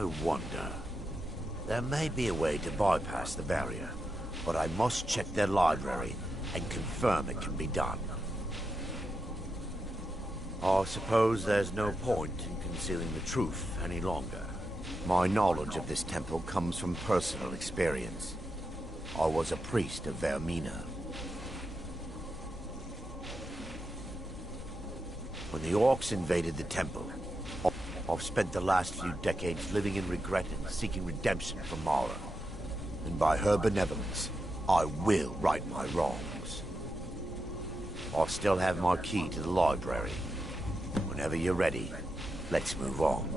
I wonder. There may be a way to bypass the barrier, but I must check their library and confirm it can be done. I suppose there's no point in concealing the truth any longer. My knowledge of this temple comes from personal experience. I was a priest of Vermina. When the orcs invaded the temple, I've spent the last few decades living in regret and seeking redemption from Mara. And by her benevolence, I will right my wrongs. I still have my key to the library. Whenever you're ready, let's move on.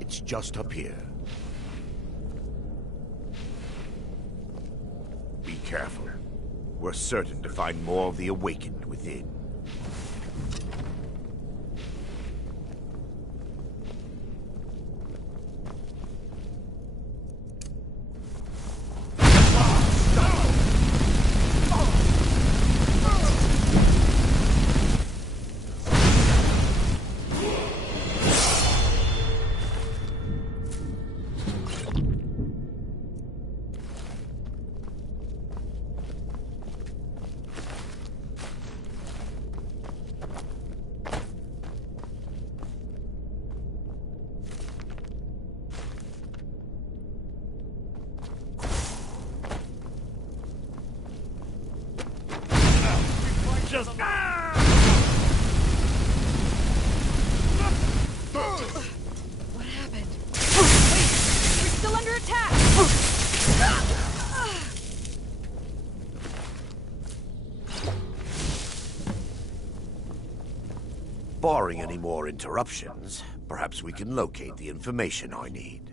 It's just up here. Be careful. We're certain to find more of the Awakened within. Just... What happened? Wait! We're still under attack! Barring any more interruptions, perhaps we can locate the information I need.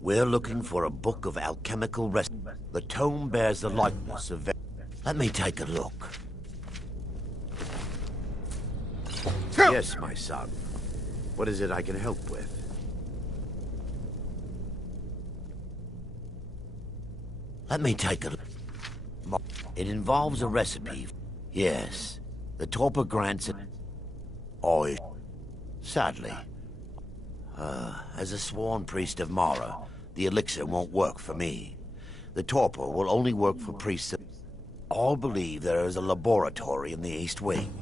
We're looking for a book of alchemical recipes. The tome bears the likeness of... Let me take a look. Yes, my son. What is it I can help with? Let me take a look. It involves a recipe. Yes. The Torpor grants it. Oh, sadly. As a sworn priest of Mara, the elixir won't work for me. The Torpor will only work for priests. All believe there is a laboratory in the East Wing.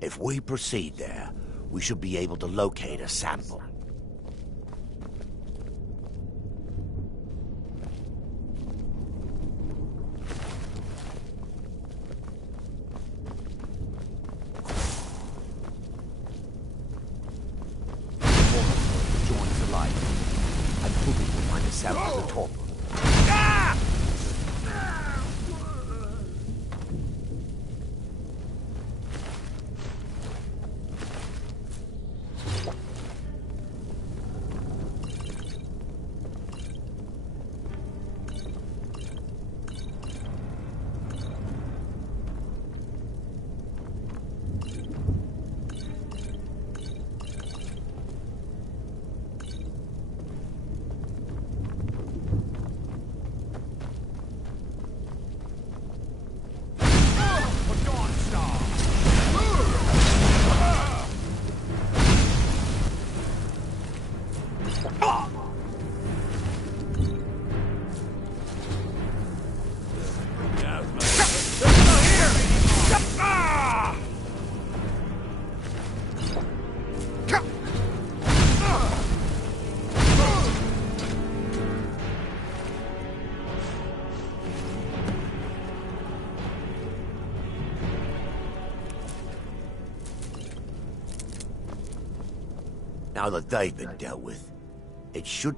If we proceed there, we should be able to locate a sample. Joins the light. I'm hoping we'll find a sample of the Torpor. Now that they've been dealt with, it should...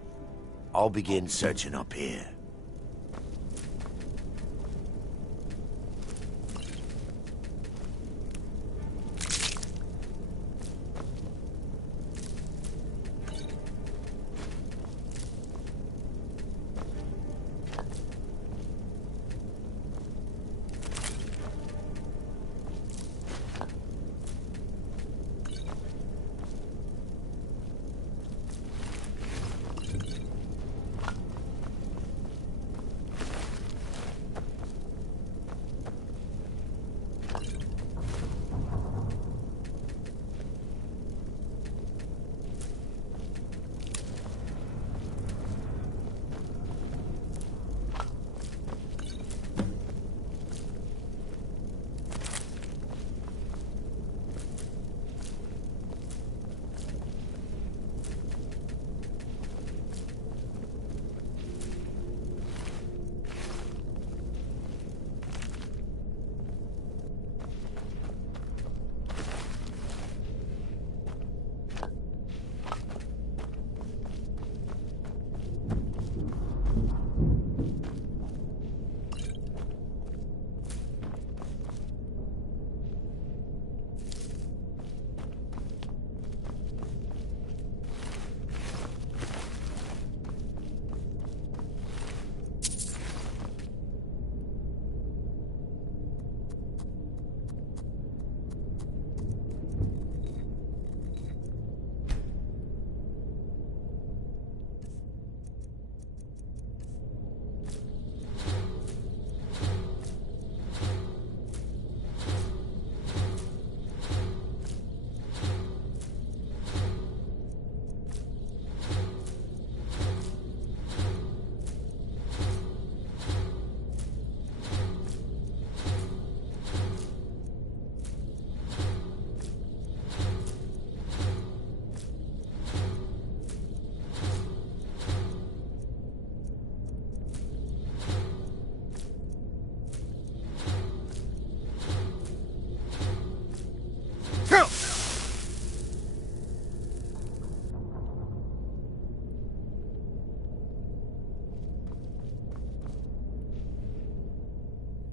I'll begin searching up here.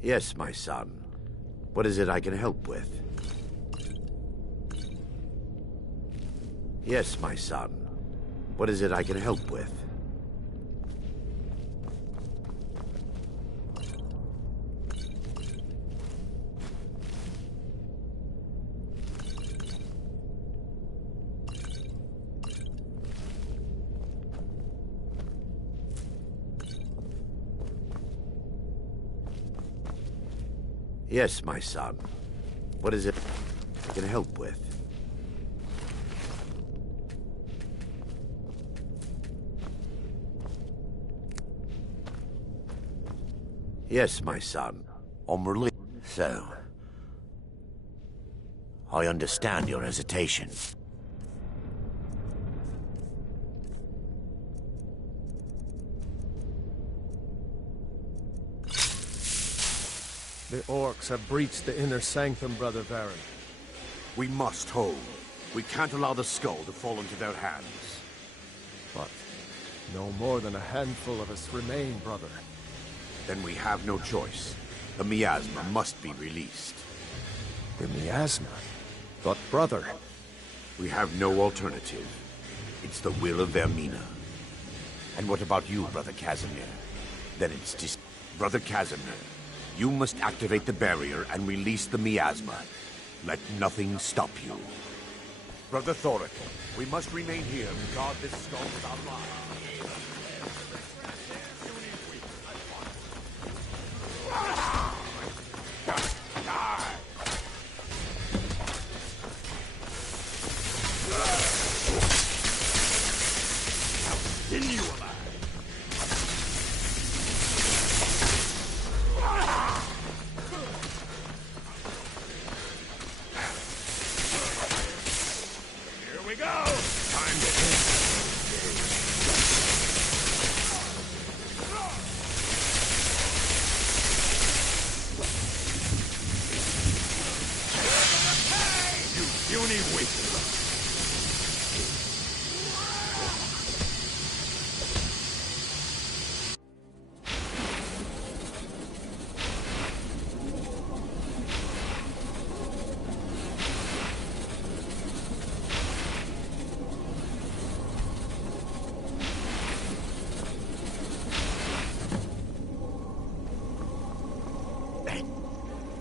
Yes, my son. What is it I can help with? Yes, my son. What is it I can help with? Yes, my son. What is it I can help with? Yes, my son. I'm relieved. So, I understand your hesitation. The orcs have breached the inner sanctum, Brother Baron. We must hold. We can't allow the skull to fall into their hands. But no more than a handful of us remain, brother. Then we have no choice. The miasma must be released. The miasma? But brother... We have no alternative. It's the will of Vermina. And what about you, Brother Casimir? Then it's just... Brother Casimir, you must activate the barrier and release the miasma. Let nothing stop you. Brother Thoric, we must remain here and guard this skull without lying. Continue alive. Here we go. Time to hit. You puny weakling.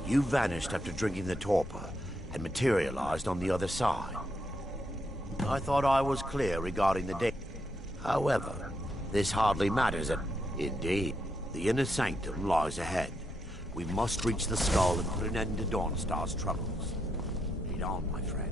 You vanished after drinking the torpor and materialized on the other side. I thought I was clear regarding the date. However, this hardly matters. Indeed, the inner sanctum lies ahead. We must reach the skull and put an end to Dawnstar's troubles. Lead on, my friend.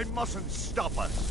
They mustn't stop us.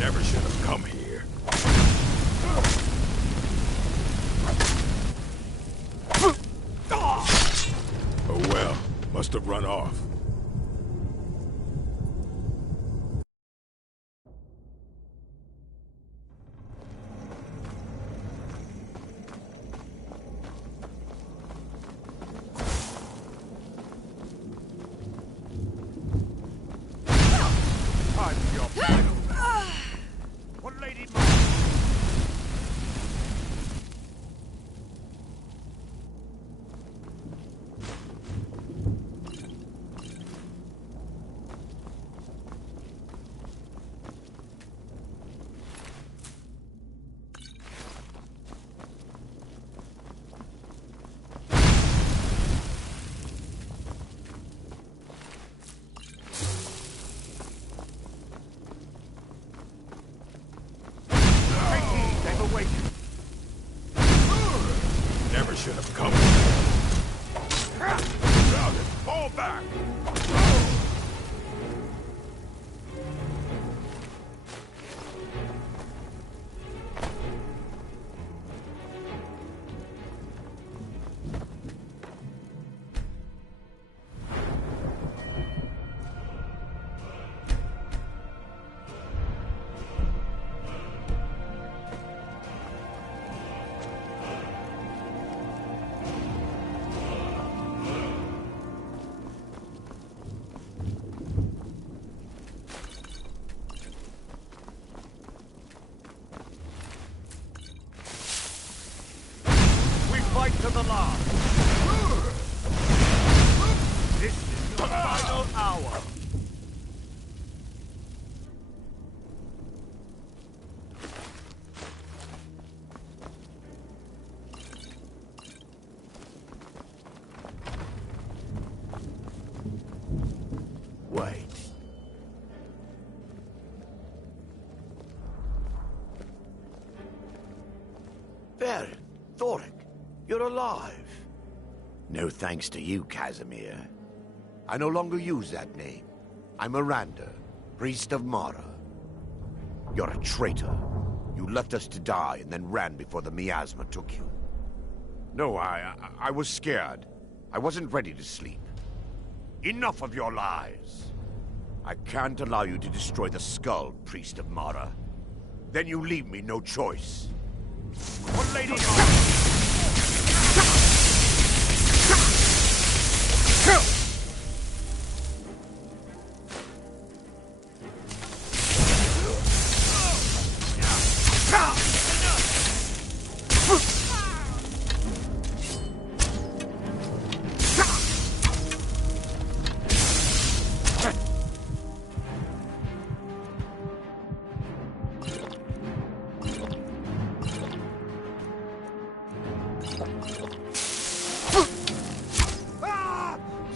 Never should have come here. Oh well, must have run off. Time for your final. What lady Mar- They've awakened. Never should have come here. Crowd it, fall back! We fight to the last. This is your final hour. Wait. Baron, Thoric, you're alive. No thanks to you, Casimir. I no longer use that name. I'm Miranda, priest of Mara. You're a traitor. You left us to die and then ran before the miasma took you. No, I was scared. I wasn't ready to sleep. Enough of your lies. I can't allow you to destroy the skull, priest of Mara. Then you leave me no choice. What lady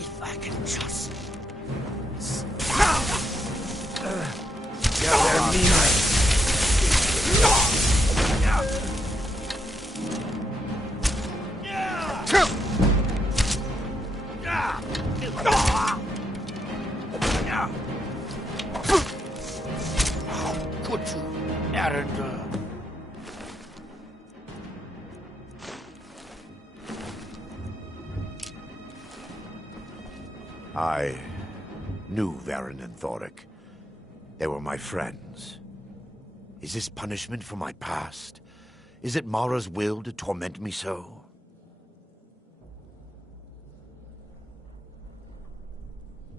If I can just... Could you, Arender? I knew Varen and Thoric. They were my friends. Is this punishment for my past? Is it Mara's will to torment me so?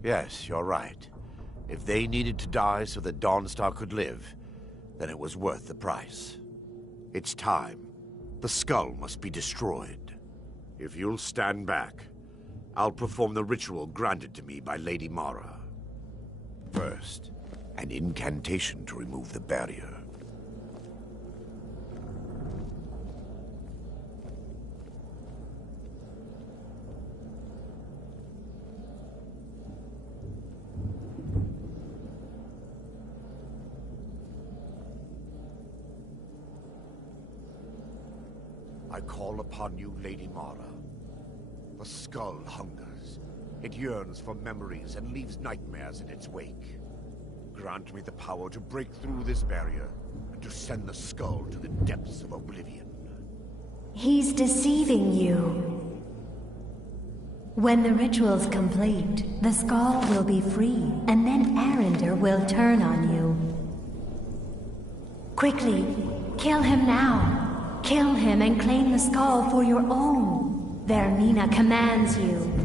Yes, you're right. If they needed to die so that Dawnstar could live, then it was worth the price. It's time. The skull must be destroyed. If you'll stand back, I'll perform the ritual granted to me by Lady Mara. First, an incantation to remove the barrier. I call upon you, Lady Mara. The skull hungers. It yearns for memories and leaves nightmares in its wake. Grant me the power to break through this barrier and to send the skull to the depths of oblivion. He's deceiving you. When the ritual's complete, the skull will be free, and then Arender will turn on you. Quickly, kill him now. Kill him and claim the skull for your own. Vermina commands you.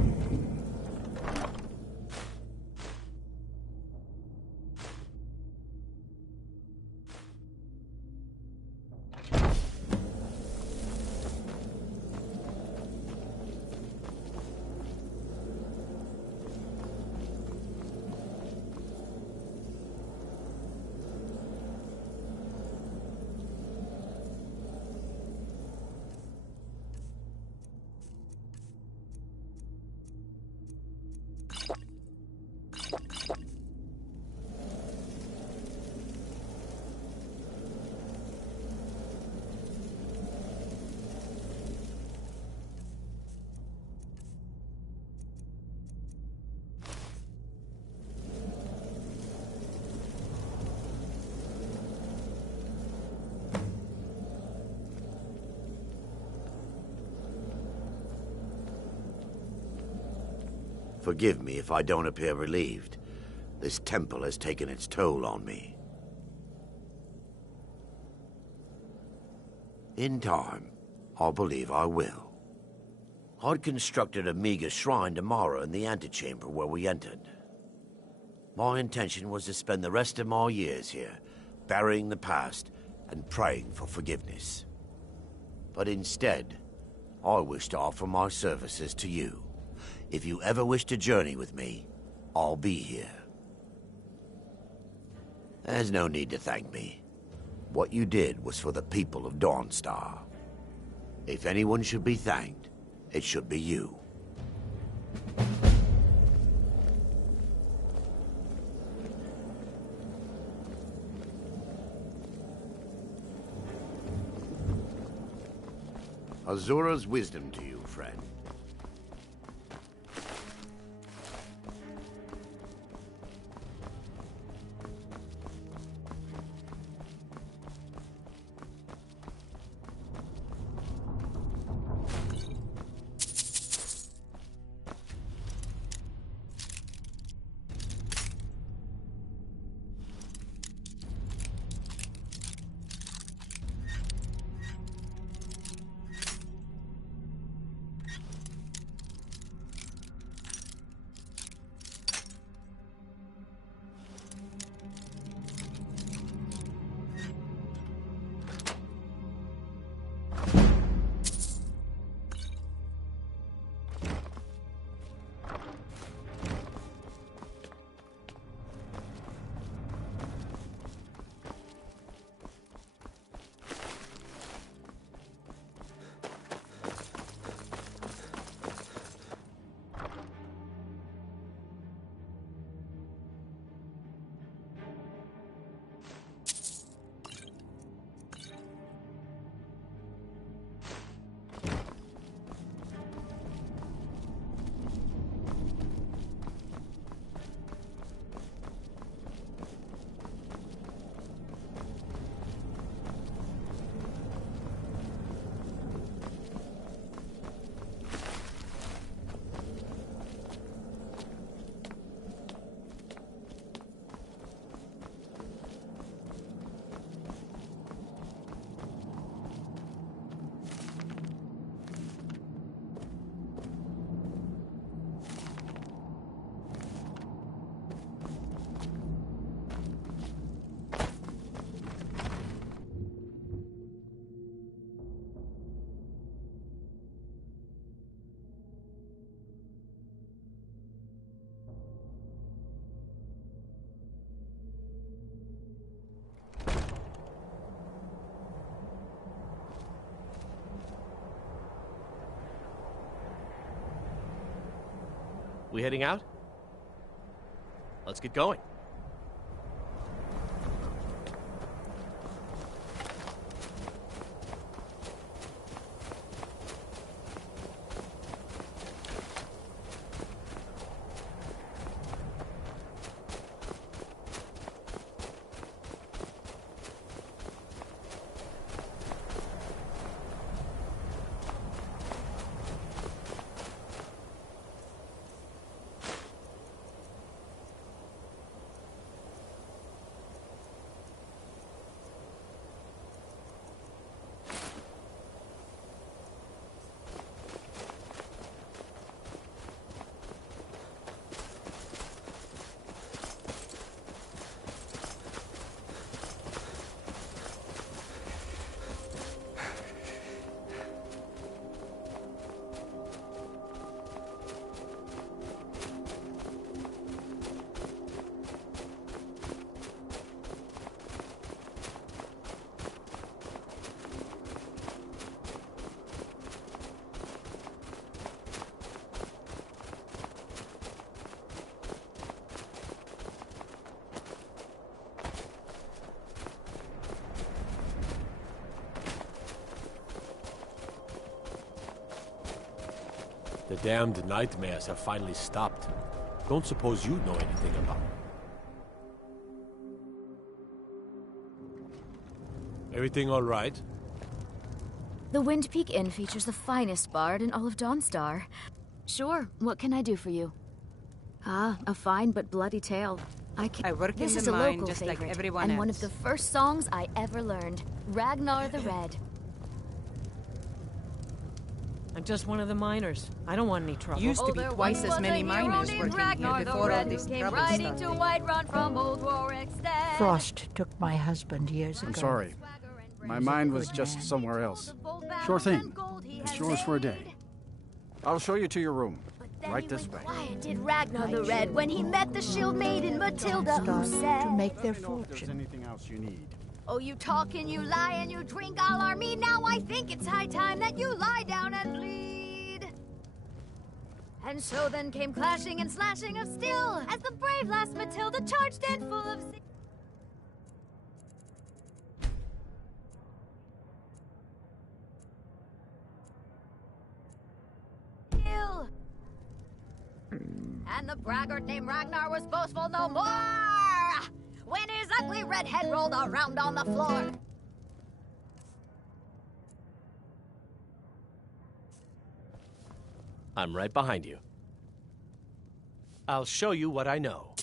Forgive me if I don't appear relieved. This temple has taken its toll on me. In time, I believe I will. I'd constructed a meager shrine to Mara in the antechamber where we entered. My intention was to spend the rest of my years here, burying the past and praying for forgiveness. But instead, I wish to offer my services to you. If you ever wish to journey with me, I'll be here. There's no need to thank me. What you did was for the people of Dawnstar. If anyone should be thanked, it should be you. Azura's wisdom to you, friend. We heading out? Let's get going. The damned nightmares have finally stopped. Don't suppose you know anything about it. Everything all right? The Wind Peak Inn features the finest bard in all of Dawnstar. Sure, what can I do for you? Ah, a fine but bloody tale. I work This in is the a mine local just favorite, like everyone and else. one of the first songs I ever learned. Ragnar the Red. I'm just one of the miners. I don't want any trouble. Used to be twice as many miners working here before all this trouble started. Frost took my husband years ago. I'm sorry. My mind was just somewhere else. Sure thing. It's yours for a day. I'll show you to your room. Right this way. Did Ragnar the Red when he met the shield maiden Matilda, who said, to make their Let me know if there's fortune. anything else you need. "Oh, you talk and you lie and you drink all our mead. Now I think it's high time that you lie down and bleed." And so then came clashing and slashing of steel as the brave lass Matilda charged in full of zeal. And the braggart named Ragnar was boastful no more when his ugly red head rolled around on the floor. I'm right behind you. I'll show you what I know.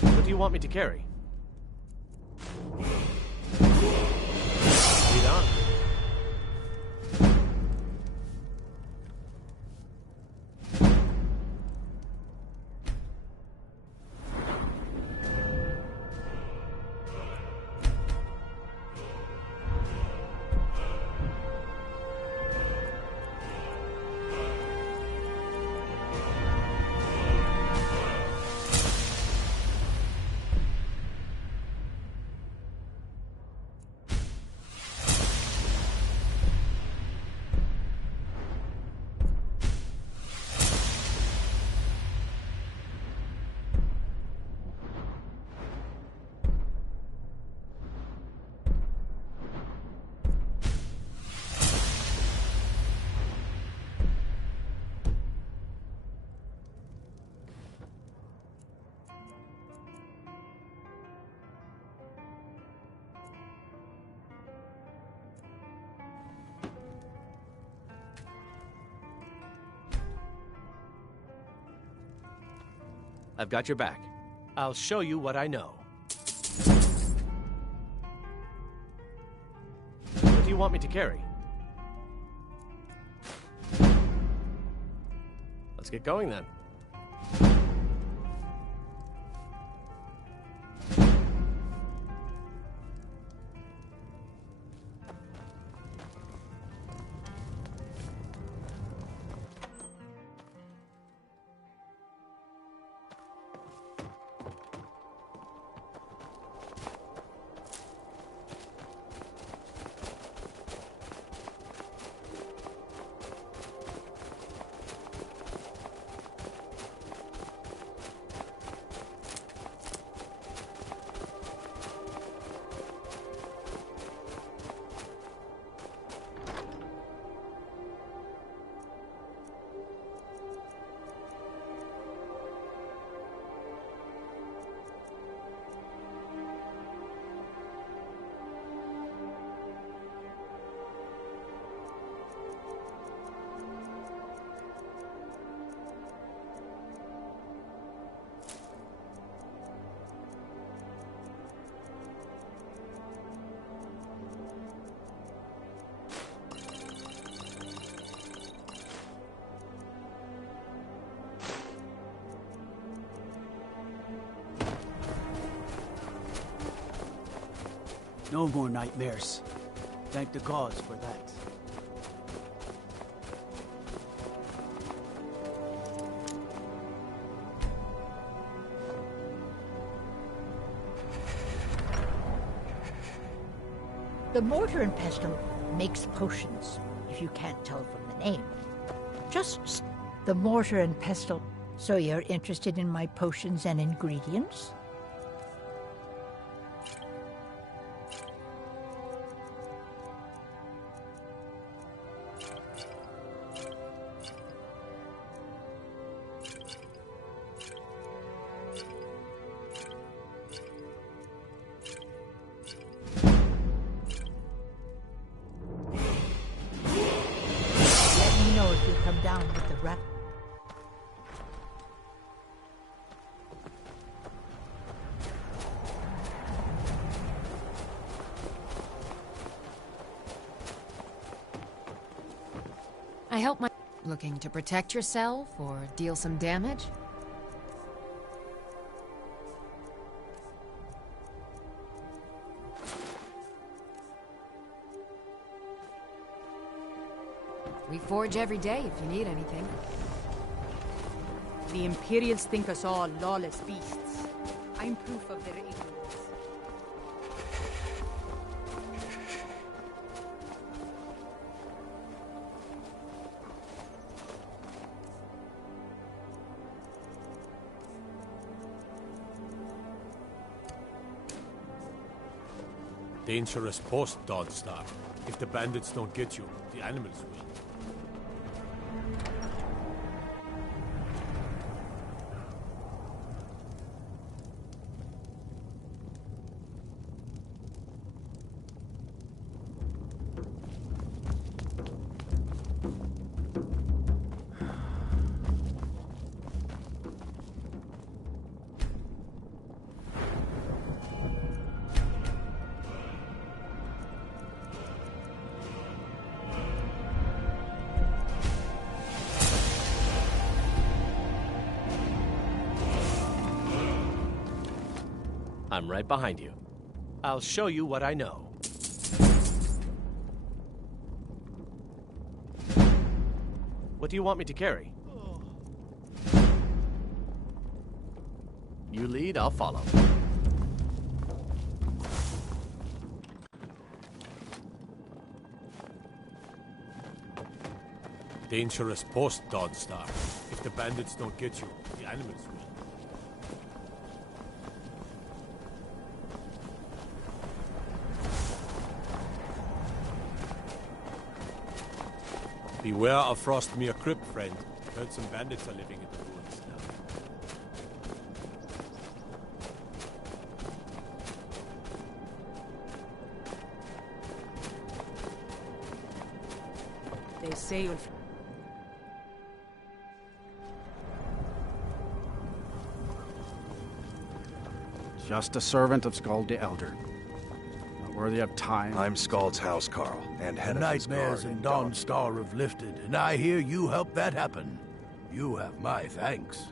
What do you want me to carry? Lead on. I've got your back. I'll show you what I know. What do you want me to carry? Let's get going then. No more nightmares. Thank the gods for that. The mortar and pestle makes potions, if you can't tell from the name. Just the mortar and pestle. So you're interested in my potions and ingredients? Come down with the rat. I help my... Looking to protect yourself or deal some damage? We forge every day if you need anything. The Imperials think us all lawless beasts. I'm proof of their ignorance. Dangerous post, Dawnstar. If the bandits don't get you, the animals will. I'm right behind you. I'll show you what I know. What do you want me to carry? You lead, I'll follow. Dangerous post, Dawnstar. If the bandits don't get you, the animals will. Beware of Frostmere Crypt, friend. Heard some bandits are living in the ruins now. They say you'll... Just a servant of Skald the Elder. Not worthy of time. I'm Skald's housecarl, and head the of his nightmares guard in Dawnstar have lifted, and I hear you helped that happen. You have my thanks.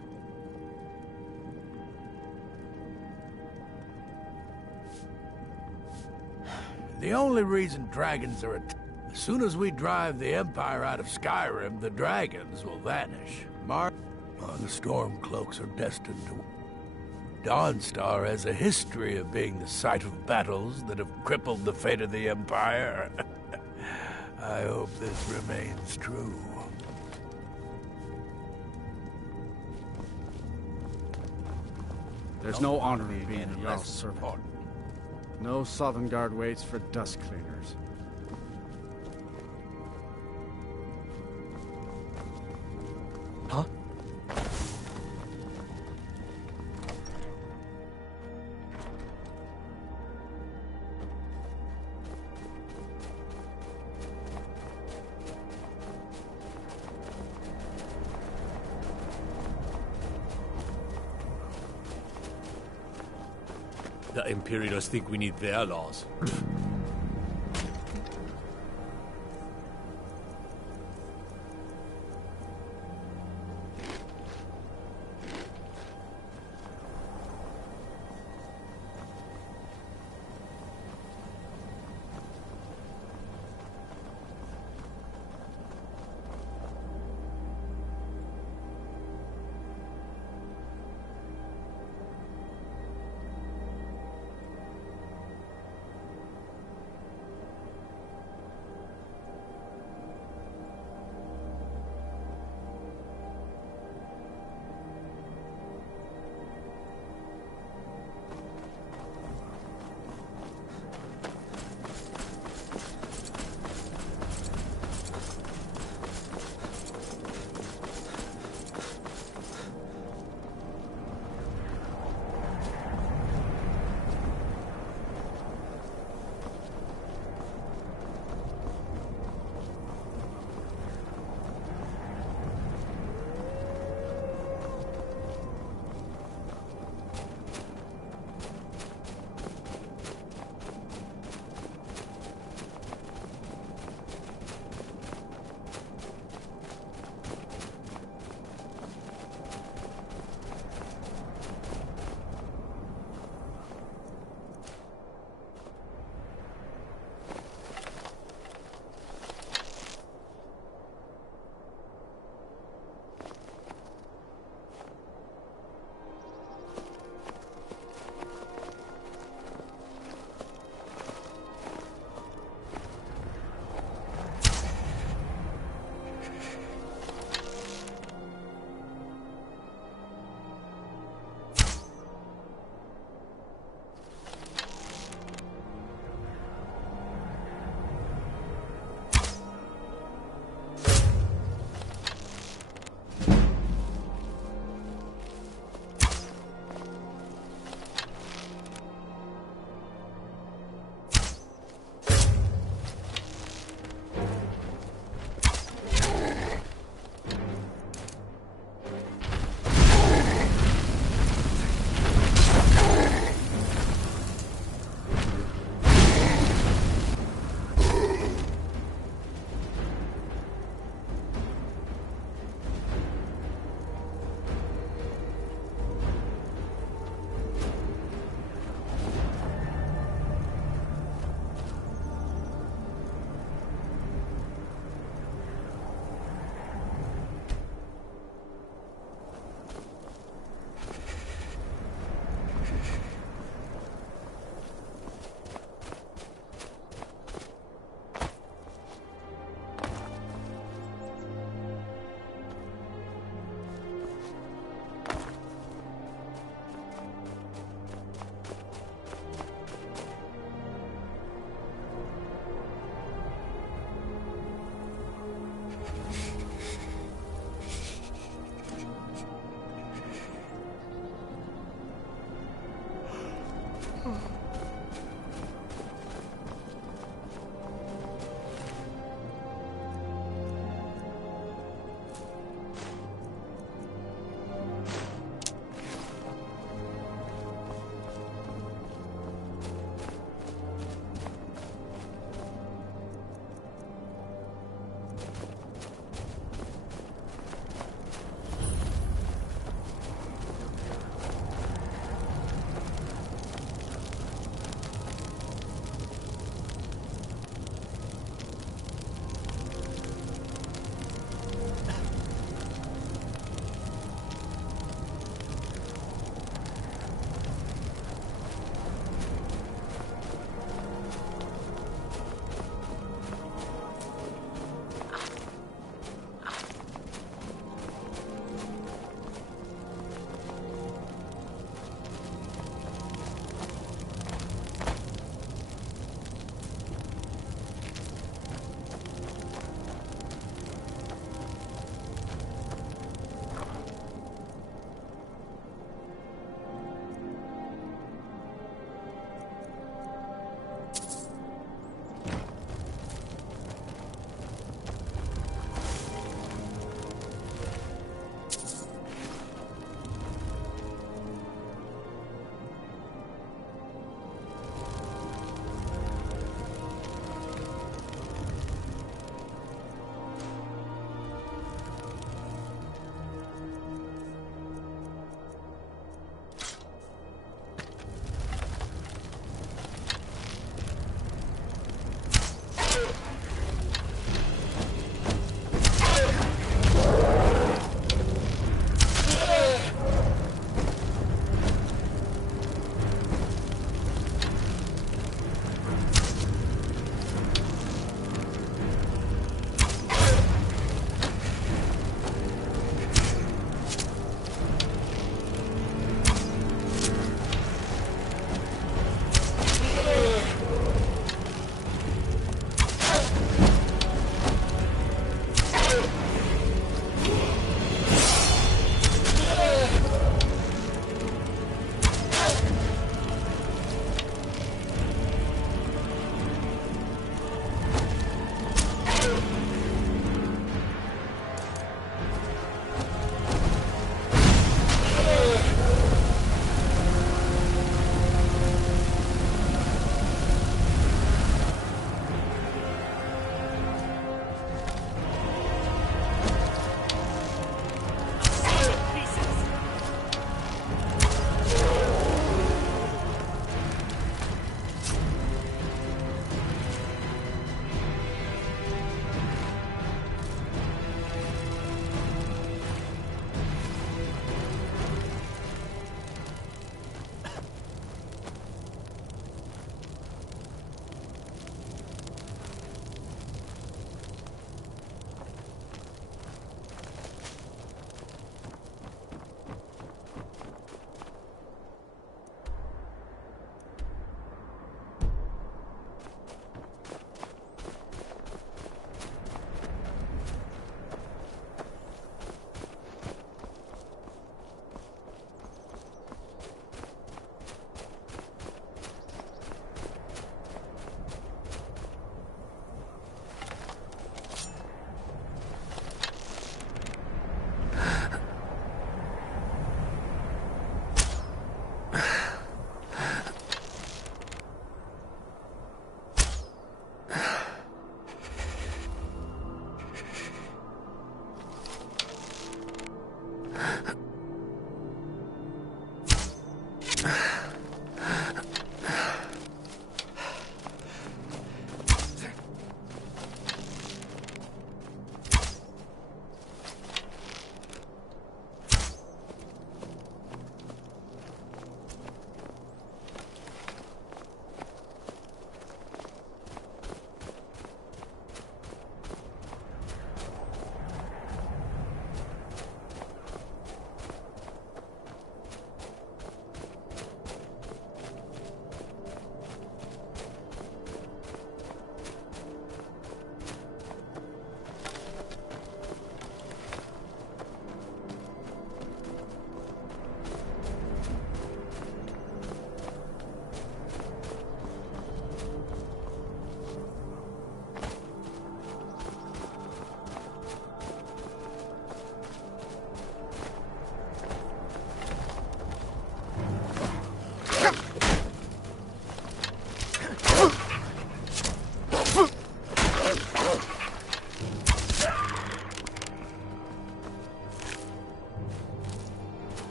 The only reason dragons are as soon as we drive the Empire out of Skyrim, the dragons will vanish. The Stormcloaks are destined to... Dawnstar has a history of being the site of battles that have crippled the fate of the Empire. I hope this remains true. There's no honor in being a Jarl's servant. No Sovngarde waits for dust cleaners. Huh? The Imperials think we need their laws.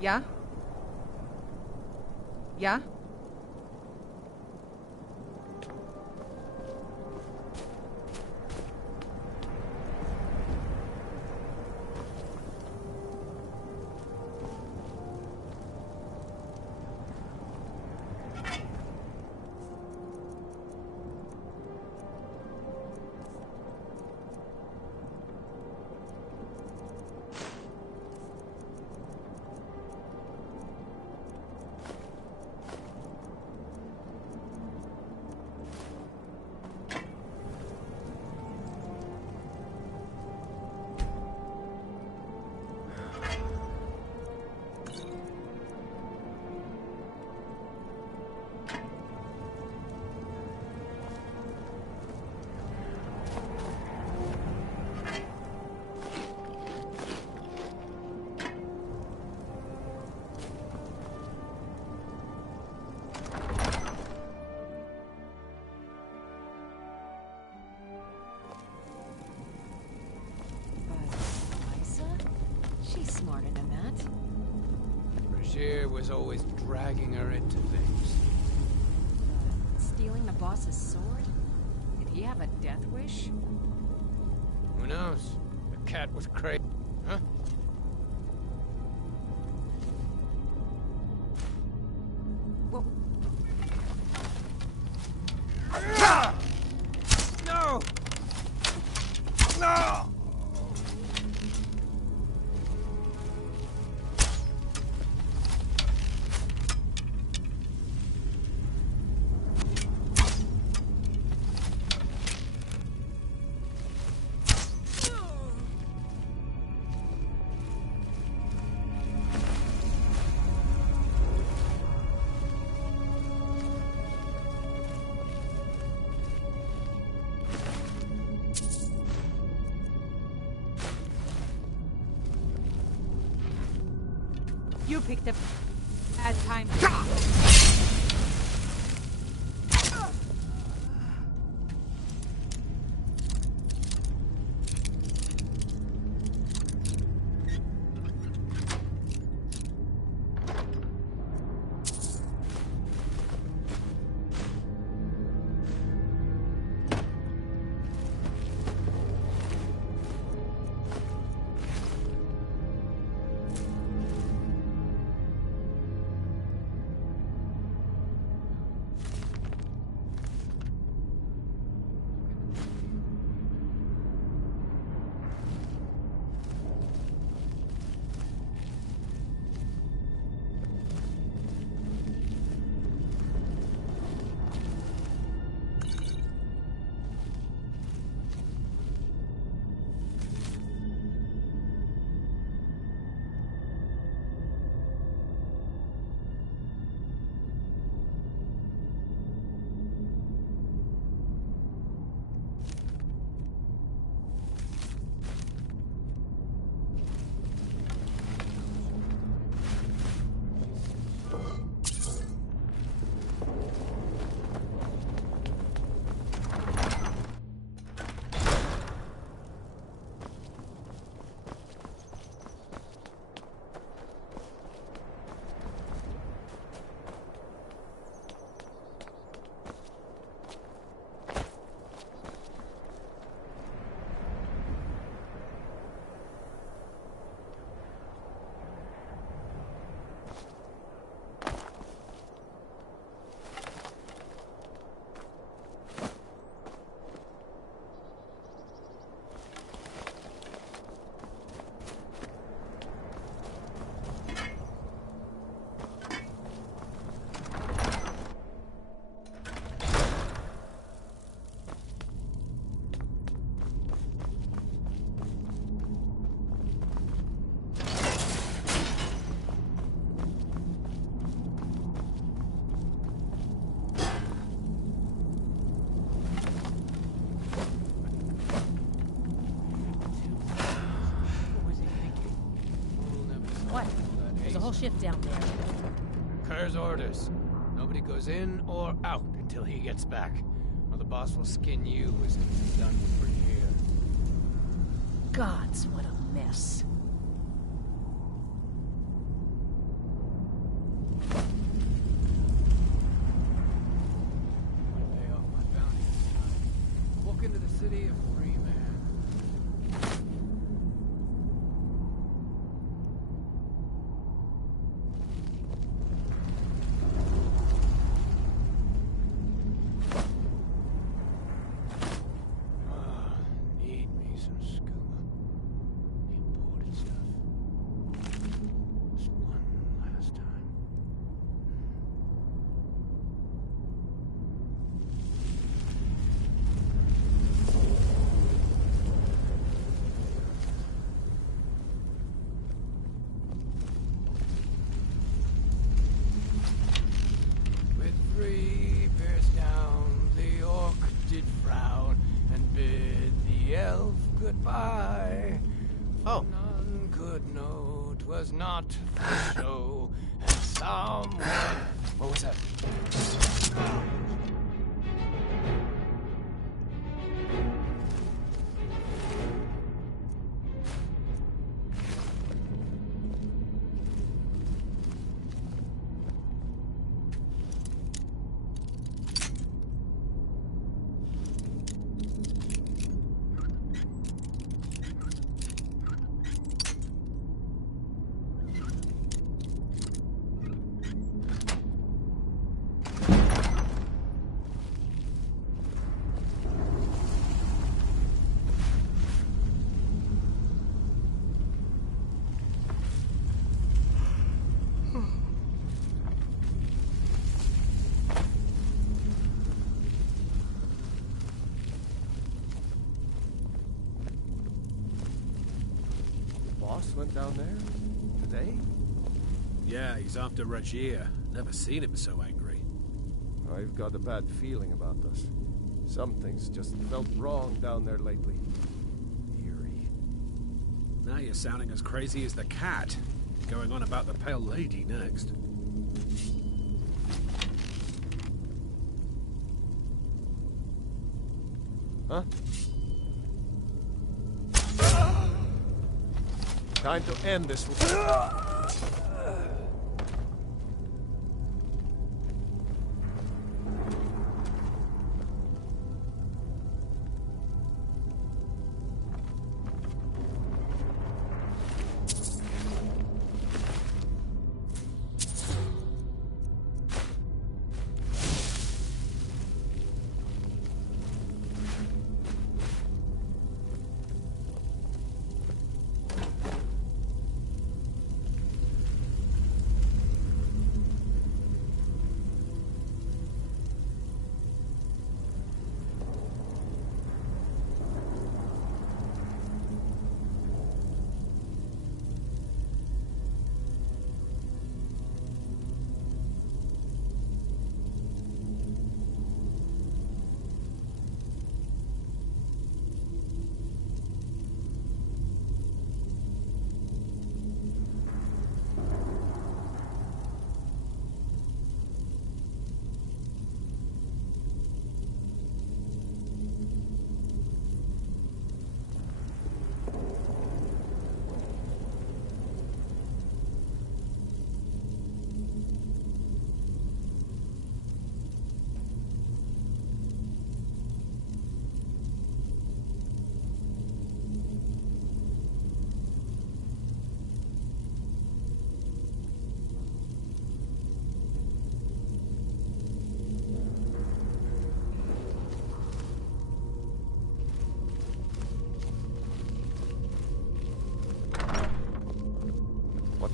Yeah? Yeah? She's smarter than that. Bashir was always dragging her into things. Stealing the boss's sword? Did he have a death wish? Who knows? The cat was crazy. Huh? What? No! No! You picked a bad time. whole shift down there. Kerr's orders. Nobody goes in or out until he gets back. Or the boss will skin you as he's done for here. Gods, what a mess. lie. Oh. None could know 'twas not for show, and someone... What was that? Went down there? Today? Yeah, he's after Rajir. Never seen him so angry. I've got a bad feeling about this. Something's just felt wrong down there lately. Eerie. Now you're sounding as crazy as the cat. Going on about the Pale Lady next. Huh? Time to end this.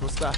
What's that?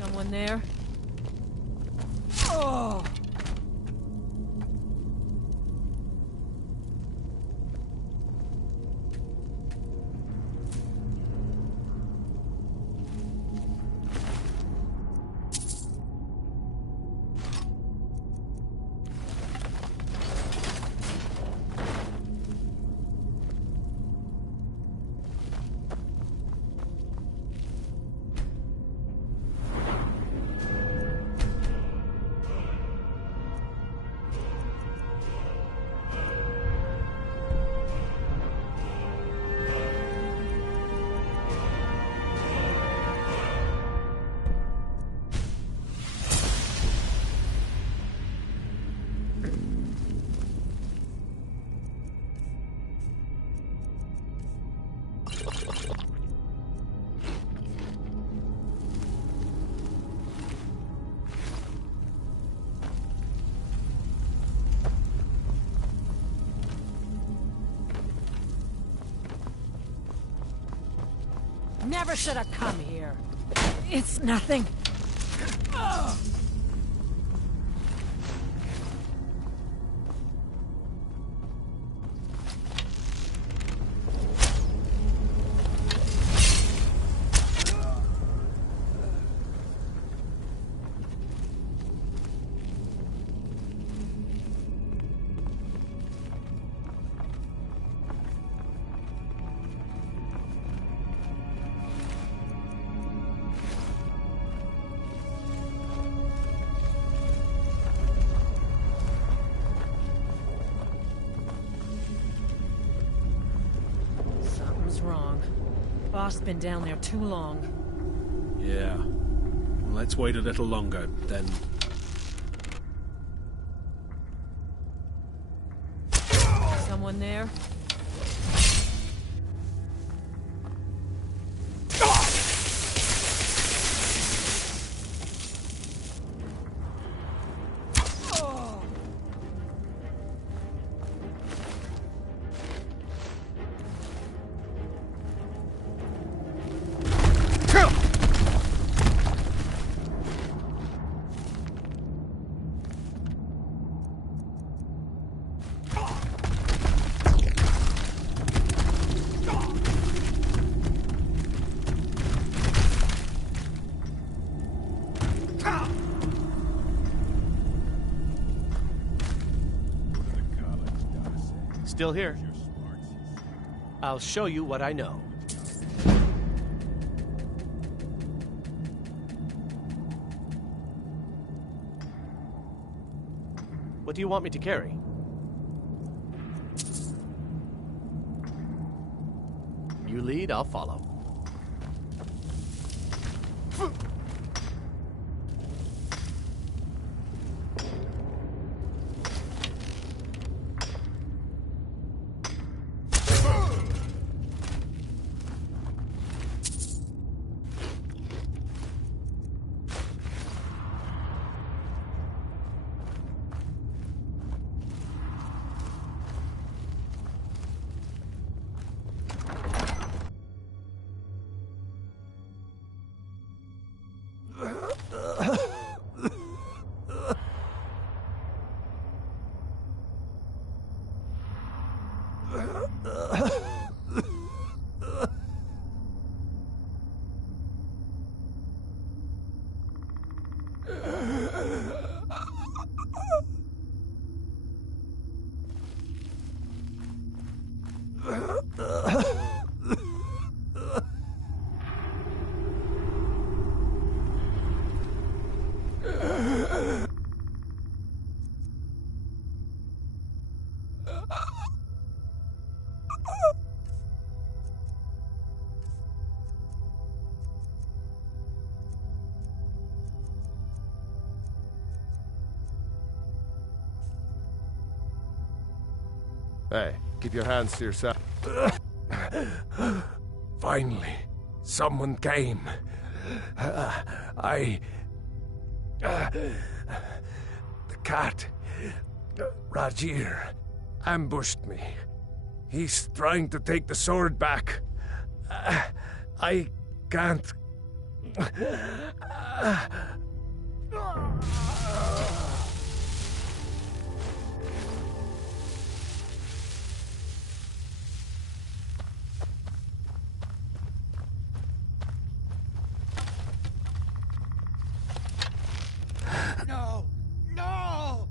Someone there? Oh! Never should have come here. It's nothing. Something's wrong. Boss been down there too long. Yeah. Let's wait a little longer, then... Someone there? Still here. I'll show you what I know. What do you want me to carry? You lead, I'll follow. Hey, keep your hands to yourself. Finally, someone came. The cat, Rajir, ambushed me. He's trying to take the sword back. I can't. No! No!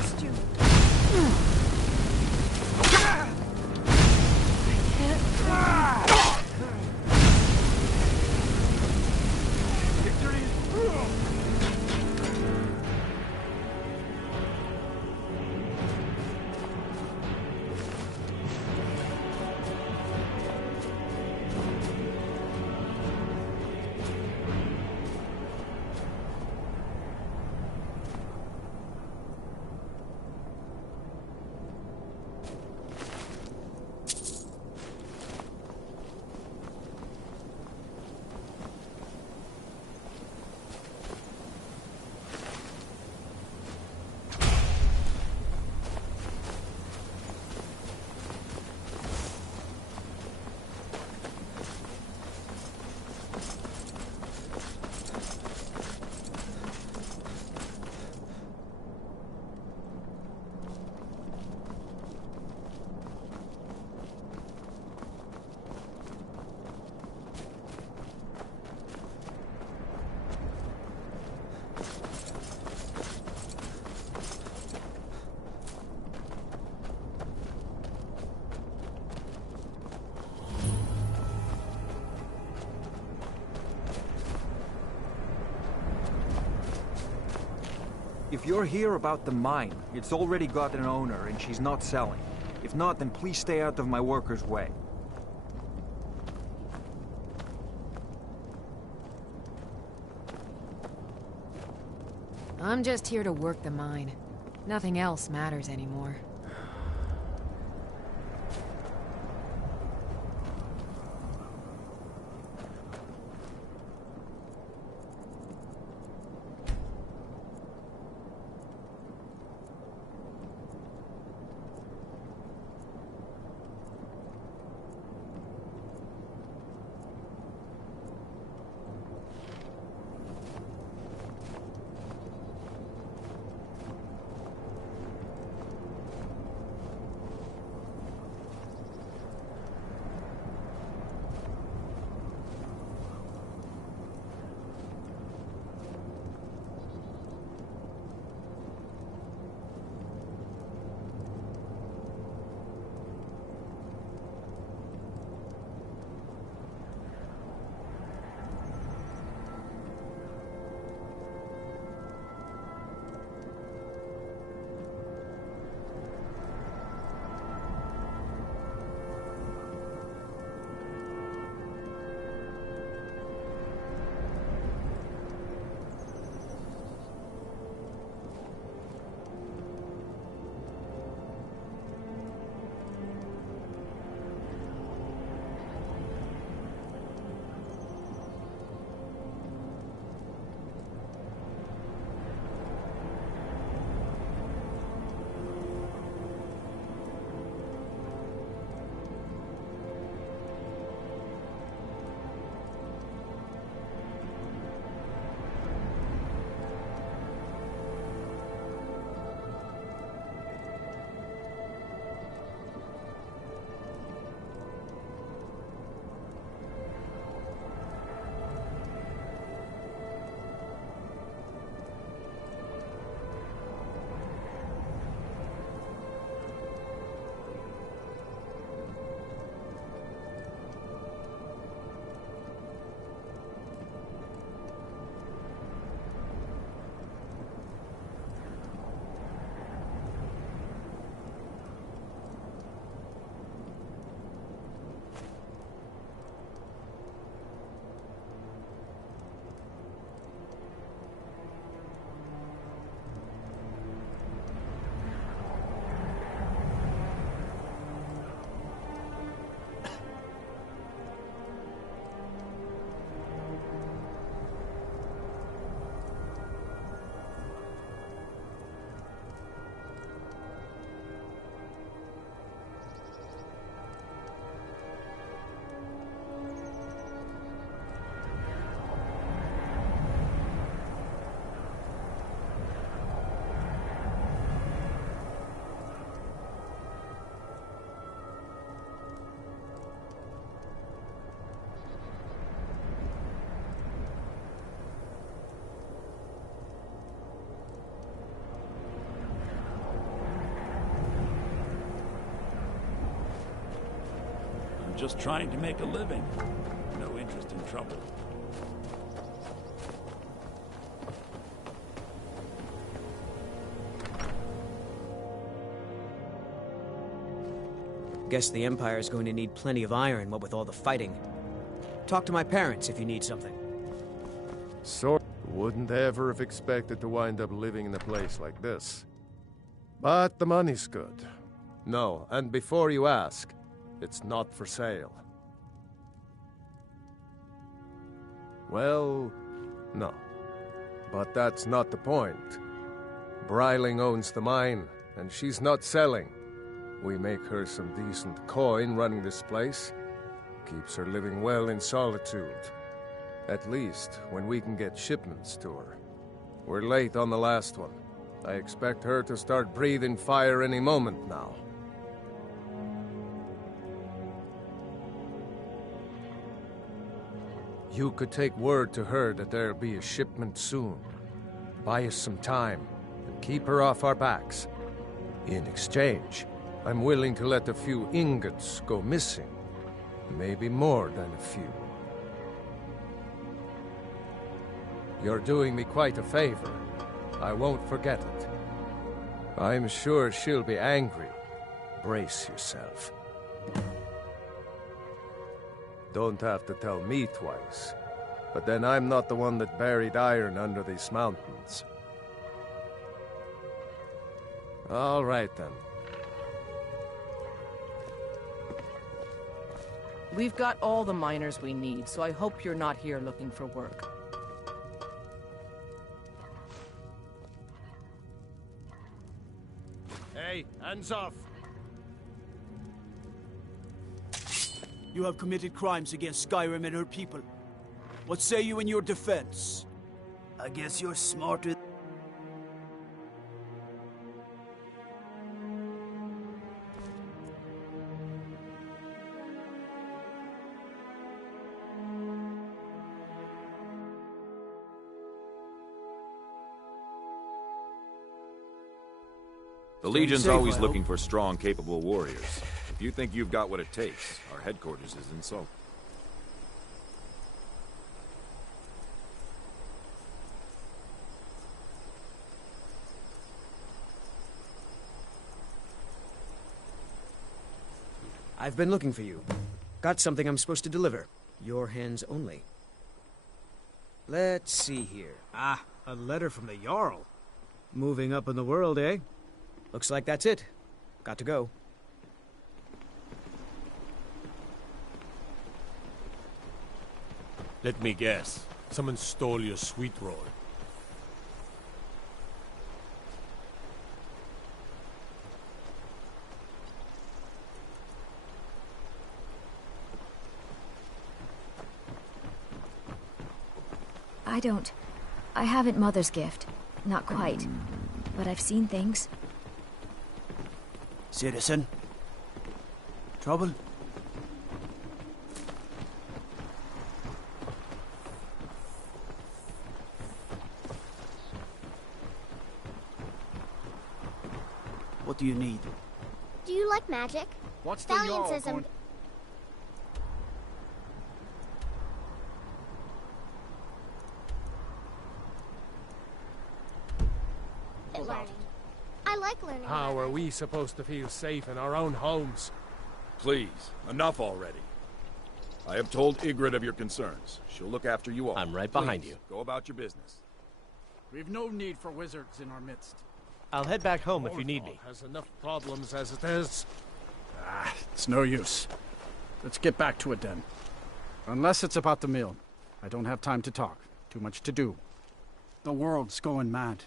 test you. If you're here about the mine, it's already got an owner and she's not selling. If not, then please stay out of my workers' way. I'm just here to work the mine. Nothing else matters anymore. just trying to make a living. No interest in trouble. Guess the Empire's going to need plenty of iron, what with all the fighting. Talk to my parents if you need something. Wouldn't ever have expected to wind up living in a place like this. But the money's good. No, and before you ask, it's not for sale. Well, no. But that's not the point. Breiling owns the mine, and she's not selling. We make her some decent coin running this place. Keeps her living well in solitude. At least, when we can get shipments to her. We're late on the last one. I expect her to start breathing fire any moment now. You could take word to her that there'll be a shipment soon. Buy us some time, and keep her off our backs. In exchange, I'm willing to let a few ingots go missing. Maybe more than a few. You're doing me quite a favor. I won't forget it. I'm sure she'll be angry. Brace yourself. Don't have to tell me twice. But then I'm not the one that buried iron under these mountains. All right, then. We've got all the miners we need, so I hope you're not here looking for work. Hey, hands off! You have committed crimes against Skyrim and her people. What say you in your defense? I guess you're smarter. The Legion's always looking for strong, capable warriors. If you think you've got what it takes, our headquarters is in Salt. I've been looking for you. Got something I'm supposed to deliver. Your hands only. Let's see here. Ah, a letter from the Jarl. Moving up in the world, eh? Looks like that's it. Got to go. Let me guess. Someone stole your sweet roll. I haven't Mother's gift. Not quite. But I've seen things. Citizen? Trouble? What do you need? Do you like magic? What's the Valiant Jarl says going... Learning. I like learning. How are we supposed to feel safe in our own homes? Please, enough already. I have told Ygritte of your concerns. She'll look after you all. I'm right behind you. Go about your business. We've no need for wizards in our midst. I'll head back home if you need me. Has enough problems as it is. Ah, it's no use. Let's get back to it then. Unless it's about the mill. I don't have time to talk. Too much to do. The world's going mad.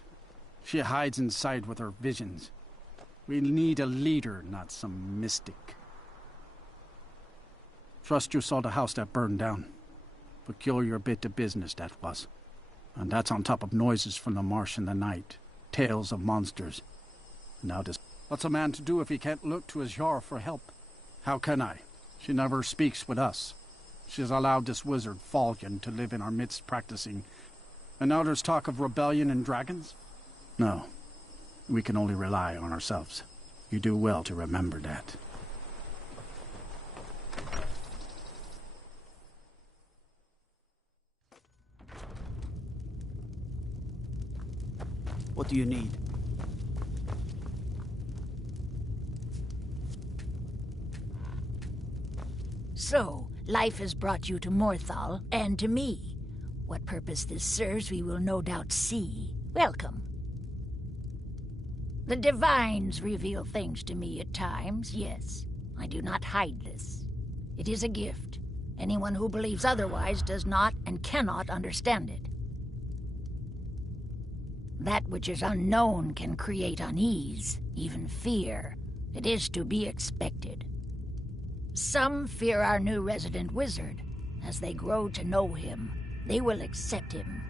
She hides inside with her visions. We need a leader, not some mystic. Trust you saw the house that burned down. Peculiar bit of business that was. And that's on top of noises from the marsh in the night. Tales of monsters. Now this... What's a man to do if he can't look to his Jarl for help? How can I? She never speaks with us. She's allowed this wizard, Falcon, to live in our midst practicing. And now there's talk of rebellion and dragons? No. We can only rely on ourselves. You do well to remember that. What do you need? So, life has brought you to Morthal, and to me. What purpose this serves we will no doubt see. Welcome. The Divines reveal things to me at times, yes. I do not hide this. It is a gift. Anyone who believes otherwise does not and cannot understand it. That which is unknown can create unease, even fear. It is to be expected. Some fear our new resident wizard. As they grow to know him, they will accept him.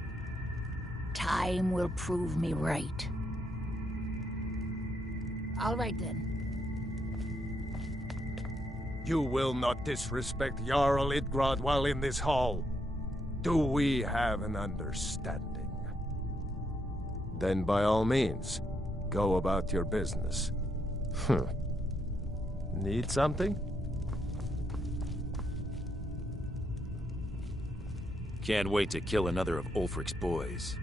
Time will prove me right. All right then. You will not disrespect Jarl Idgrod while in this hall. Do we have an understanding? Then by all means, go about your business. Need something? Can't wait to kill another of Ulfric's boys.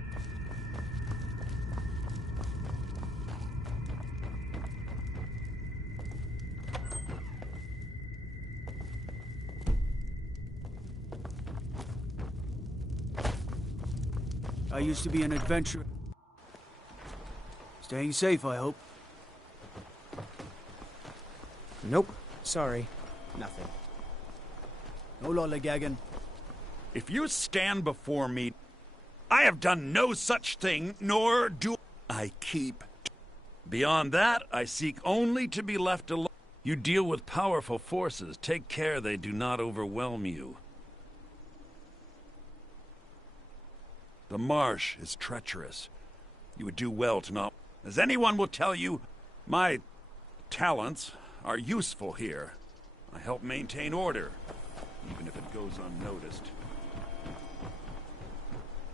I used to be an adventurer. Staying safe, I hope. Nope. Sorry. Nothing. No lollygagging. If you stand before me, I have done no such thing, nor do I keep. Beyond that, I seek only to be left alone. You deal with powerful forces. Take care they do not overwhelm you. The marsh is treacherous. You would do well to not... As anyone will tell you, my talents are useful here. I help maintain order, even if it goes unnoticed.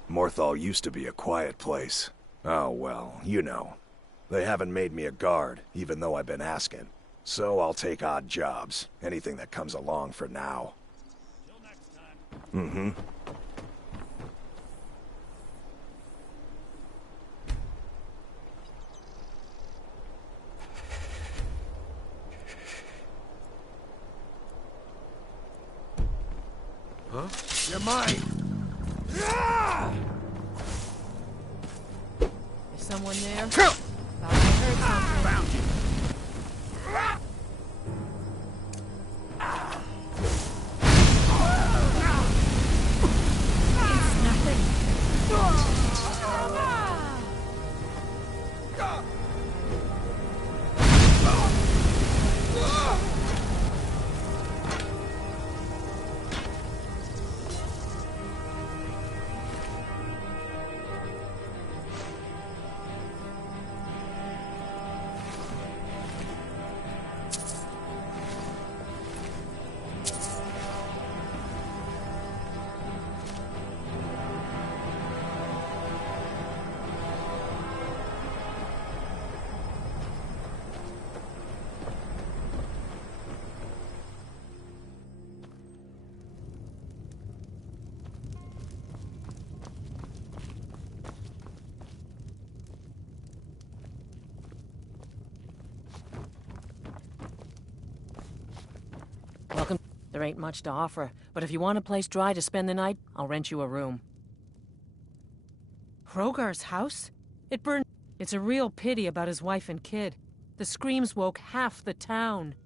Morthal used to be a quiet place. Oh well, you know. They haven't made me a guard, even though I've been asking. So I'll take odd jobs. Anything that comes along for now. Till next time. Mm-hmm. Huh? You're mine! Is someone there? Thought I heard something. Found you. It's nothing. Welcome. There ain't much to offer, but if you want a place dry to spend the night, I'll rent you a room. Hrogar's house? It burned. It's a real pity about his wife and kid. The screams woke half the town.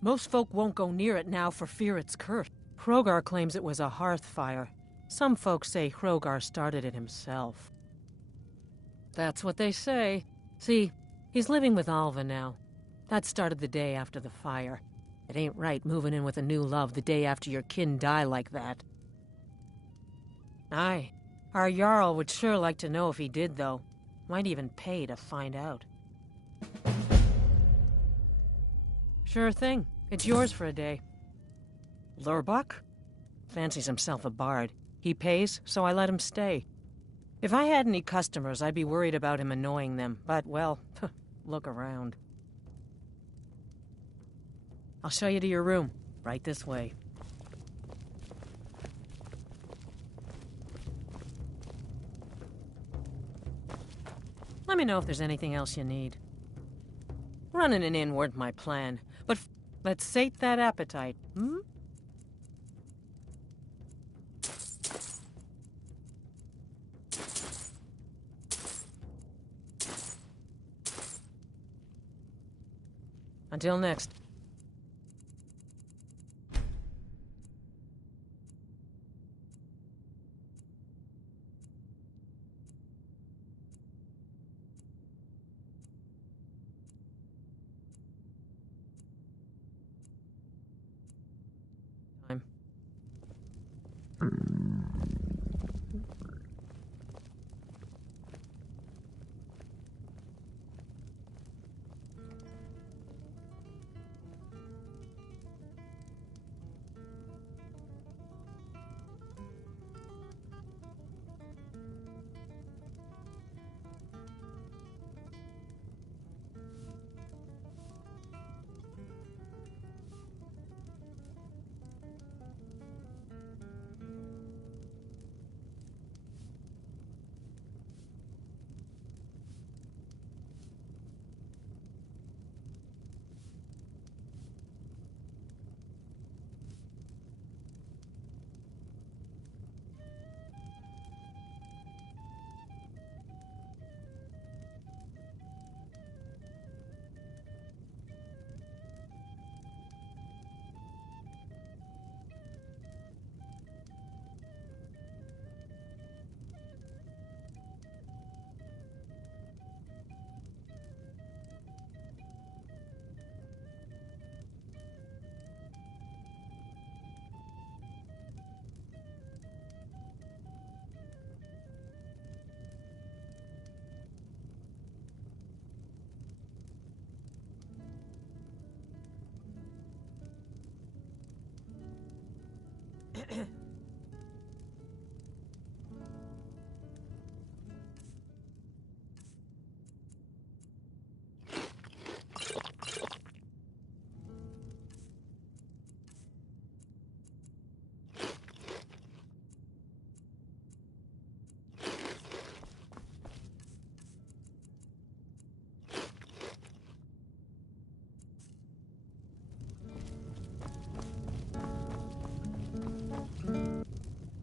Most folk won't go near it now for fear it's cursed. Hrogar claims it was a hearth fire. Some folks say Hrogar started it himself. That's what they say. See, he's living with Alva now. That started the day after the fire. It ain't right moving in with a new love the day after your kin die like that. Aye. Our Jarl would sure like to know if he did, though. Might even pay to find out. Sure thing. It's yours for a day. Lurbach? Fancies himself a bard. He pays, so I let him stay. If I had any customers, I'd be worried about him annoying them. But, well, look around. I'll show you to your room. Right this way. Let me know if there's anything else you need. Running an inn weren't my plan, but let's sate that appetite, hmm? Until next. Time.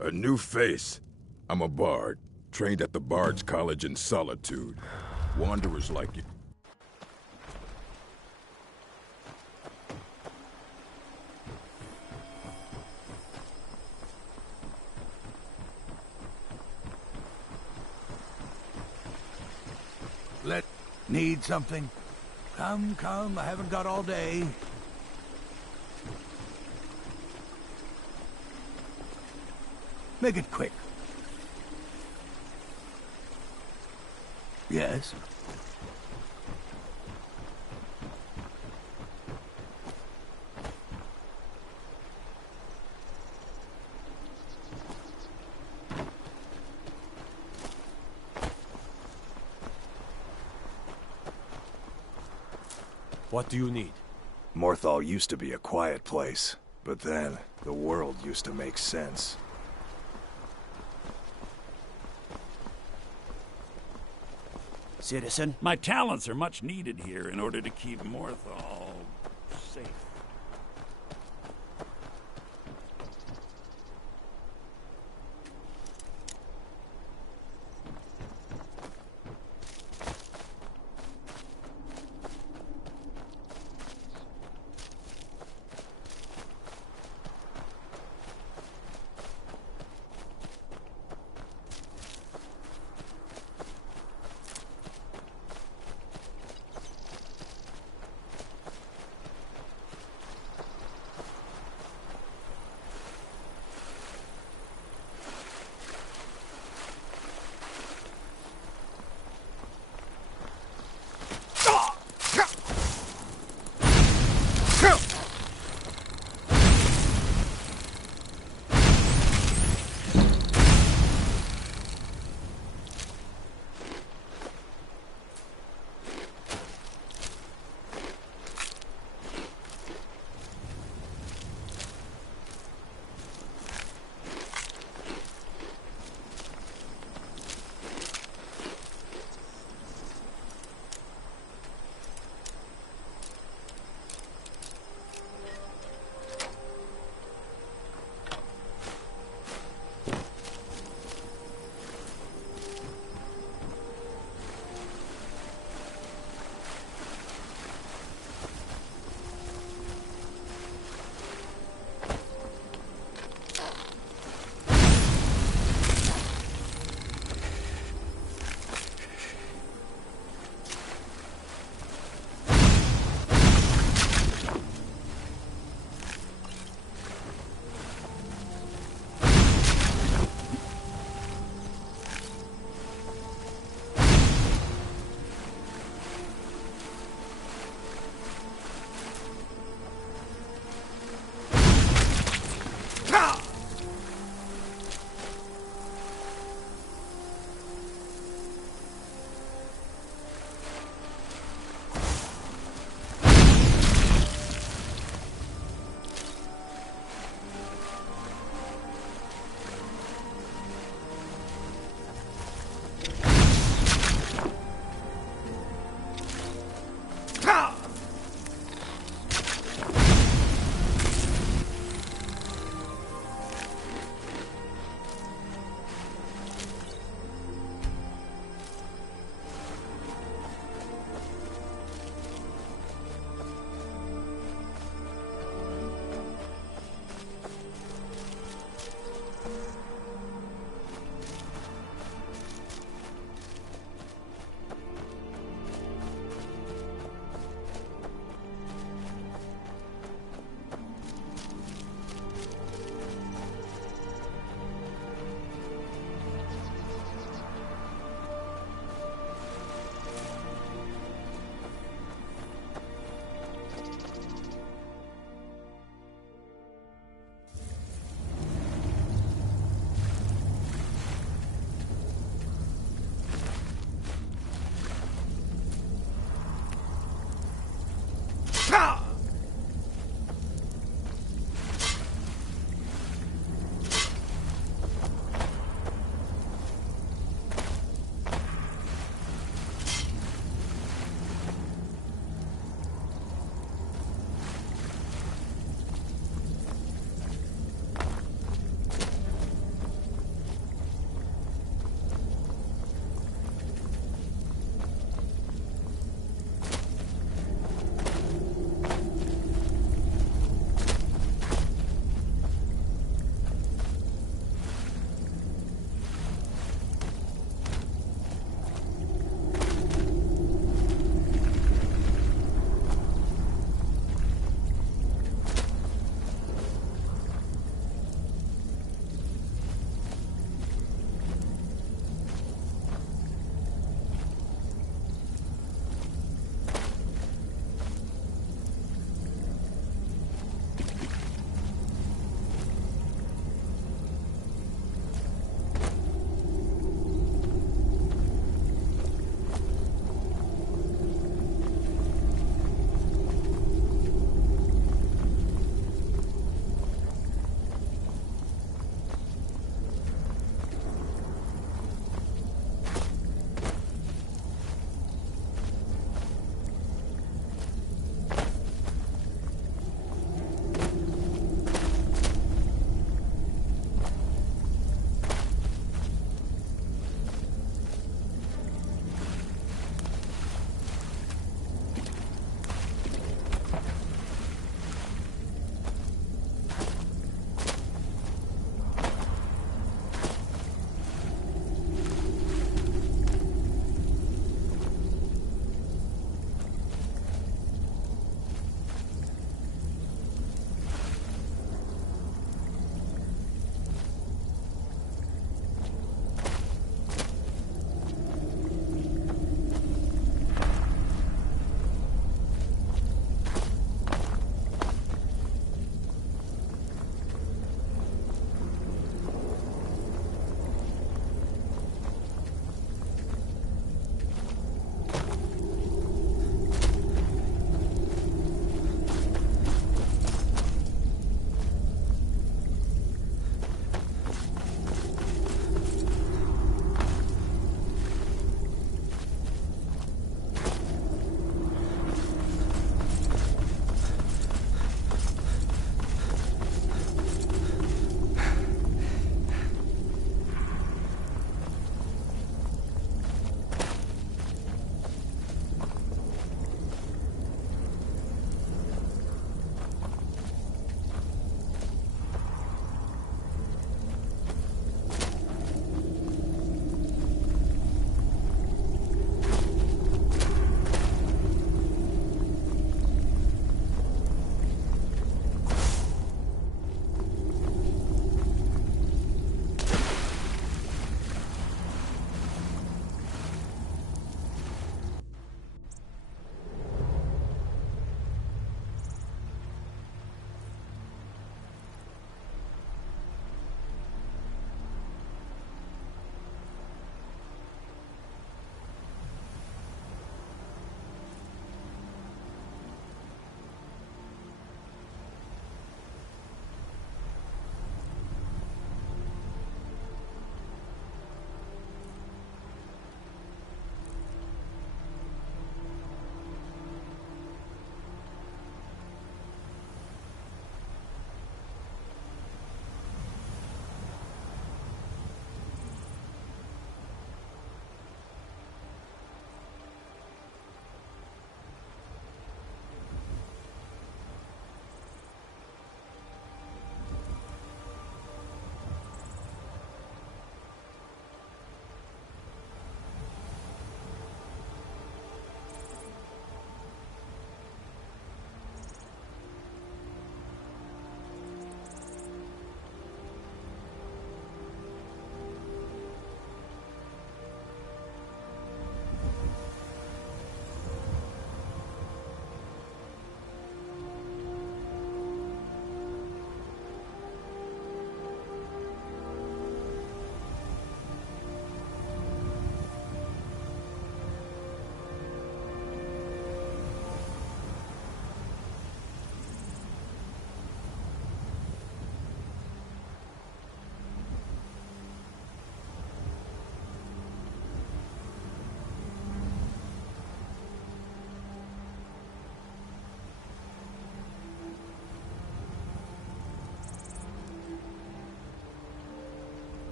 A new face. I'm a bard, trained at the Bard's College in Solitude. Wanderers like you. Need something? Come, come, I haven't got all day. Make it quick. Yes? What do you need? Morthal used to be a quiet place, but then the world used to make sense. Citizen? My talents are much needed here in order to keep Morthal safe.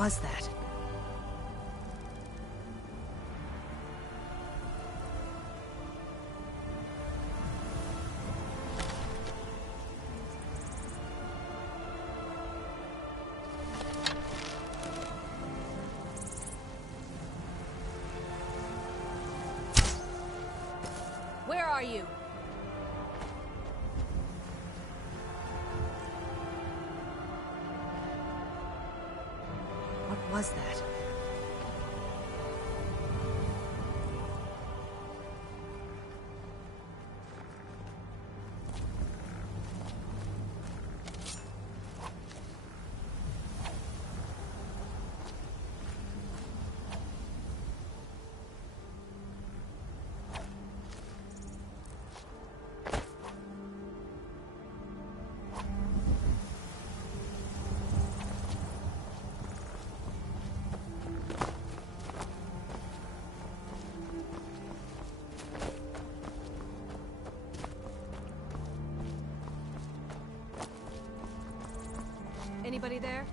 was that? Where are you? What was that? Anybody there?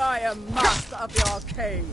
I am master of the arcane.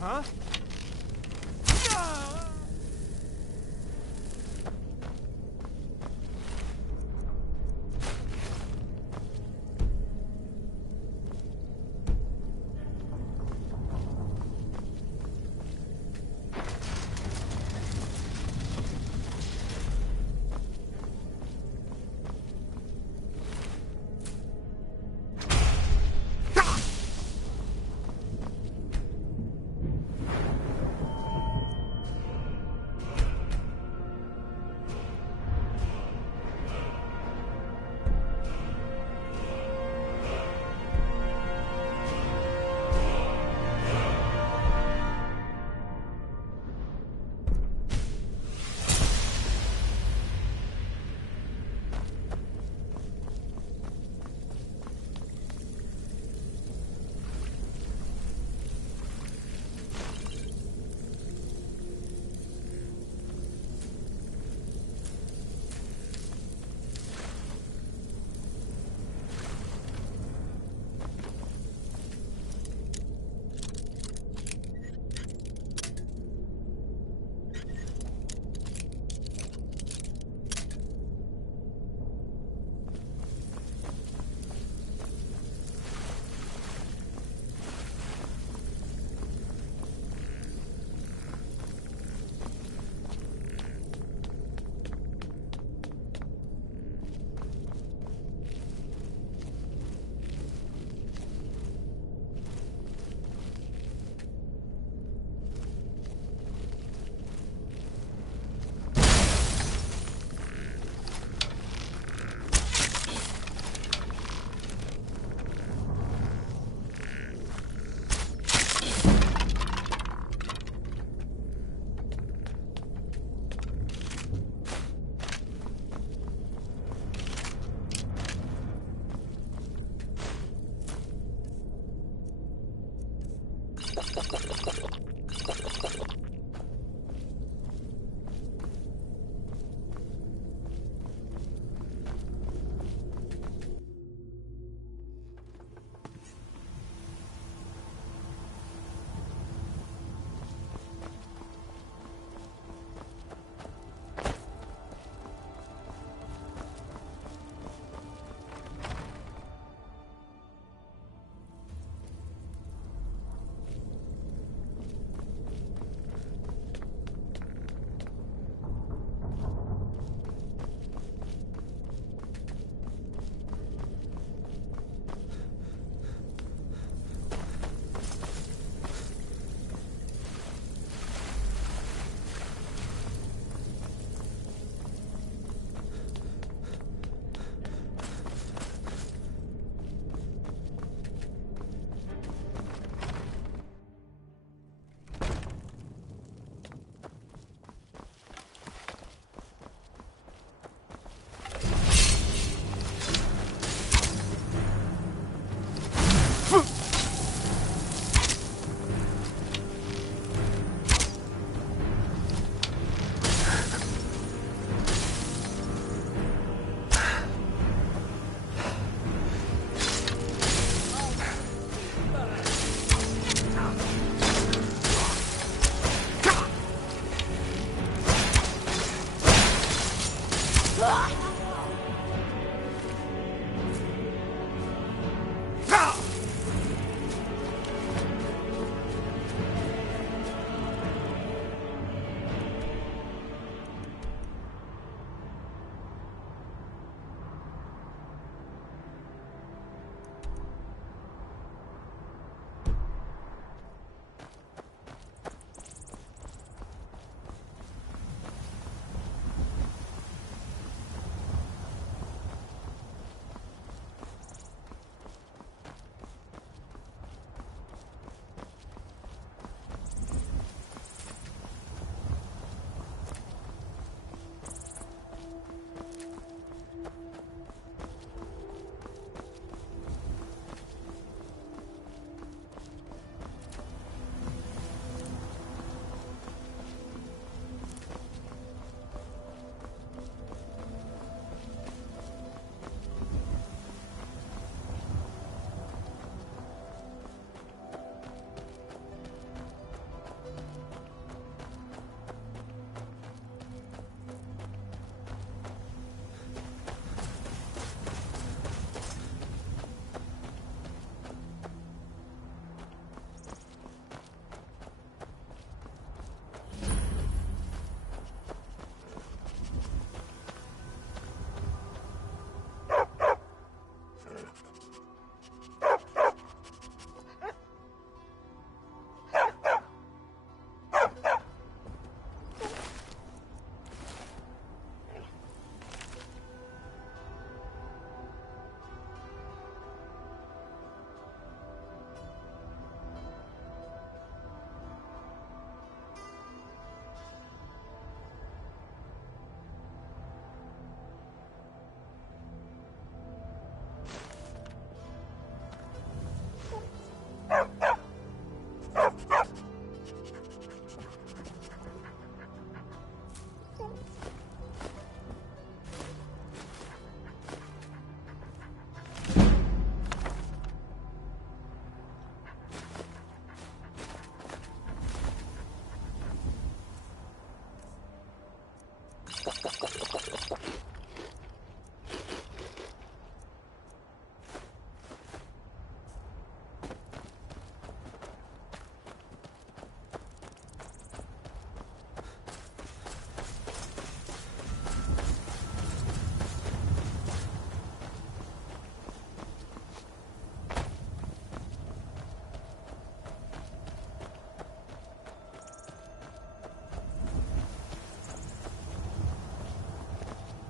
Huh?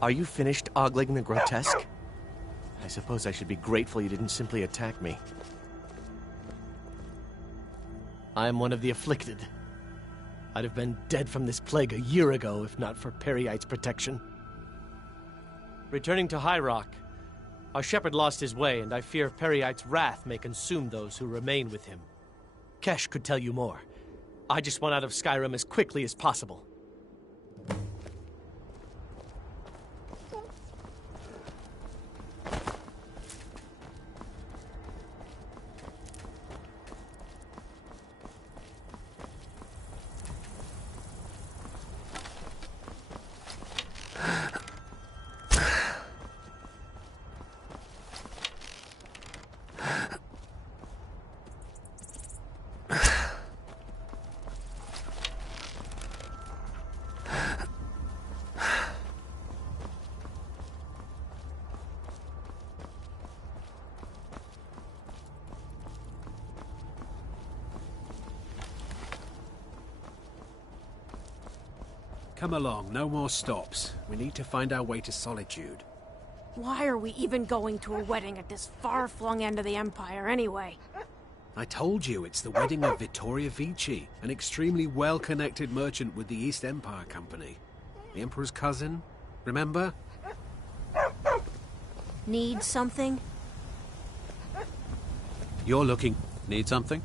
Are you finished ogling the grotesque? I suppose I should be grateful you didn't simply attack me. I am one of the afflicted. I'd have been dead from this plague a year ago if not for Peryite's protection. Returning to High Rock, our shepherd lost his way, and I fear Peryite's wrath may consume those who remain with him. Kesh could tell you more. I just want out of Skyrim as quickly as possible. Come along, no more stops. We need to find our way to Solitude. Why are we even going to a wedding at this far-flung end of the Empire, anyway? I told you, it's the wedding of Vittoria Vici, an extremely well-connected merchant with the East Empire Company. The Emperor's cousin, remember? Need something? You're looking... Need something?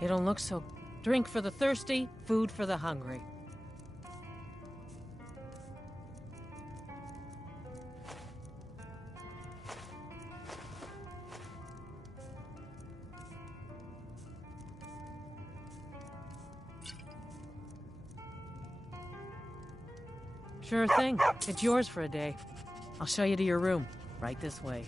You don't look so... Drink for the thirsty, food for the hungry. Sure thing. It's yours for a day. I'll show you to your room. Right this way.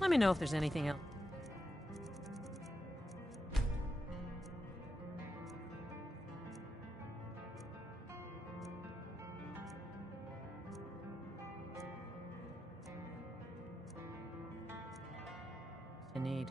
Let me know if there's anything else. You need.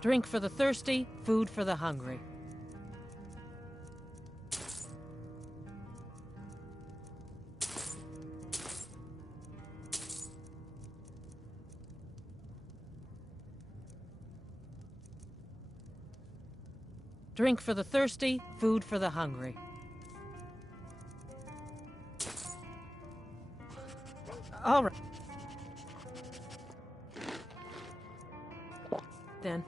Drink for the thirsty, food for the hungry. Drink for the thirsty, food for the hungry. All right. Then.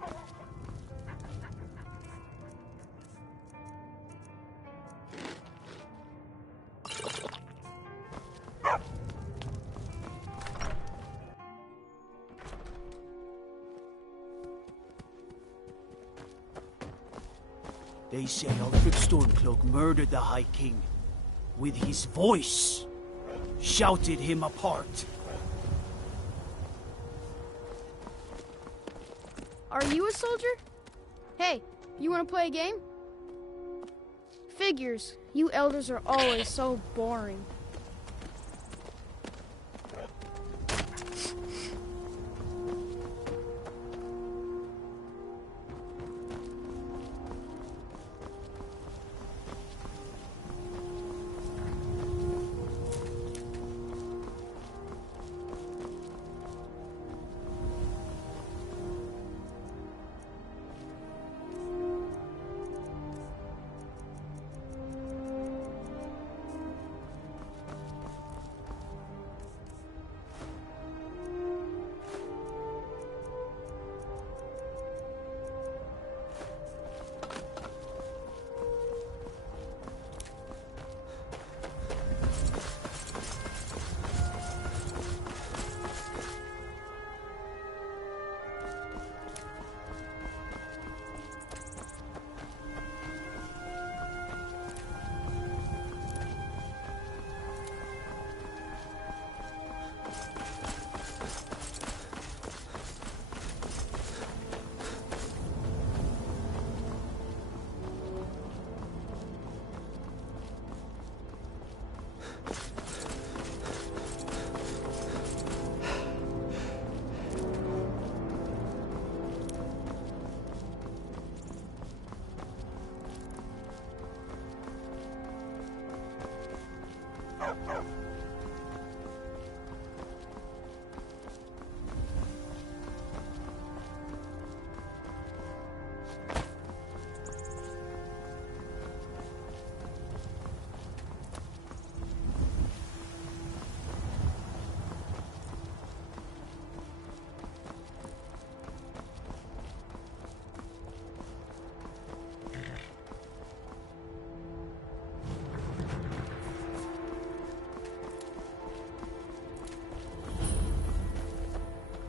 They say Ulfric Stormcloak murdered the High King. With his voice. Shouted him apart. Are you a soldier? Hey, you want to play a game? Figures. You elders are always so boring.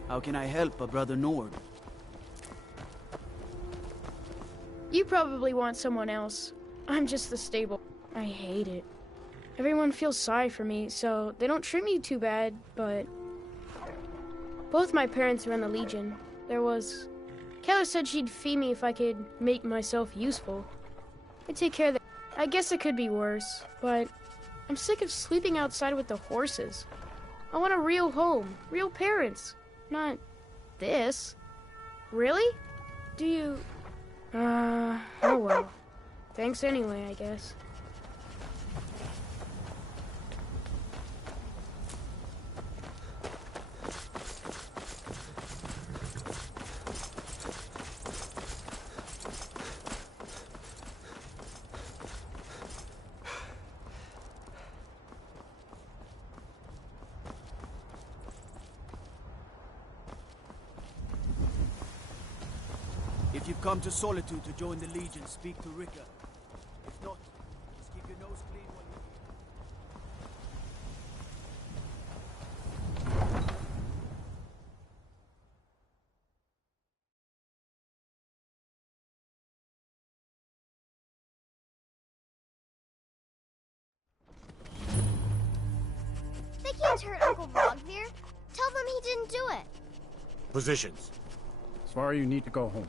How can I help a brother Nord? You probably want someone else. I'm just the stable. I hate it. Everyone feels sorry for me, so they don't treat me too bad, but... Both my parents are in the Legion. Keller said she'd feed me if I could make myself useful. I take care of that. I guess it could be worse, but I'm sick of sleeping outside with the horses. I want a real home, real parents. Not this. Really? Do you... oh well. Thanks anyway, I guess. If you've come to Solitude to join the Legion, speak to Rika. If not, just keep your nose clean while you're here. They can't hurt Uncle Rogvir. Tell them he didn't do it. Positions. Svar, you need to go home.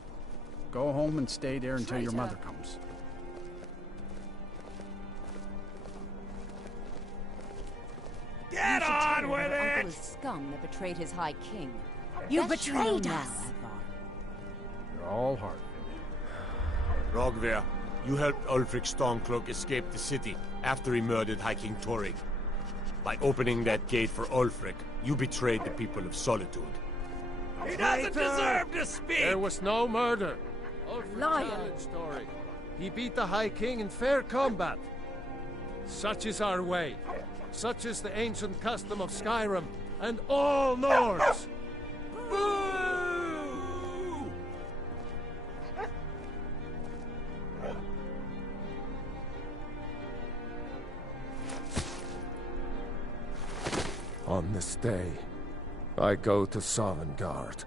Go home and stay there until your mother comes. Get on with it! Uncle is scum that betrayed his High King. You Best betrayed know us. now, Advar. You're all heart. Rogver, you helped Ulfric Stormcloak escape the city after he murdered High King Torrig. By opening that gate for Ulfric, you betrayed the people of Solitude. He doesn't deserve to speak! There was no murder. Ulfric Liar. challenged Torrig. He beat the High King in fair combat. Such is our way. Such is the ancient custom of Skyrim and all Nords. On this day, I go to Sovngarde.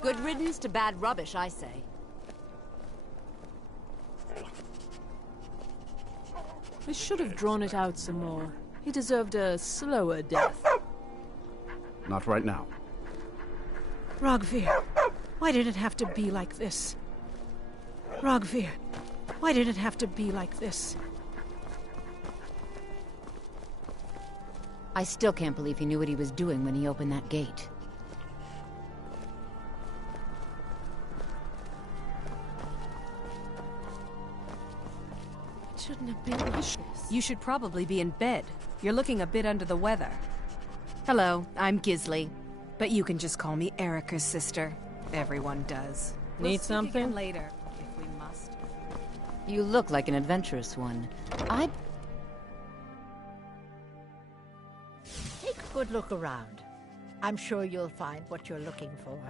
Good riddance to bad rubbish, I say. We should have drawn it out some more. He deserved a slower death. Not right now. Rogvir, why did it have to be like this? Rogvir, why did it have to be like this? I still can't believe he knew what he was doing when he opened that gate. Shouldn't have been like this. You should probably be in bed. You're looking a bit under the weather. Hello, I'm Gisli. But you can just call me Erica's sister. Everyone does. Need something? Later, if we must. You look like an adventurous one. Take a good look around. I'm sure you'll find what you're looking for.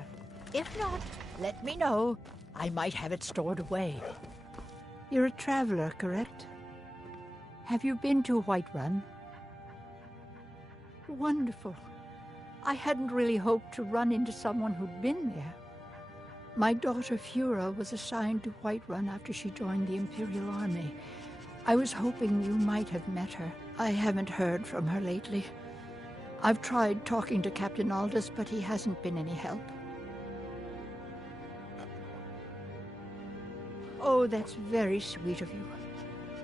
If not, let me know. I might have it stored away. You're a traveler, correct? Have you been to Whiterun? Wonderful. I hadn't really hoped to run into someone who'd been there. My daughter Fura was assigned to Whiterun after she joined the Imperial Army. I was hoping you might have met her. I haven't heard from her lately. I've tried talking to Captain Aldous, but he hasn't been any help. Oh, that's very sweet of you.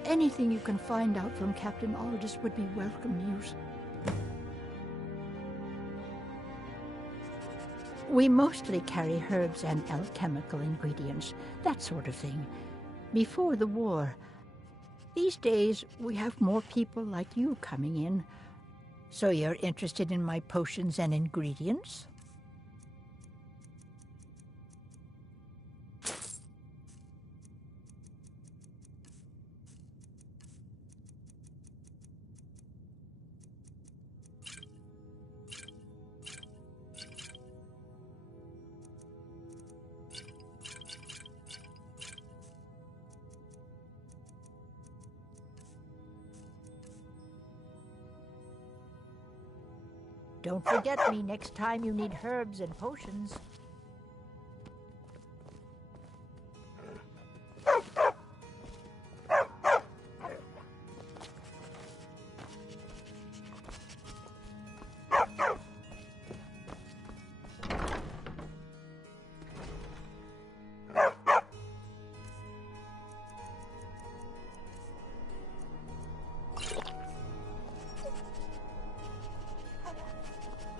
Anything you can find out from Captain Aldous would be welcome news. We mostly carry herbs and alchemical ingredients, that sort of thing. Before the war. These days, we have more people like you coming in. So you're interested in my potions and ingredients? Don't forget me next time you need herbs and potions.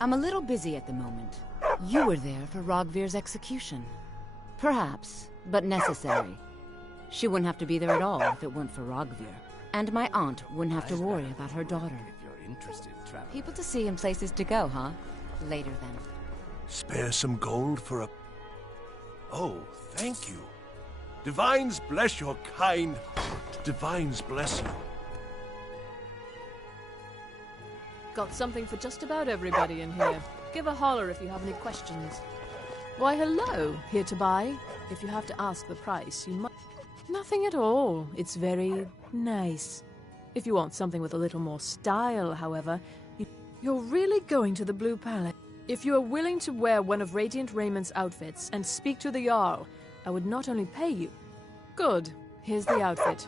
I'm a little busy at the moment. You were there for Rogvir's execution. Perhaps, but necessary. She wouldn't have to be there at all if it weren't for Rogvir. And my aunt wouldn't have to worry about her daughter. If you're interested, traveler. People to see and places to go, huh? Later then. Spare some gold for a... Oh, thank you. Divines bless your kind... Divines bless you. Got something for just about everybody in here. Give a holler if you have any questions. Why, hello, here to buy. If you have to ask the price, you might... Nothing at all. It's very nice. If you want something with a little more style, however, you're really going to the Blue Palace. If you are willing to wear one of Radiant Raymond's outfits and speak to the Jarl, I would not only pay you, Good. Here's the outfit.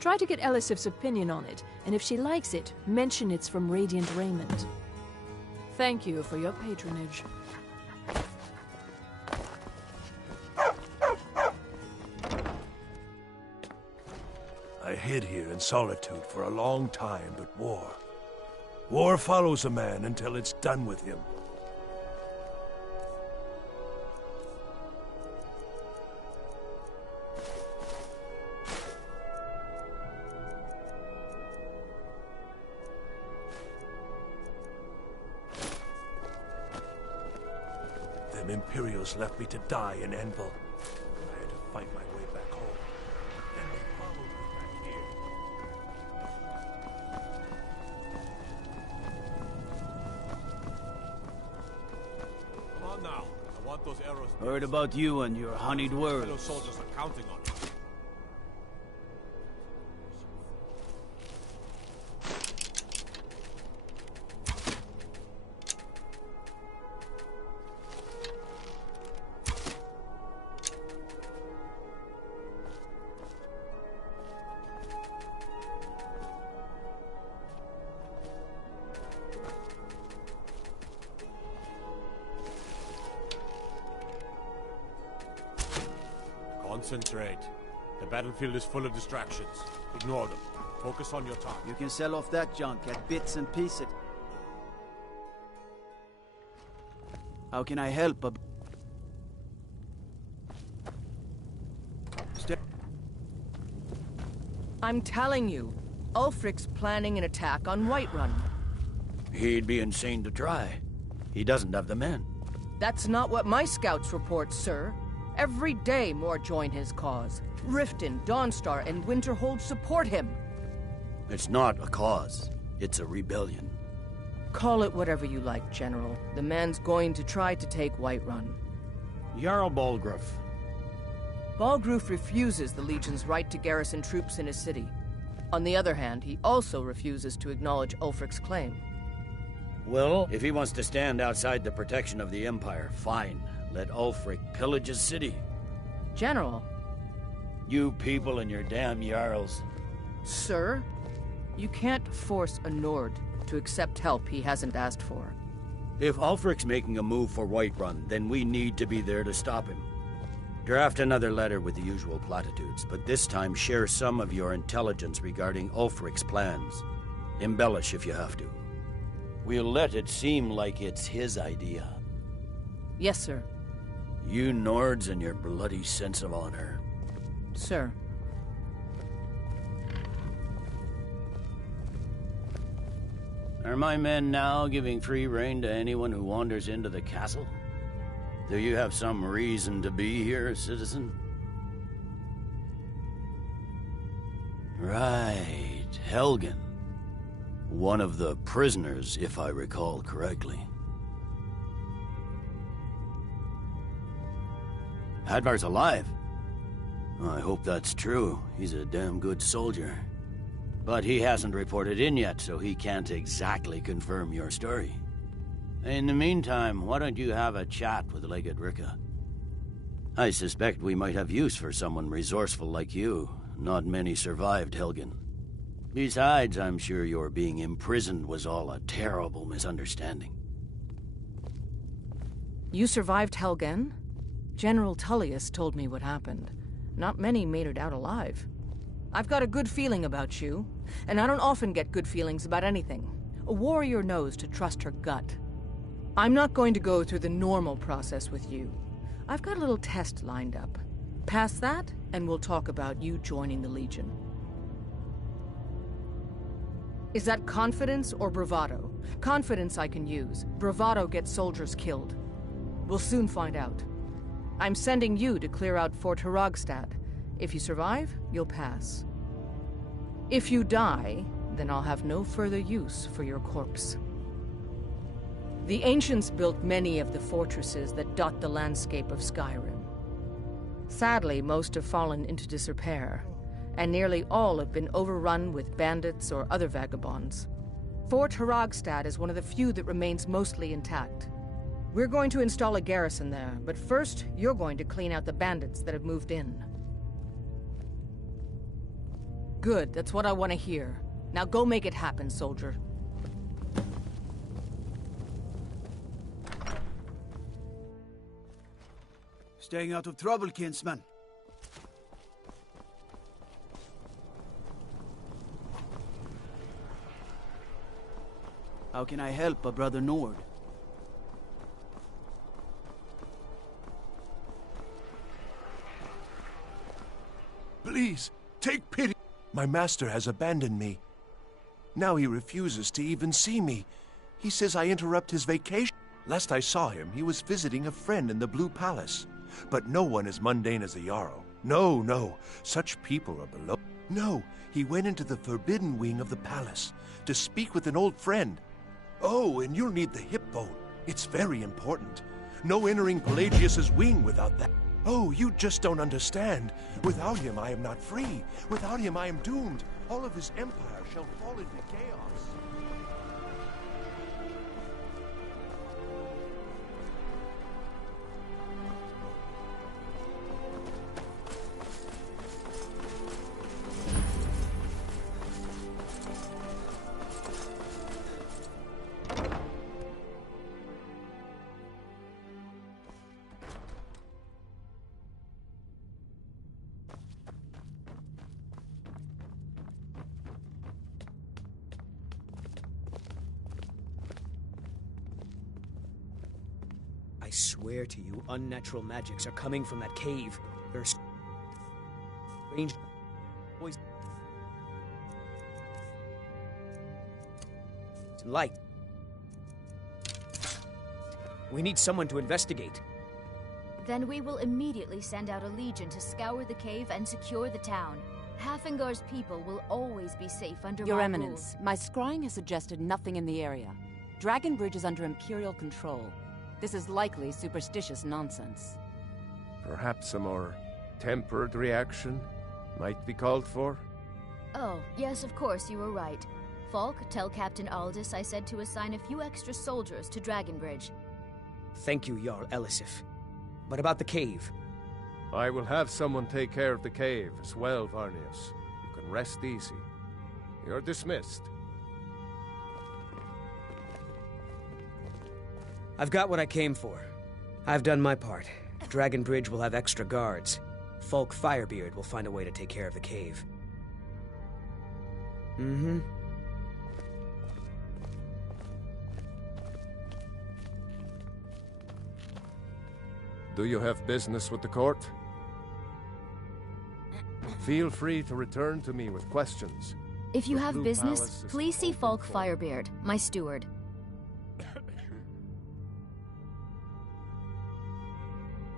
Try to get Elisif's opinion on it, and if she likes it, mention it's from Radiant Raiment. Thank you for your patronage. I hid here in solitude for a long time, but war follows a man until it's done with him. Them Imperials left me to die in Envil. I had to fight my way back home. Then they followed me back here. Come on now. I want those arrows. Heard about you and your honeyed words. Fellow soldiers are counting on you. Concentrate. The battlefield is full of distractions. Ignore them. Focus on your target. You can sell off that junk at bits and pieces. How can I help? I'm telling you, Ulfric's planning an attack on Whiterun. He'd be insane to try. He doesn't have the men. That's not what my scouts report, sir. Every day more join his cause. Riften, Dawnstar, and Winterhold support him. It's not a cause. It's a rebellion. Call it whatever you like, General. The man's going to try to take Whiterun. Jarl Balgruuf. Balgruuf refuses the Legion's right to garrison troops in his city. On the other hand, he also refuses to acknowledge Ulfric's claim. Well, if he wants to stand outside the protection of the Empire, fine. Let Ulfric pillage his city. General. You people and your damn Jarls. Sir, you can't force a Nord to accept help he hasn't asked for. If Ulfric's making a move for Whiterun, then we need to be there to stop him. Draft another letter with the usual platitudes, but this time share some of your intelligence regarding Ulfric's plans. Embellish if you have to. We'll let it seem like it's his idea. Yes, sir. You Nords and your bloody sense of honor. Sir. Are my men now giving free rein to anyone who wanders into the castle? Do you have some reason to be here, citizen? Right, Helgen. One of the prisoners, if I recall correctly. Hadvar's alive. I hope that's true. He's a damn good soldier. But he hasn't reported in yet, so he can't exactly confirm your story. In the meantime, why don't you have a chat with Legate Ricka? I suspect we might have use for someone resourceful like you. Not many survived Helgen. Besides, I'm sure your being imprisoned was all a terrible misunderstanding. You survived Helgen? General Tullius told me what happened. Not many made it out alive. I've got a good feeling about you, and I don't often get good feelings about anything. A warrior knows to trust her gut. I'm not going to go through the normal process with you. I've got a little test lined up. Pass that, and we'll talk about you joining the Legion. Is that confidence or bravado? Confidence I can use. Bravado gets soldiers killed. We'll soon find out. I'm sending you to clear out Fort Hrogstad. If you survive, you'll pass. If you die, then I'll have no further use for your corpse. The ancients built many of the fortresses that dot the landscape of Skyrim. Sadly, most have fallen into disrepair, and nearly all have been overrun with bandits or other vagabonds. Fort Hrogstad is one of the few that remains mostly intact. We're going to install a garrison there, but first, you're going to clean out the bandits that have moved in. Good, that's what I want to hear. Now go make it happen, soldier. Staying out of trouble, kinsman. How can I help a brother Nord? Please, take pity. My master has abandoned me. Now he refuses to even see me. He says I interrupt his vacation. Last I saw him, he was visiting a friend in the Blue Palace. But no one as mundane as a Jarl. No, no, such people are below. No, he went into the forbidden wing of the palace to speak with an old friend. Oh, and you'll need the hip bone. It's very important. No entering Pelagius's wing without that. Oh, you just don't understand. Without him, I am not free. Without him, I am doomed. All of his empire shall fall into chaos. I swear to you, unnatural magics are coming from that cave. There's strange voice and light. We need someone to investigate. Then we will immediately send out a legion to scour the cave and secure the town. Hafengar's people will always be safe under Your my Eminence, my scrying has suggested nothing in the area. Dragon Bridge is under Imperial control. This is likely superstitious nonsense. Perhaps a more tempered reaction might be called for? Oh, yes, of course, you were right. Falk, tell Captain Aldous I said to assign a few extra soldiers to Dragonbridge. Thank you, Jarl Elisif. But about the cave? I will have someone take care of the cave as well, Varnius. You can rest easy. You're dismissed. I've got what I came for. I've done my part. Dragonbridge will have extra guards. Falk Firebeard will find a way to take care of the cave. Mm-hmm. Do you have business with the court? Feel free to return to me with questions. If you The have Blue business, Palace is please see open Falk for- Firebeard, my steward.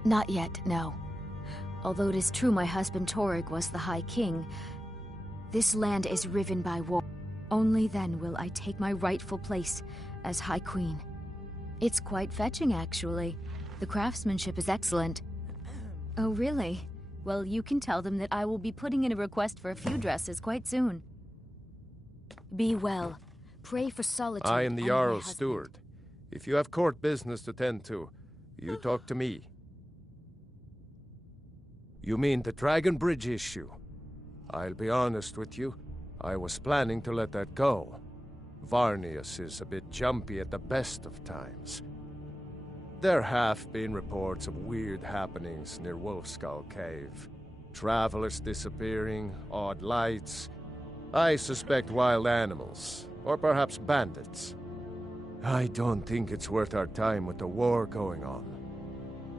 Not yet, no. Although it is true my husband Torrig was the High King, this land is riven by war. Only then will I take my rightful place as High Queen. It's quite fetching, actually. The craftsmanship is excellent. Oh, really? Well, you can tell them that I will be putting in a request for a few dresses quite soon. Be well. Pray for solitude. I am the and my Jarl's husband. steward. If you have court business to tend to, you talk to me. You mean the Dragon Bridge issue? I'll be honest with you. I was planning to let that go. Varnius is a bit jumpy at the best of times. There have been reports of weird happenings near Wolfskull Cave. Travelers disappearing, odd lights. I suspect wild animals, or perhaps bandits. I don't think it's worth our time with the war going on.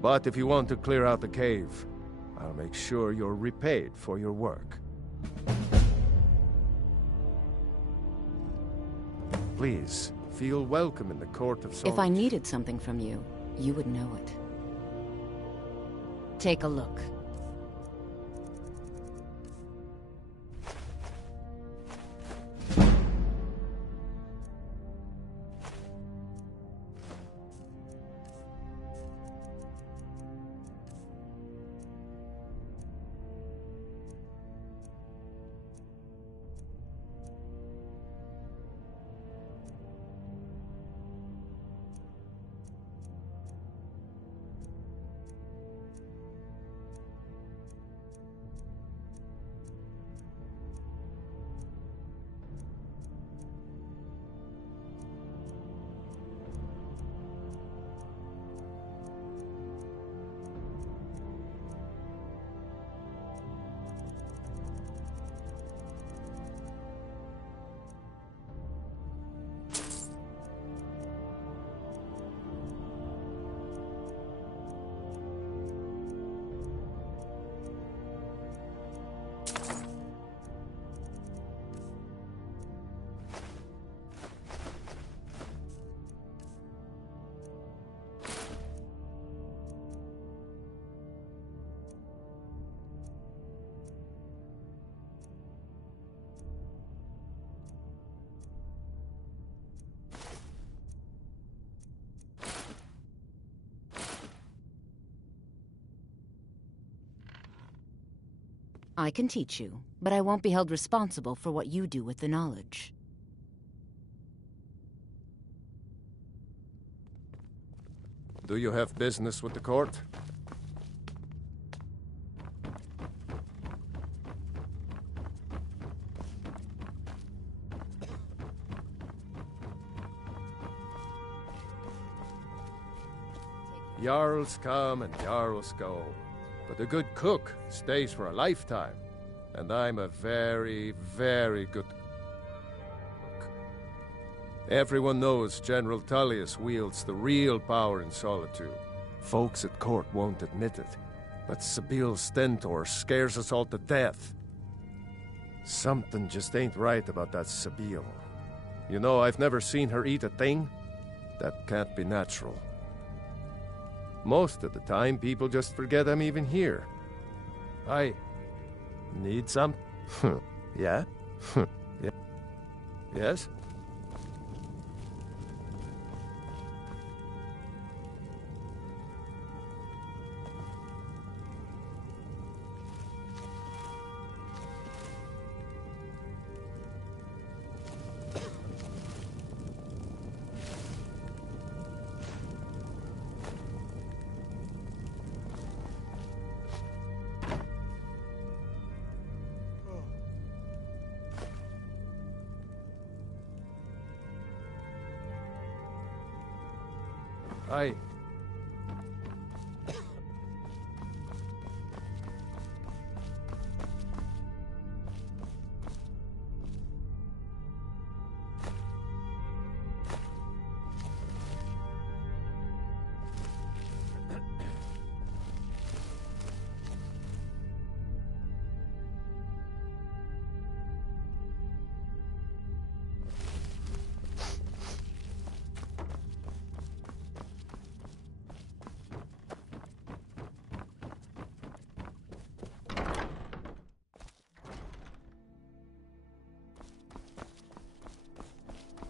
But if you want to clear out the cave, I'll make sure you're repaid for your work. Please, feel welcome in the court of soldiers. If I needed something from you, you would know it. Take a look. I can teach you, but I won't be held responsible for what you do with the knowledge. Do you have business with the court? Jarls come and Jarls go, but a good cook stays for a lifetime, and I'm a very, very good cook. Everyone knows General Tullius wields the real power in Solitude. Folks at court won't admit it, but Sibyl Stentor scares us all to death. Something just ain't right about that Sibyl. You know, I've never seen her eat a thing. That can't be natural. Most of the time, people just forget I'm even here. I need some? Yeah? Yeah? Yes? I...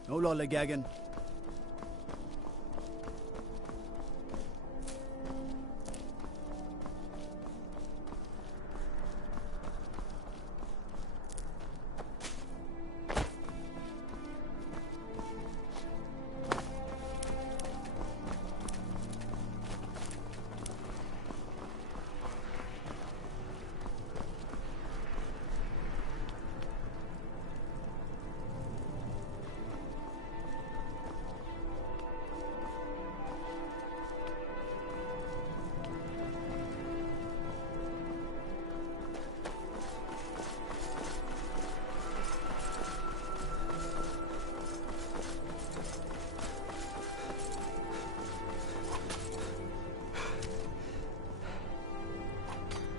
No lollygagging.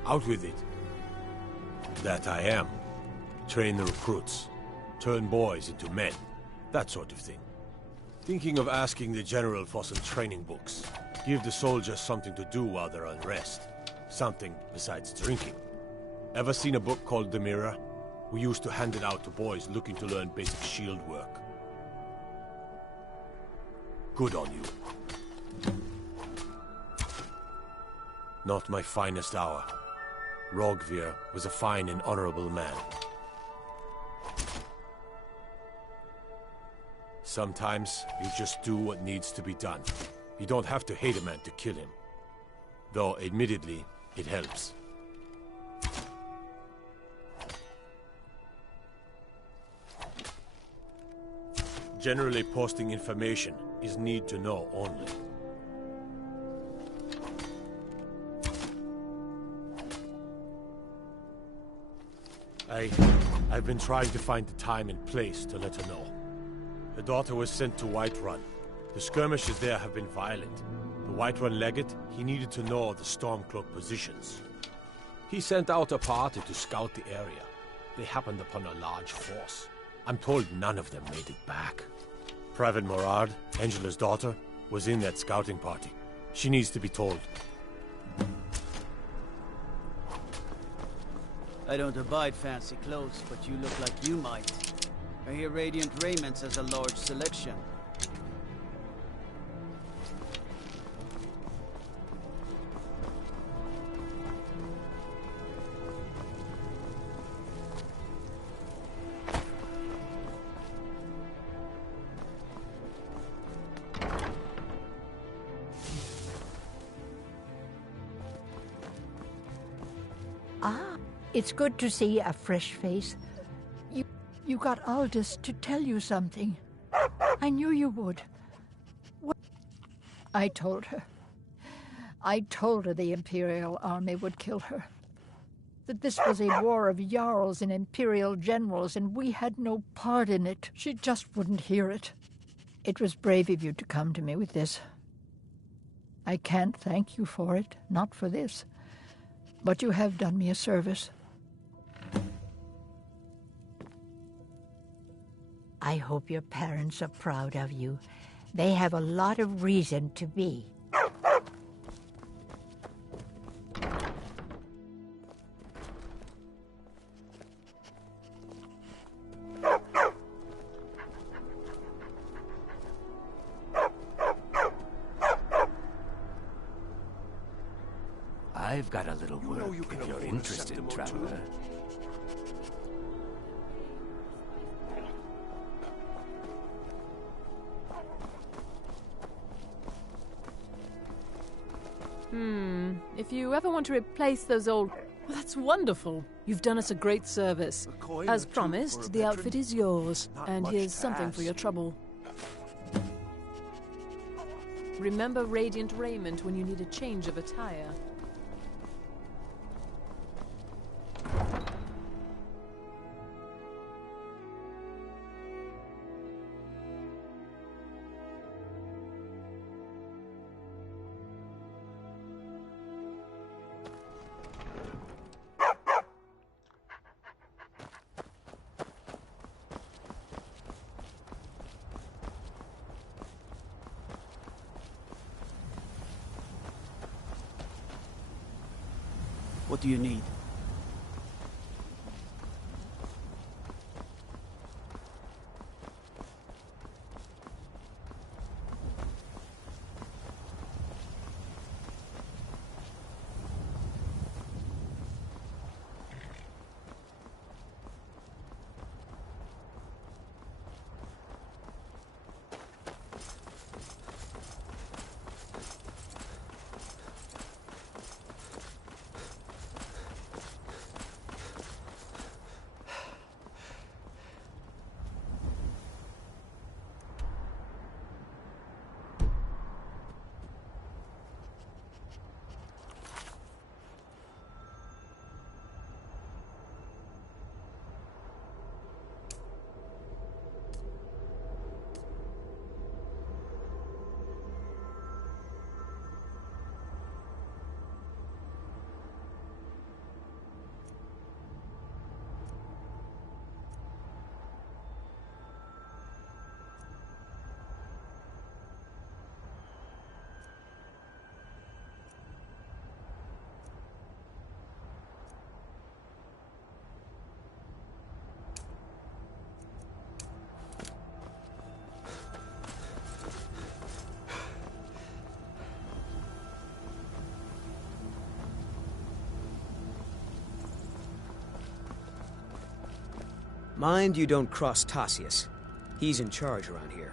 Out with it. That I am. Train the recruits. Turn boys into men. That sort of thing. Thinking of asking the General for some training books. Give the soldiers something to do while they're on rest. Something besides drinking. Ever seen a book called The Mirror? We used to hand it out to boys looking to learn basic shield work. Good on you. Not my finest hour. Rogvir was a fine and honorable man. Sometimes you just do what needs to be done. You don't have to hate a man to kill him. Though, admittedly, it helps. Generally, posting information is need to know only. I've been trying to find the time and place to let her know. Her daughter was sent to Whiterun. The skirmishes there have been violent. The Whiterun legate, he needed to know the Stormcloak positions. He sent out a party to scout the area. They happened upon a large force. I'm told none of them made it back. Private Morard, Angela's daughter, was in that scouting party. She needs to be told. I don't abide fancy clothes, but you look like you might. I hear Radiant Raiments has a large selection. It's good to see a fresh face. You got Aldous to tell you something. I knew you would. I told her. I told her the Imperial army would kill her. That this was a war of Jarls and Imperial generals, and we had no part in it. She just wouldn't hear it. It was brave of you to come to me with this. I can't thank you for it, not for this. But you have done me a service. I hope your parents are proud of you. They have a lot of reason to be. I've got a little work if you're interested, traveler. If you ever want to replace those old... Well, that's wonderful. You've done us a great service. As promised, the outfit is yours, and here's something for your trouble. Remember Radiant Raiment when you need a change of attire. What do you need? Mind you don't cross Tassius. He's in charge around here.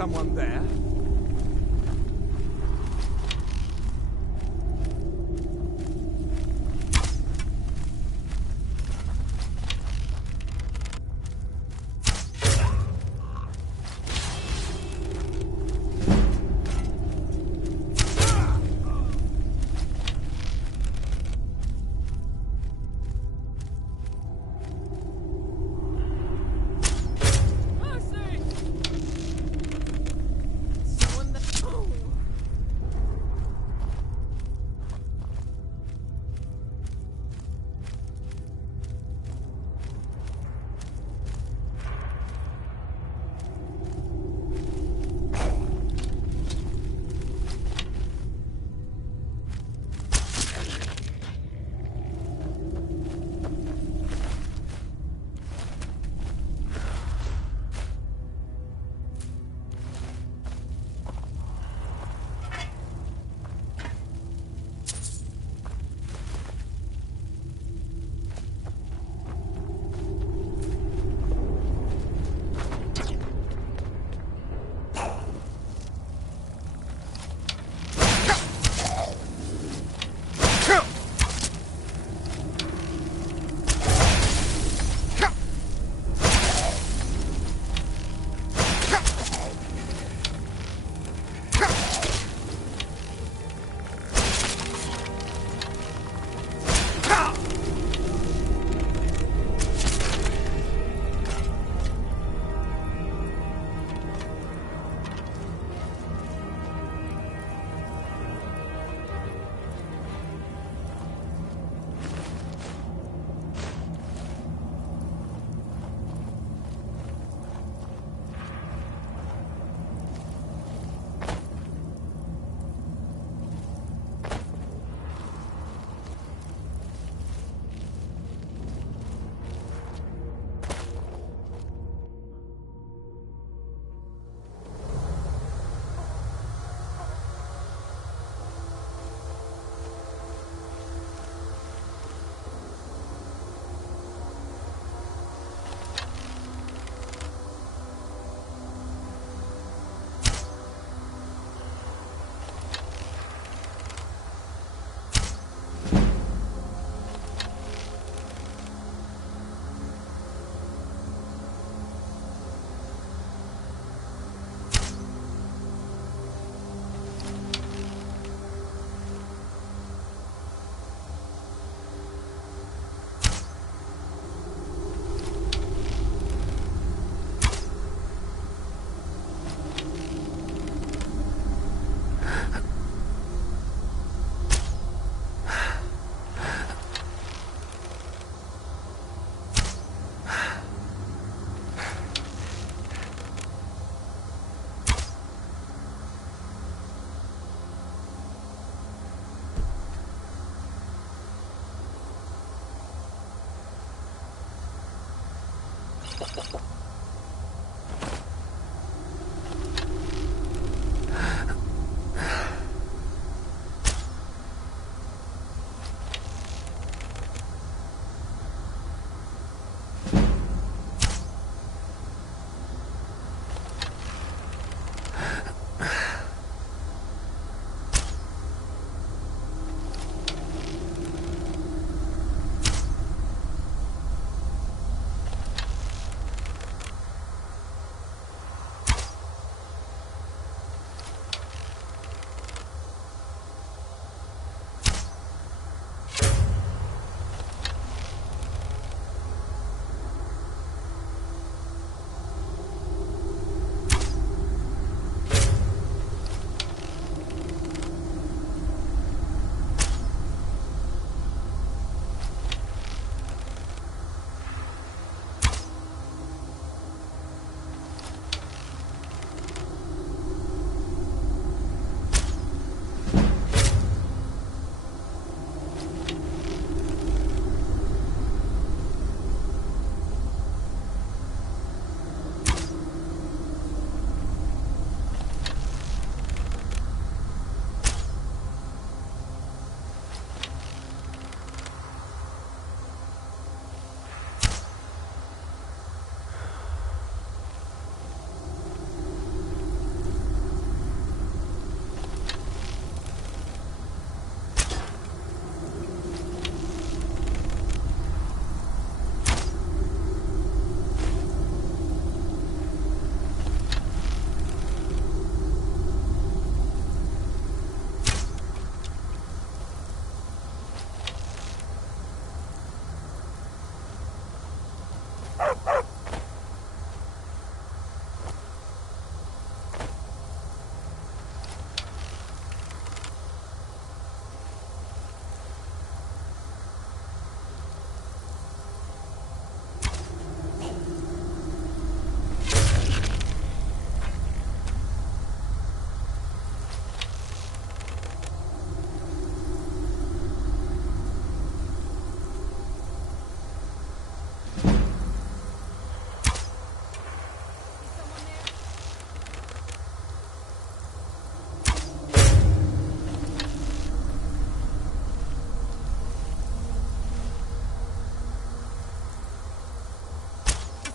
someone there?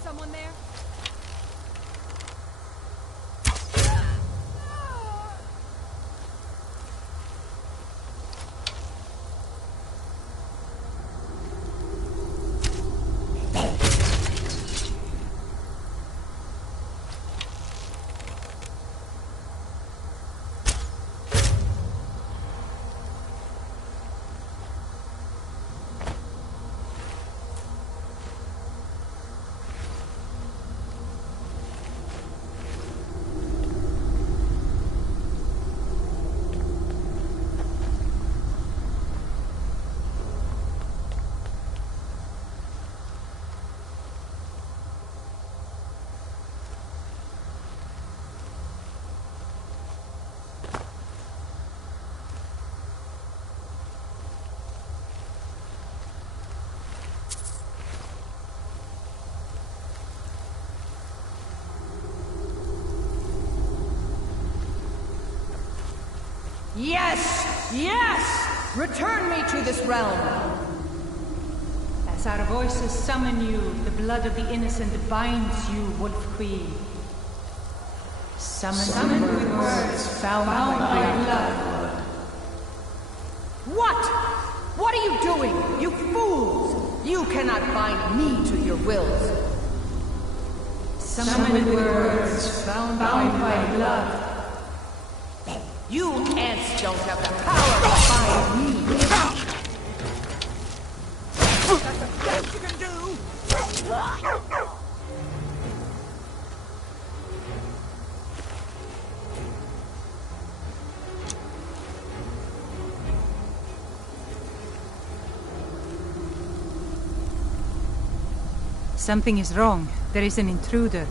Someone there? Yes! Yes! Return me to this realm! As our voices summon you, the blood of the innocent binds you, Wolf Queen. Summon with words found by blood. What? What are you doing, you fools? You cannot bind me to your wills. Summon with words found by blood. You ants don't have the power to bind me. That's the best you can do. Something is wrong. There is an intruder.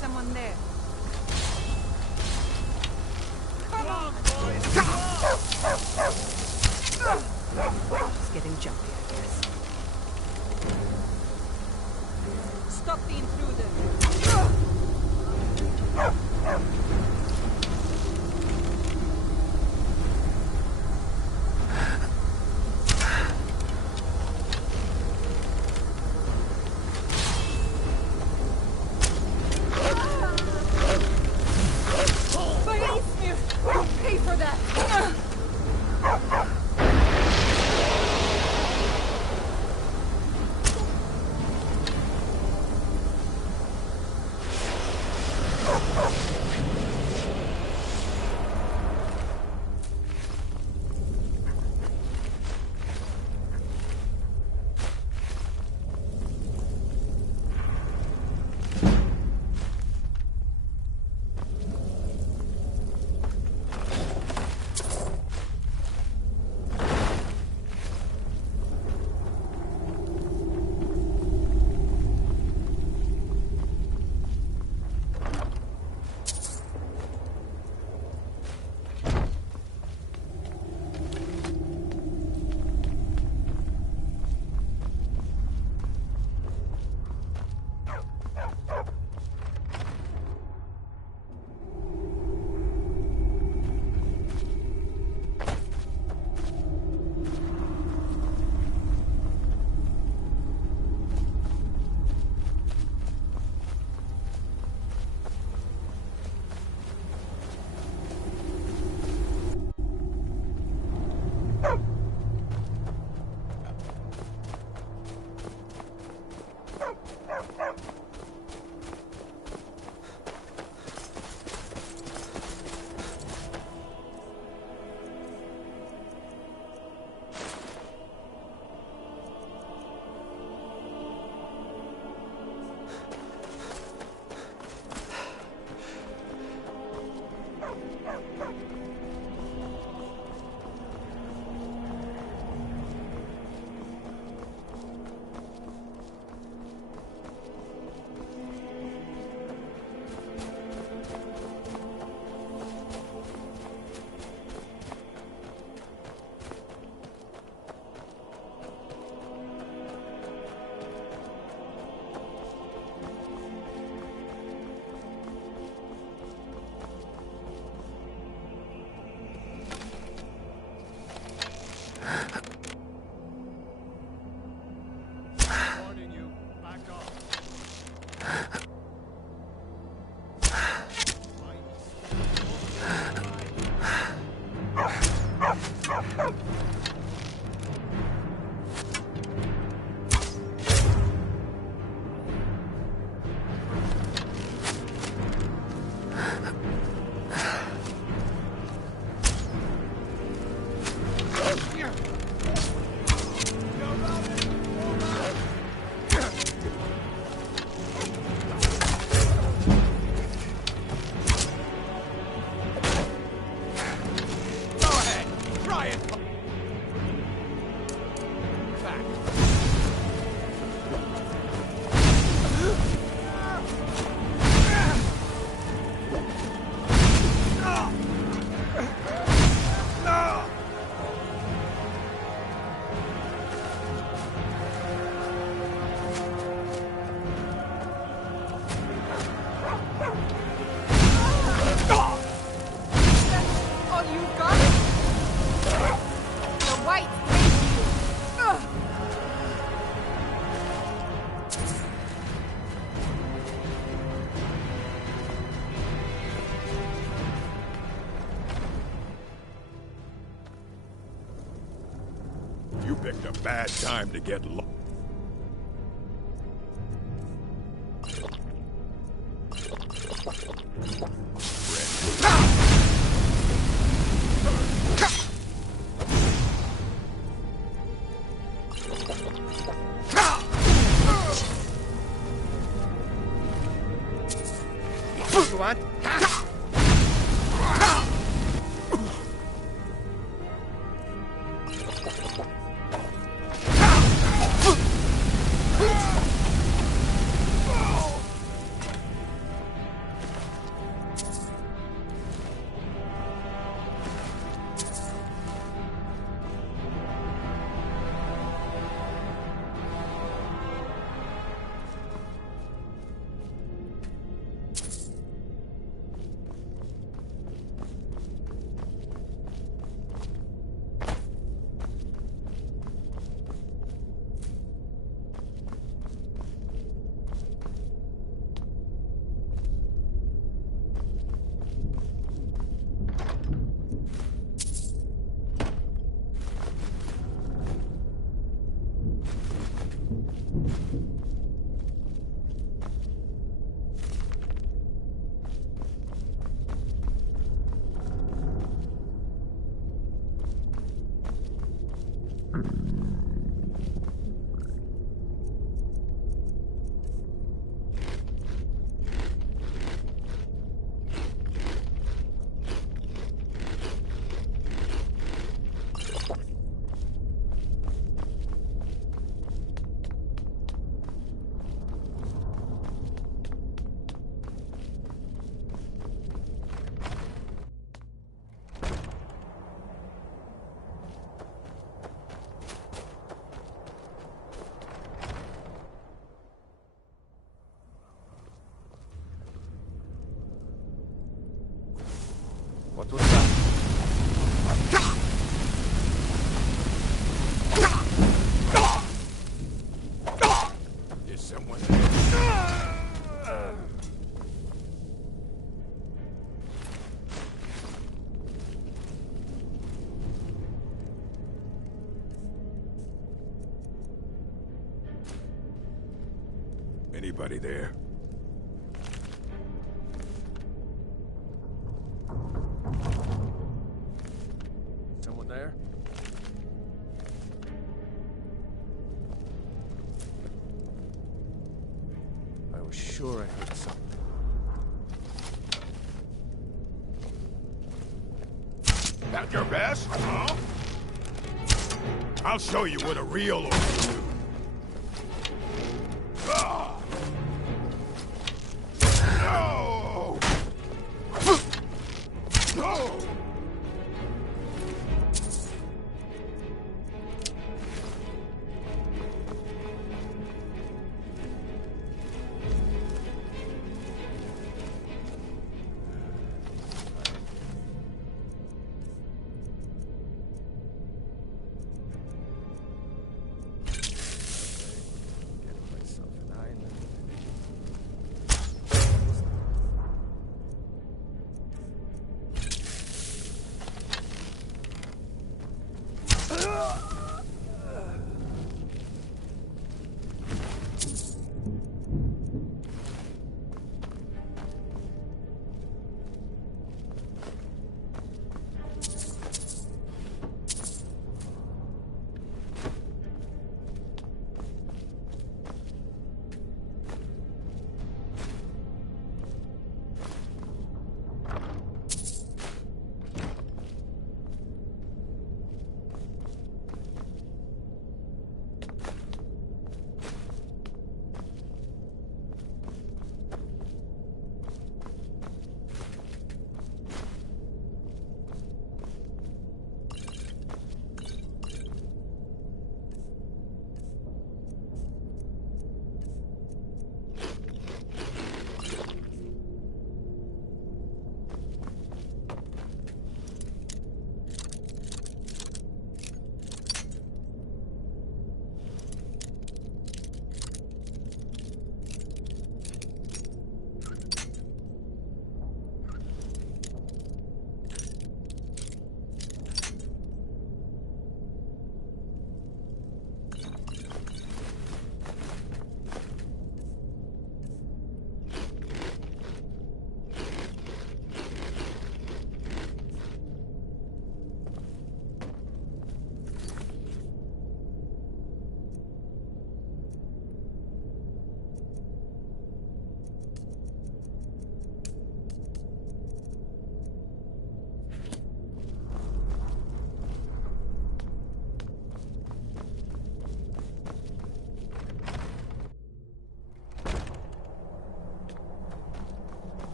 Someone there. Come on, boys! It's getting jumpy, I guess. Stop the intruder! Oh! You picked a bad time to get lost. What? What was that? Is someone there? Anybody there? Someone there? I was sure I heard something. At your best, huh? I'll show you what a real orc can do. Ah! No! No!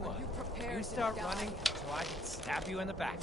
what? You prepared You to start die? running so I can stab you in the back.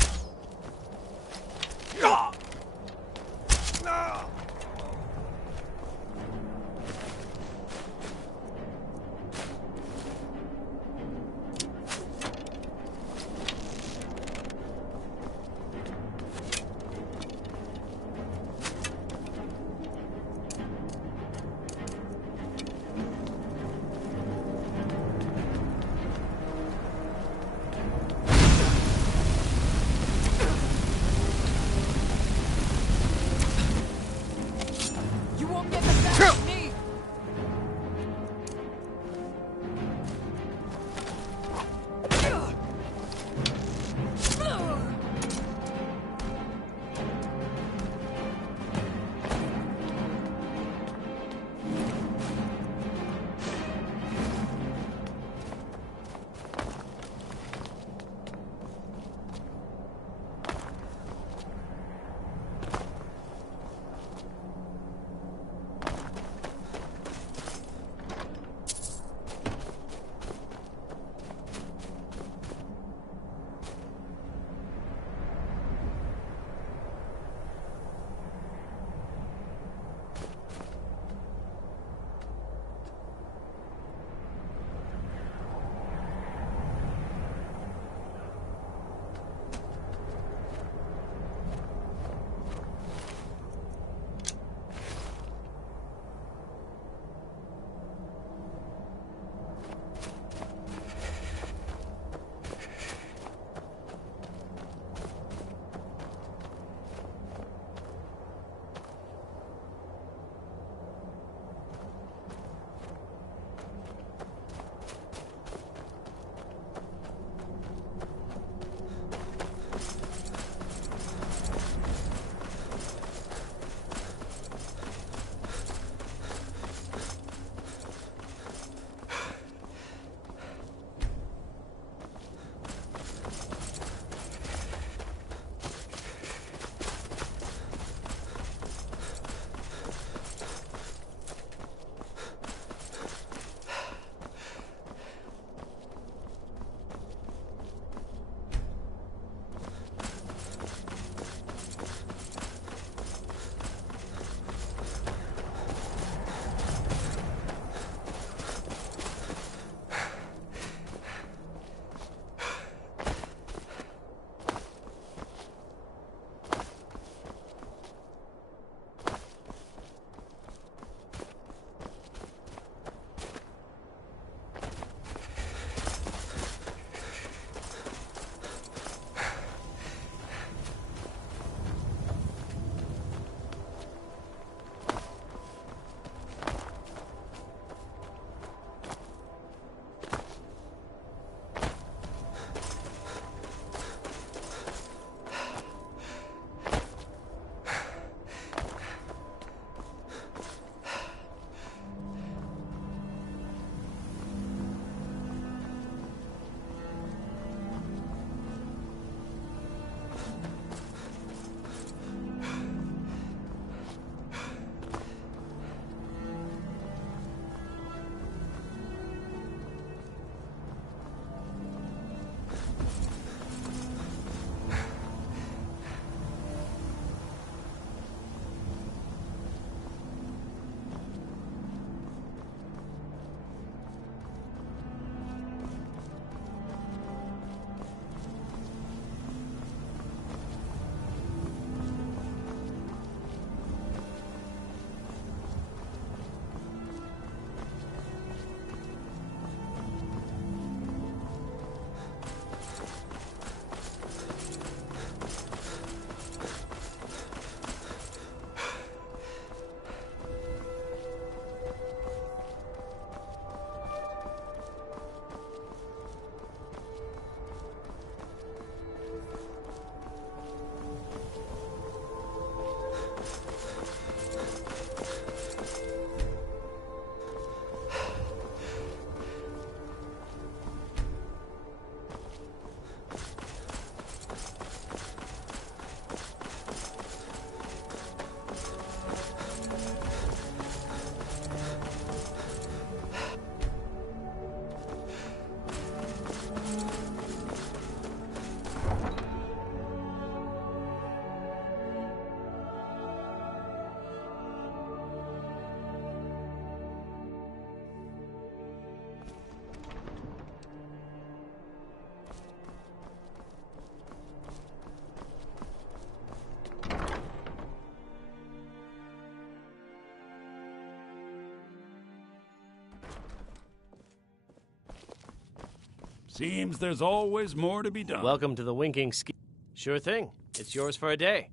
Seems there's always more to be done. Welcome to the Winking Ski. Sure thing. It's yours for a day.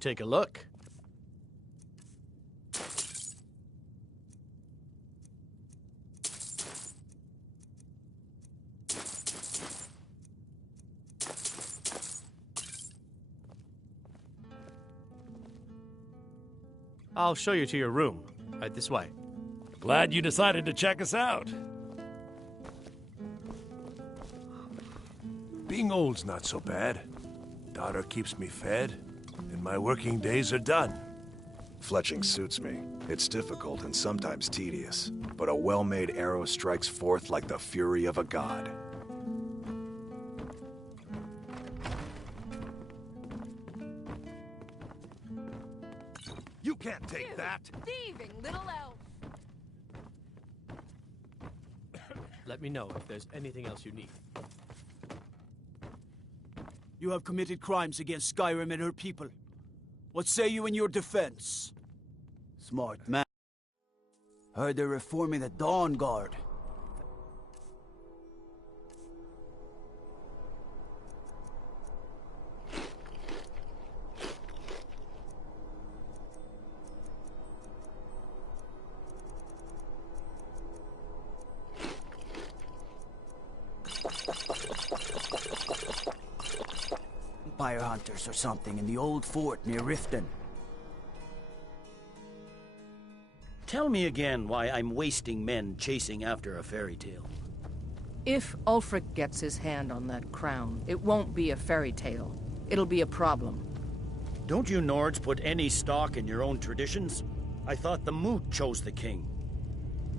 Take a look. I'll show you to your room. Right this way. Glad you decided to check us out. Being old's not so bad. Daughter keeps me fed, and my working days are done. Fletching suits me. It's difficult and sometimes tedious, but a well-made arrow strikes forth like the fury of a god. You can't take that! Thieving little elf! Let me know if there's anything else you need. You have committed crimes against Skyrim and her people. What say you in your defense? Smart man. Heard they're reforming the Dawn Guard. Fire hunters or something in the old fort near Riften. Tell me again why I'm wasting men chasing after a fairy tale. If Ulfric gets his hand on that crown, it won't be a fairy tale. It'll be a problem. Don't you Nords put any stock in your own traditions? I thought the Moot chose the king.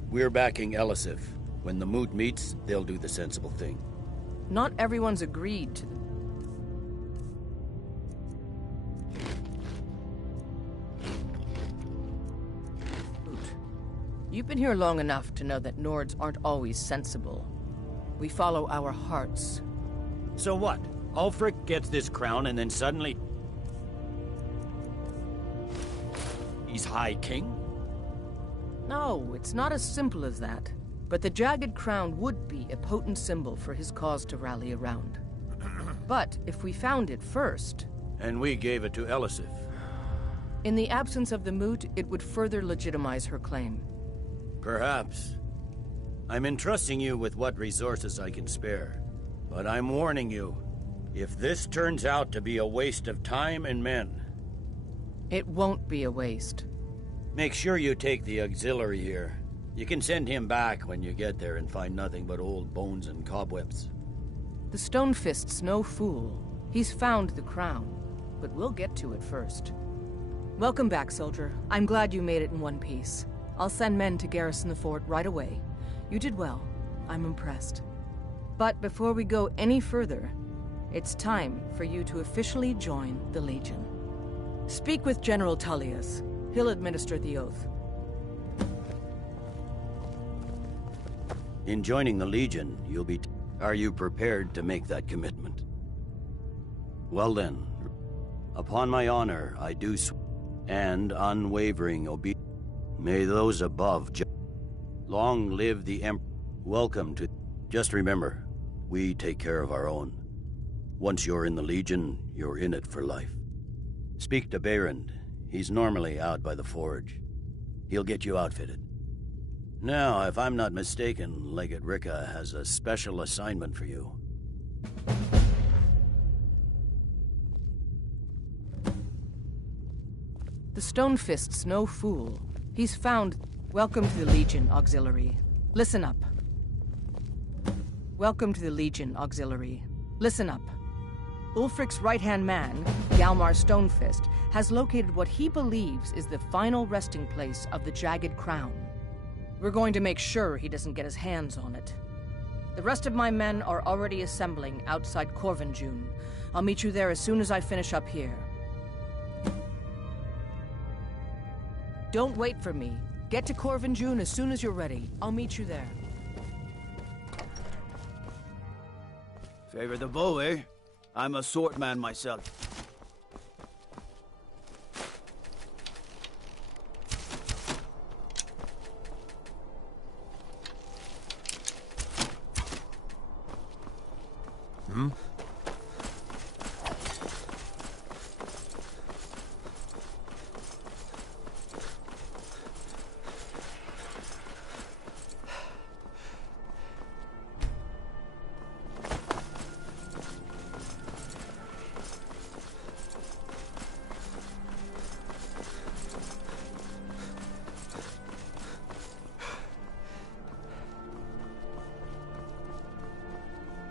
We're backing Elisif. When the Moot meets, they'll do the sensible thing. Not everyone's agreed to the... You've been here long enough to know that Nords aren't always sensible. We follow our hearts. So what? Ulfric gets this crown and then suddenly... he's High King? No, it's not as simple as that. But the Jagged Crown would be a potent symbol for his cause to rally around. But if we found it first... And we gave it to Elisif. In the absence of the Moot, it would further legitimize her claim. Perhaps. I'm entrusting you with what resources I can spare. But I'm warning you, if this turns out to be a waste of time and men... It won't be a waste. Make sure you take the auxiliary here. You can send him back when you get there and find nothing but old bones and cobwebs. The Stonefist's no fool. He's found the crown. But we'll get to it first. Welcome back, soldier. I'm glad you made it in one piece. I'll send men to garrison the fort right away. You did well. I'm impressed. But before we go any further, it's time for you to officially join the Legion. Speak with General Tullius. He'll administer the oath. In joining the Legion, you'll be... Are you prepared to make that commitment? Well then, upon my honor, I do swear, and unwavering obedience. May those above long live the Emperor. Welcome to... Just remember, we take care of our own. Once you're in the Legion, you're in it for life. Speak to Behrend. He's normally out by the forge. He'll get you outfitted. Now, if I'm not mistaken, Legate Ricka has a special assignment for you. The Stonefist's no fool. He's found... Welcome to the Legion, Auxiliary. Listen up. Welcome to the Legion, Auxiliary. Listen up. Ulfric's right-hand man, Hjalmar Stonefist, has located what he believes is the final resting place of the Jagged Crown. We're going to make sure he doesn't get his hands on it. The rest of my men are already assembling outside Corvinjune. I'll meet you there as soon as I finish up here. Don't wait for me. Get to Corvinjune as soon as you're ready. I'll meet you there. Favor the bow, eh? I'm a sword man myself. Hmm?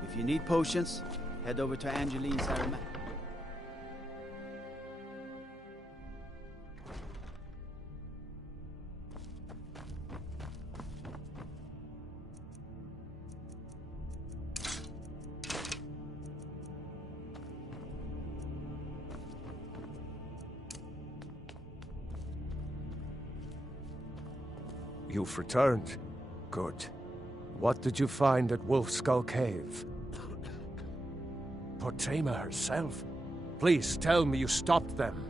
If you need potions, head over to Angeline's Aromatic. You've returned. Good. What did you find at Wolf Skull Cave? Potema herself? Please tell me you stopped them.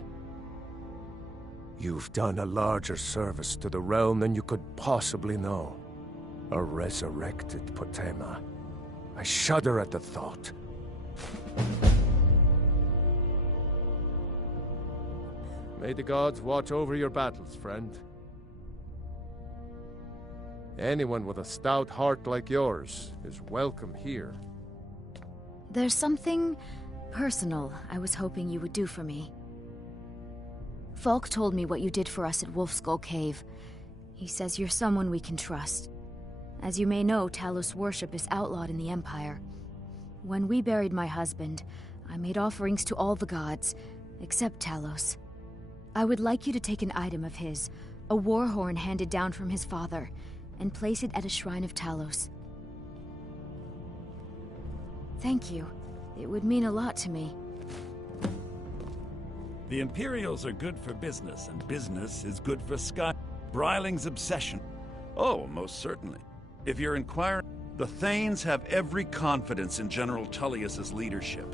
You've done a larger service to the realm than you could possibly know. A resurrected Potema. I shudder at the thought. May the gods watch over your battles, friend. Anyone with a stout heart like yours is welcome here. There's something personal I was hoping you would do for me. Falk told me what you did for us at Wolfskull Cave. He says you're someone we can trust. As you may know, Talos worship is outlawed in the Empire. When we buried my husband, I made offerings to all the gods, except Talos. I would like you to take an item of his, a war horn handed down from his father, and place it at a shrine of Talos. Thank you. It would mean a lot to me. The Imperials are good for business, and business is good for Sky. Bryling's obsession. Oh, most certainly. If you're inquiring, the Thanes have every confidence in General Tullius's leadership.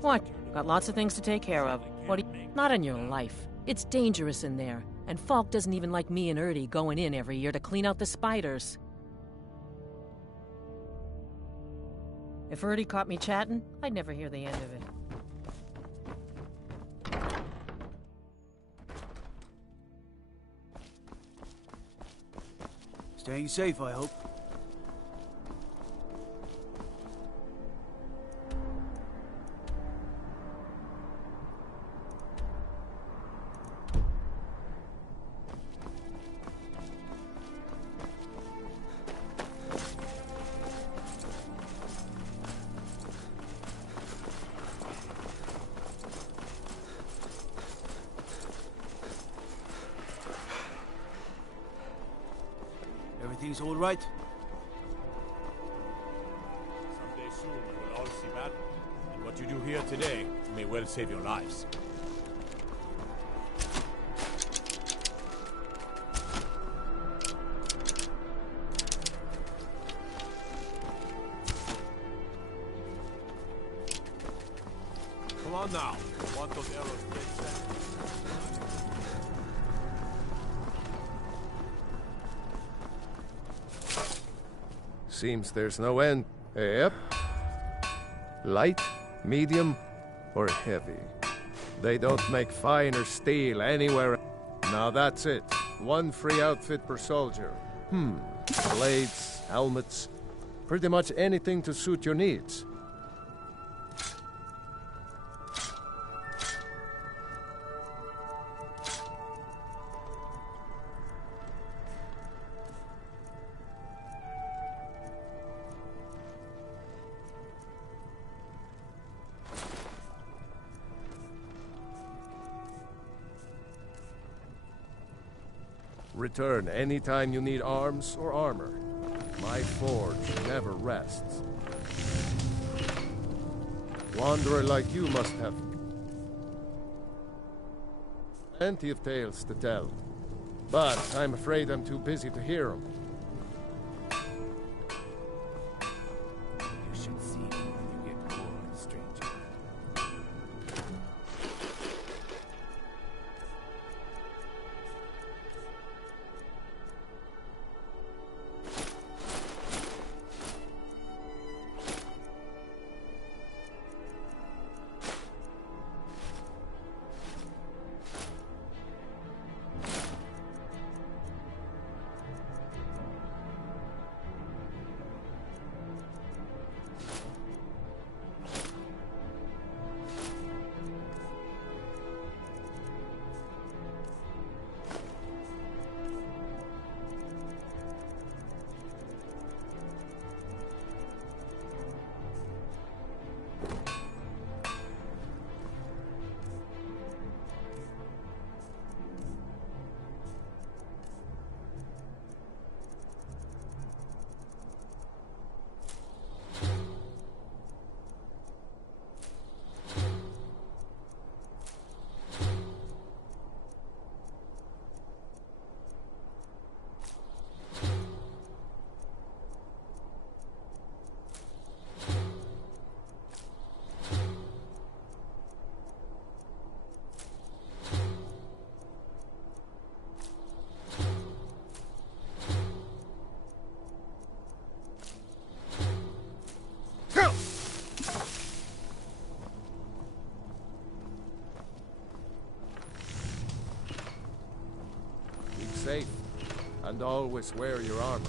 What? Got lots of things to take care of. What do you... Not in your life. It's dangerous in there, and Falk doesn't even like me and Erdy going in every year to clean out the spiders. If Erdy caught me chatting, I'd never hear the end of it. Staying safe, I hope. Everything's all right? Someday soon you will all see battle, and what you do here today may well save your lives. Come on now. I want those arrows dead set. Seems there's no end. Yep. Light, medium, or heavy. They don't make finer steel anywhere. Now that's it. One free outfit per soldier. Blades, helmets, pretty much anything to suit your needs. Return anytime you need arms or armor. My forge never rests. Wanderer like you must have plenty of tales to tell, but I'm afraid I'm too busy to hear them. You should see me when you get bored, stranger. safe. And always wear your armor.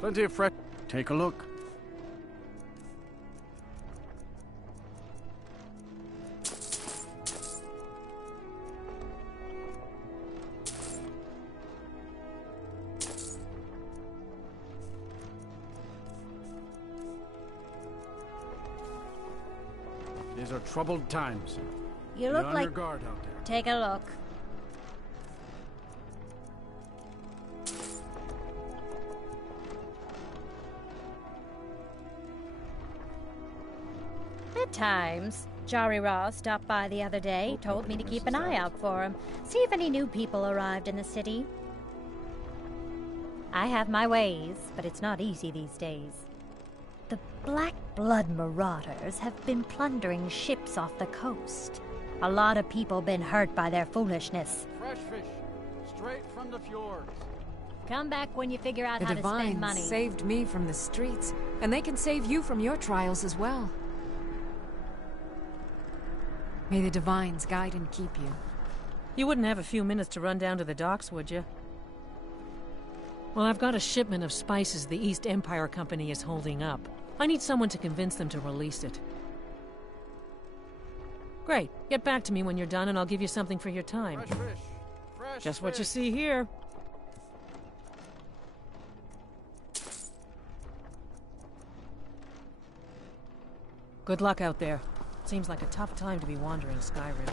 Plenty of fresh. Take a look. These are troubled times. You Be look on like... your guard out there. Take a look. At times. Jari Raw stopped by the other day, told me to keep an eye out for him, see if any new people arrived in the city. I have my ways, but it's not easy these days. The Black Blood marauders have been plundering ships off the coast. A lot of people been hurt by their foolishness. Fresh fish, straight from the fjords. Come back when you figure out The how to spend Divines money. saved me from the streets, and they can save you from your trials as well. May the Divines guide and keep you. You wouldn't have a few minutes to run down to the docks, would you? Well, I've got a shipment of spices the East Empire Company is holding up. I need someone to convince them to release it. Great. Get back to me when you're done and I'll give you something for your time. Fresh fish. Fresh Just what you fish. see here. Good luck out there. Seems like a tough time to be wandering Skyrim.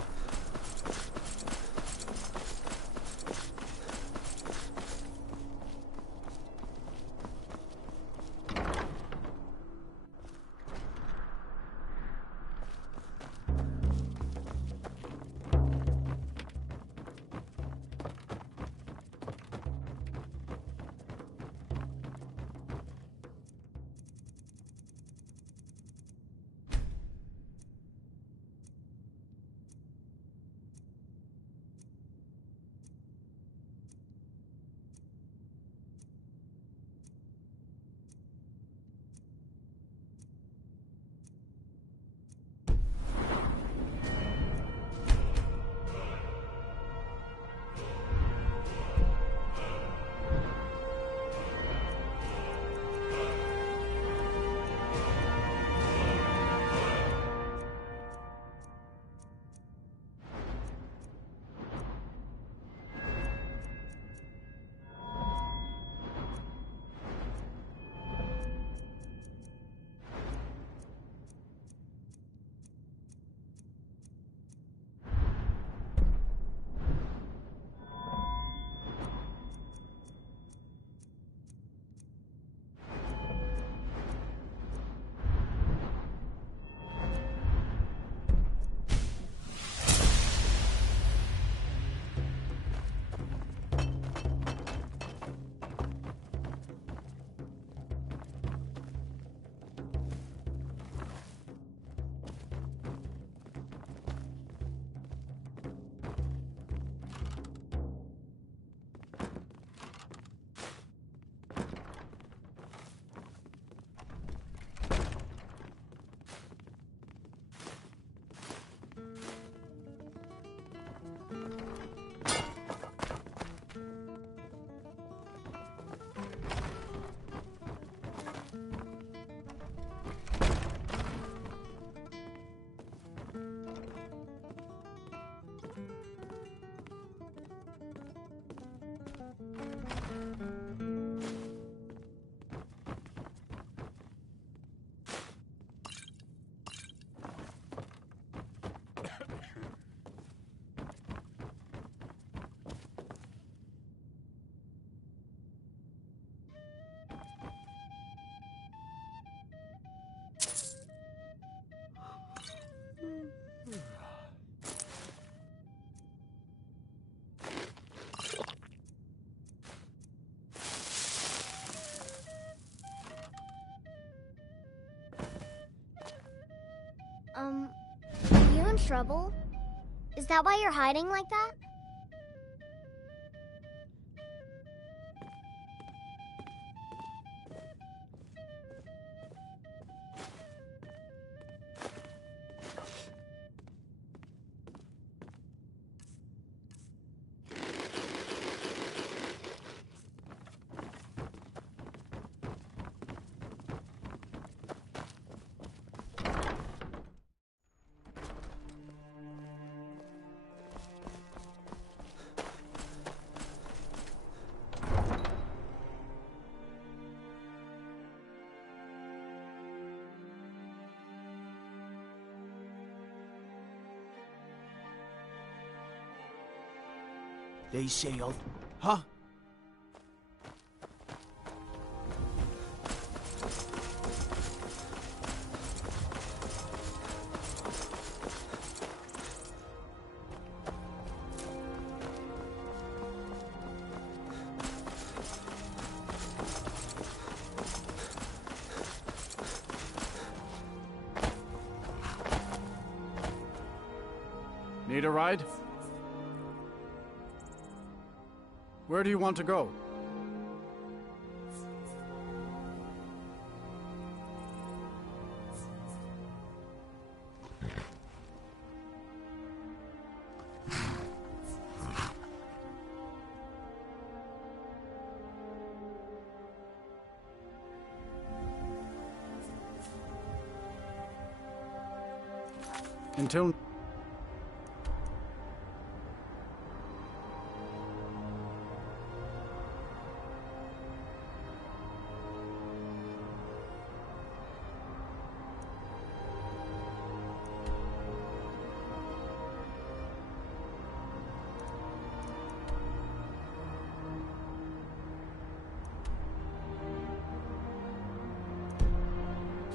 trouble? Is that why you're hiding like that? They say Huh? Need a ride? Where do you want to go? Until...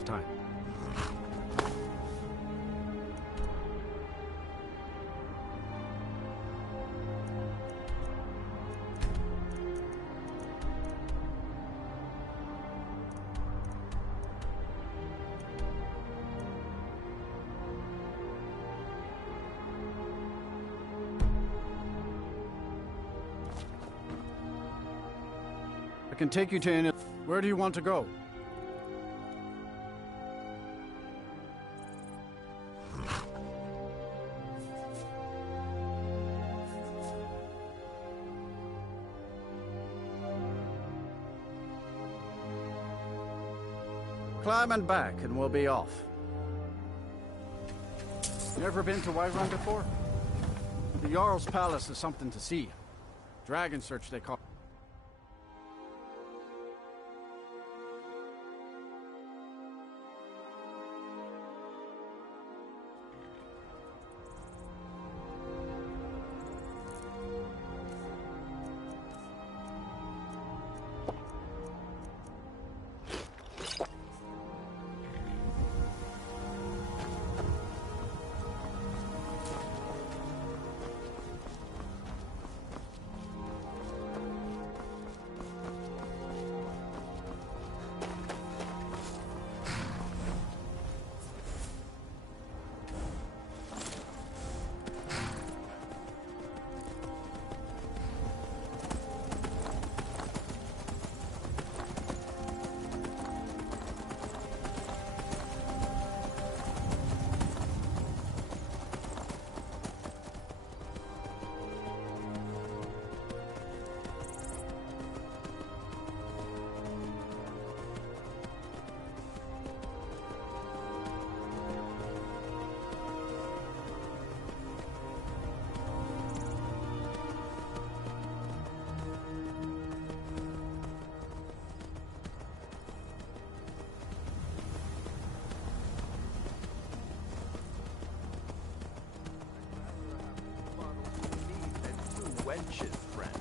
It's time. I can take you to any... Where do you want to go? Climb and back, and we'll be off. Never been to Whiterun before? The Jarl's Palace is something to see. Dragon Search, they call it. Wenches, friend.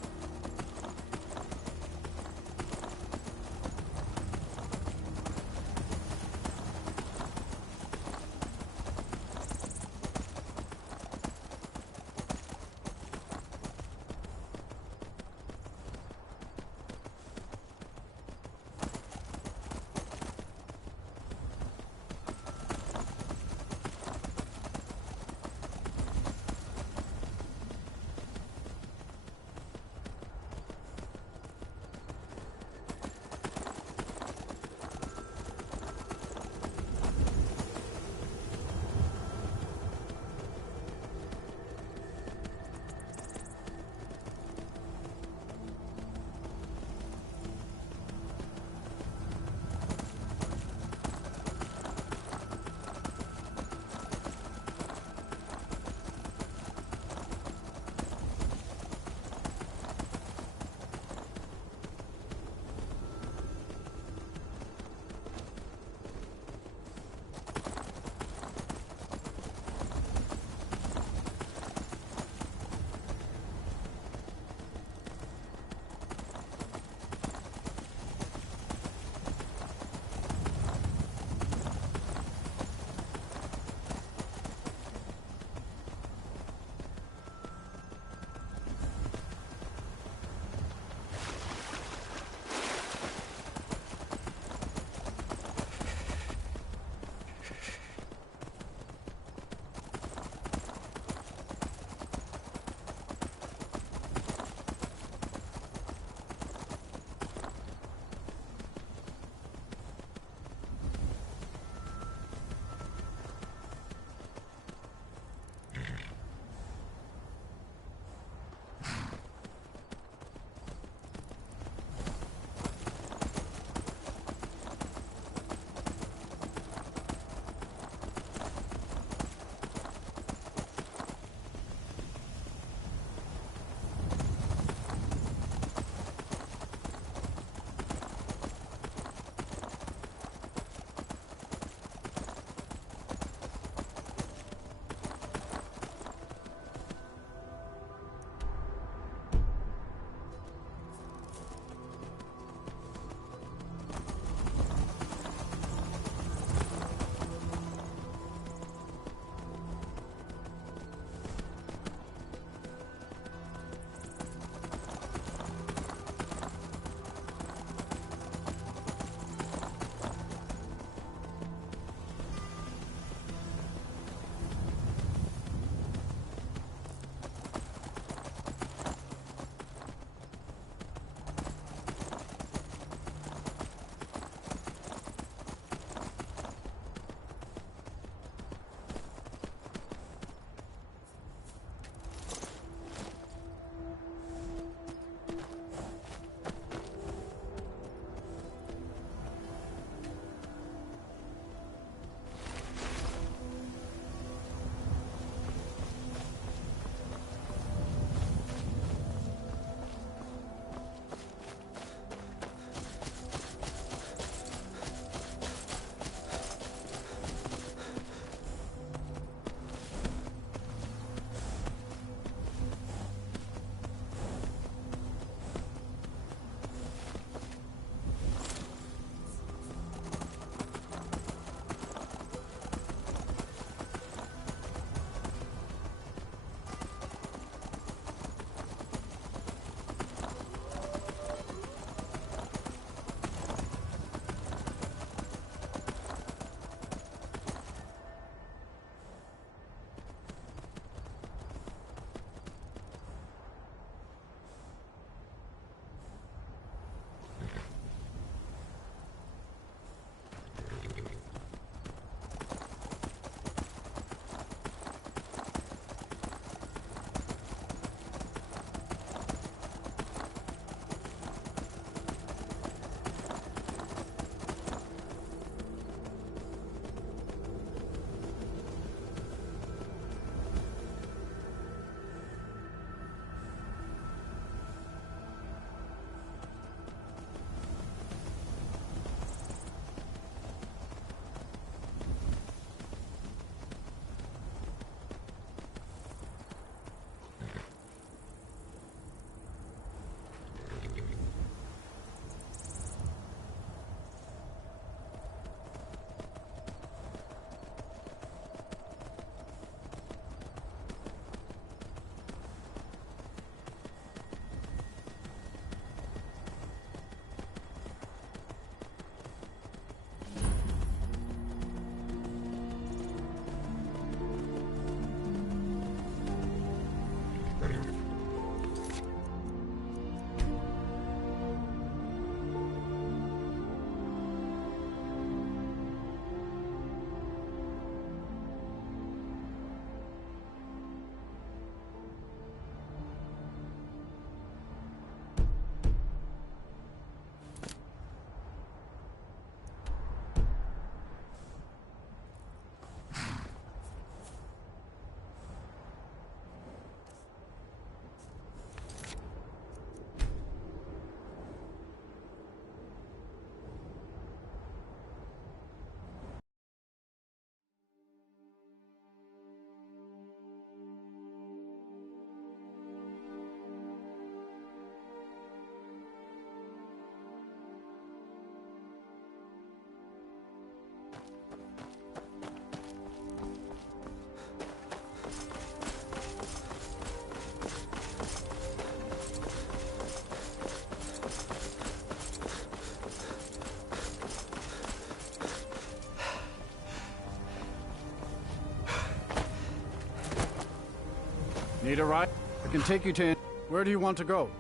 Need a ride? I can take you to... Where do you want to go?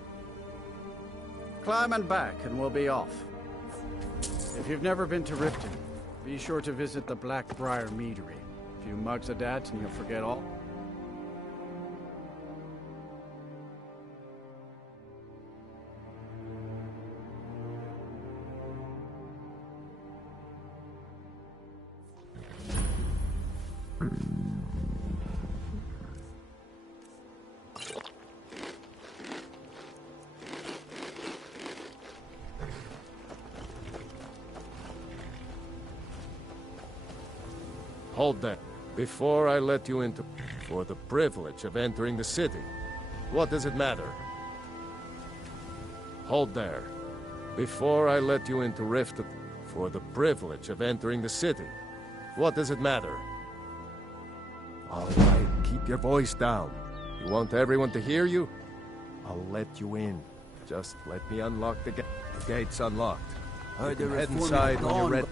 Climb and back, and we'll be off. If you've never been to Riften, be sure to visit the Blackbriar Meadery. A few mugs of that, and you'll forget all. Hold there. Before I let you into... For the privilege of entering the city. What does it matter? Hold there. Before I let you into Rift... For the privilege of entering the city. What does it matter? All right, keep your voice down. You want everyone to hear you? I'll let you in. Just let me unlock the gate. The gate's unlocked. You can head inside when you're ready.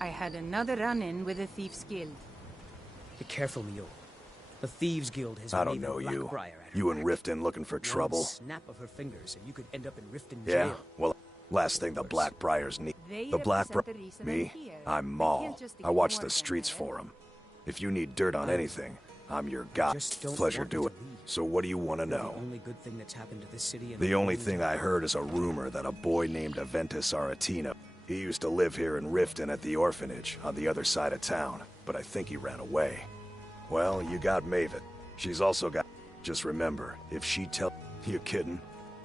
I had another run-in with the Thieves' Guild. Be careful, Mule. The Thieves' Guild has I don't know you. You in Riften looking for trouble? Snap of her fingers, and you could end up in Riften Yeah, jail. well, last thing the Blackbriars need. The Blackbriars... Me? I'm Maul. I watch the streets for them. If you need dirt on anything, I'm your guy. Pleasure doing. So what do you want to know? The only good thing that's happened to this city... The only thing I heard is a rumor that a boy named Aventus Aretino. He used to live here in Riften at the orphanage, on the other side of town, but I think he ran away. Well, you got Maven. She's also got... Just remember, if she tell... You kidding?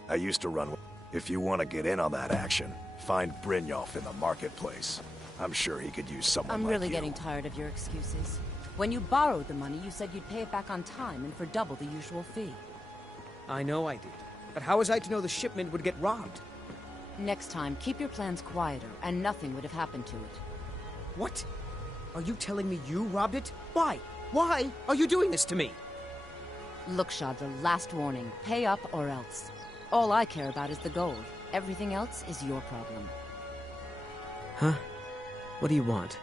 I used to run... If you want to get in on that action, find Brynjolf in the marketplace. I'm sure he could use someone I'm like really you. getting tired of your excuses. When you borrowed the money, you said you'd pay it back on time and for double the usual fee. I know I did. But how was I to know the shipment would get robbed? Next time, keep your plans quieter, and nothing would have happened to it. What? Are you telling me you robbed it? Why? Why are you doing this to me? Look, Shadra, last warning. Pay up or else. All I care about is the gold. Everything else is your problem. Huh? What do you want?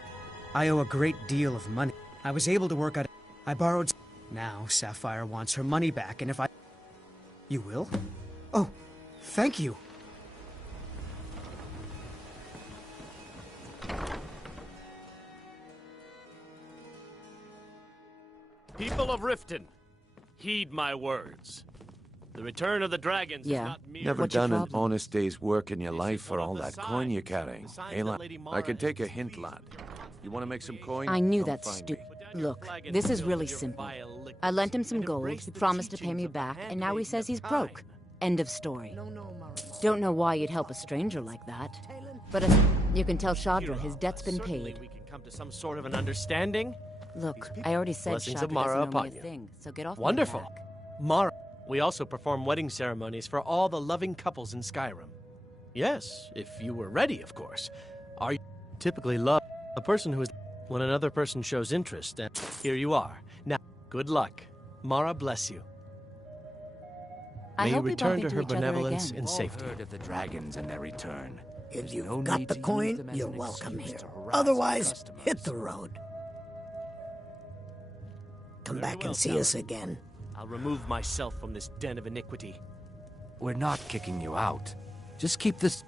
I owe a great deal of money. I was able to work out... I borrowed... Now, Sapphire wants her money back, and if I... You will? Oh, thank you. People of Riften, heed my words. The return of the dragons is not mere... Never done an honest day's work in your life for all that coin you're carrying. Hey, lad, I can take a hint, lad. You want to make some coin? I knew Don't that find stupid... me. Look, this is really simple. I lent him some gold, he promised to pay me back, and now he says he's broke. End of story. Don't know why you'd help a stranger like that. But you can tell Shadra his debt's been paid. We can come to some sort of an understanding. Look, I already said Blessings Shadra of Mara doesn't know me upon a you. thing, so get off Wonderful. my back. Mara. We also perform wedding ceremonies for all the loving couples in Skyrim. Yes, if you were ready, of course. Are you typically love a person who is when another person shows interest, and here you are. Now, good luck. Mara bless you. I May you hope we return bump to into her each other benevolence again. in safety. Heard of the dragons and their return. If you've no got need the to use coin, them as you're an welcome excuse here. to harass Otherwise, customers. hit the road. Come Very back well, and see us again. I'll remove myself from this den of iniquity. We're not kicking you out. Just keep this...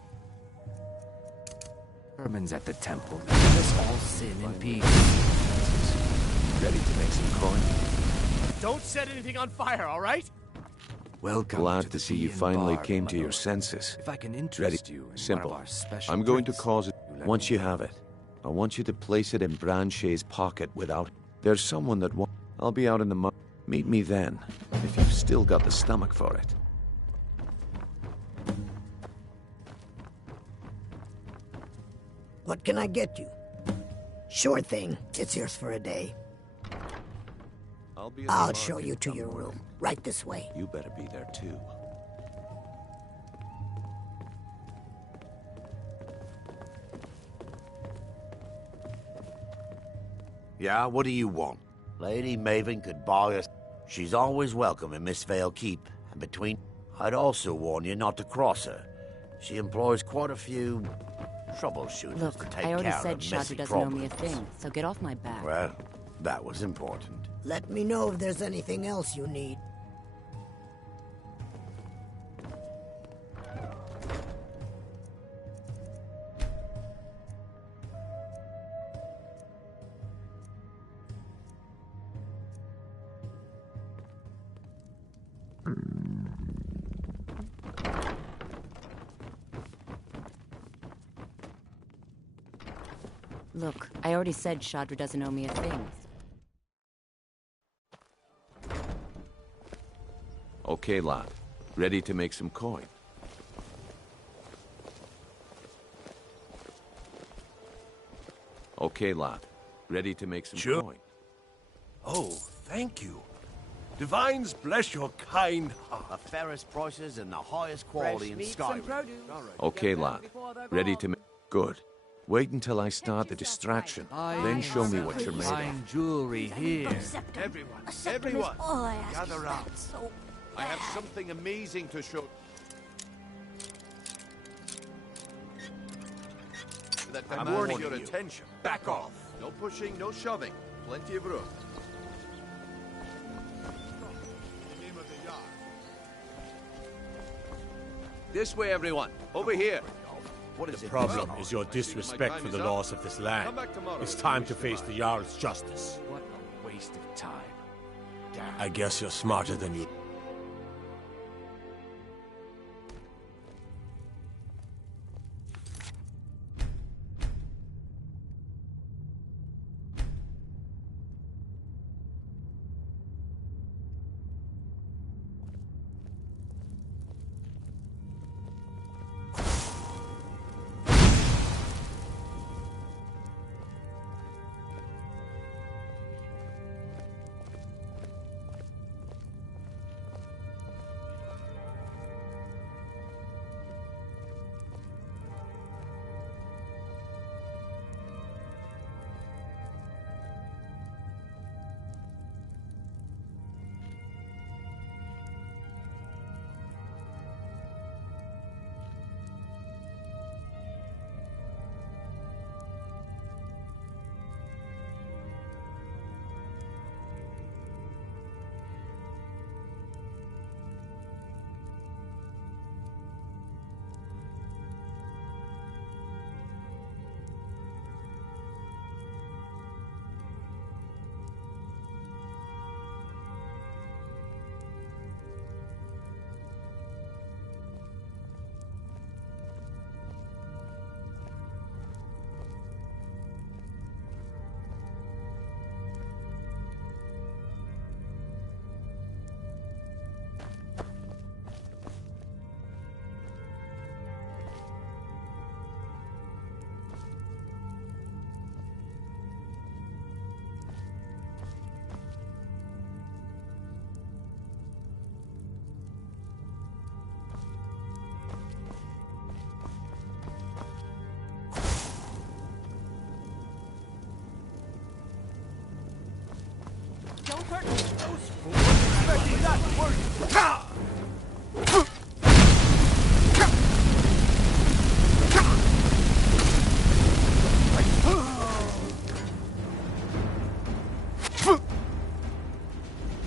Herman's at the temple. Let us all sin in peace. Ready to make some coin? Don't set anything on fire, all right? Welcome. Glad to see you finally came to your senses. If I can Ready? interest you in Simple. one of our special I'm going to drinks, cause it. you let Once me you know. have it, I want you to place it in Branche's pocket without... There's someone that wants... I'll be out in the mud. Meet me then, if you've still got the stomach for it. What can I get you? Sure thing. It's yours for a day. I'll show you to your room. Right this way. You better be there too. Yeah, what do you want? Lady Maven could buy us. She's always welcome in Miss Vale Keep, and between... I'd also warn you not to cross her. She employs quite a few troubleshooters Look, to take I already care said of Shadra messy doesn't owe me a problems. thing, so get off my back. Well, that was important. Let me know if there's anything else you need. Look, I already said Shadra doesn't owe me a thing. Okay, lad. Ready to make some coin? Okay, lad. Ready to make some coin? Oh, thank you. Divines bless your kind heart. The fairest prices and the highest quality in Skyrim. Okay, lad. Ready to make... Good. Wait until I start the distraction. Then show me what you're made of. Fine jewelry here. Everyone, all I ask. gather round. I have something amazing to show. I'm warning your attention. Back off. No pushing, no shoving. Plenty of room. This way, everyone. Over here. What is The it? problem is your disrespect for the laws of this land. It's time to face the Jarl's justice. What a waste of time. I guess you're smarter than you. Don't hurt those fools. Especially that word.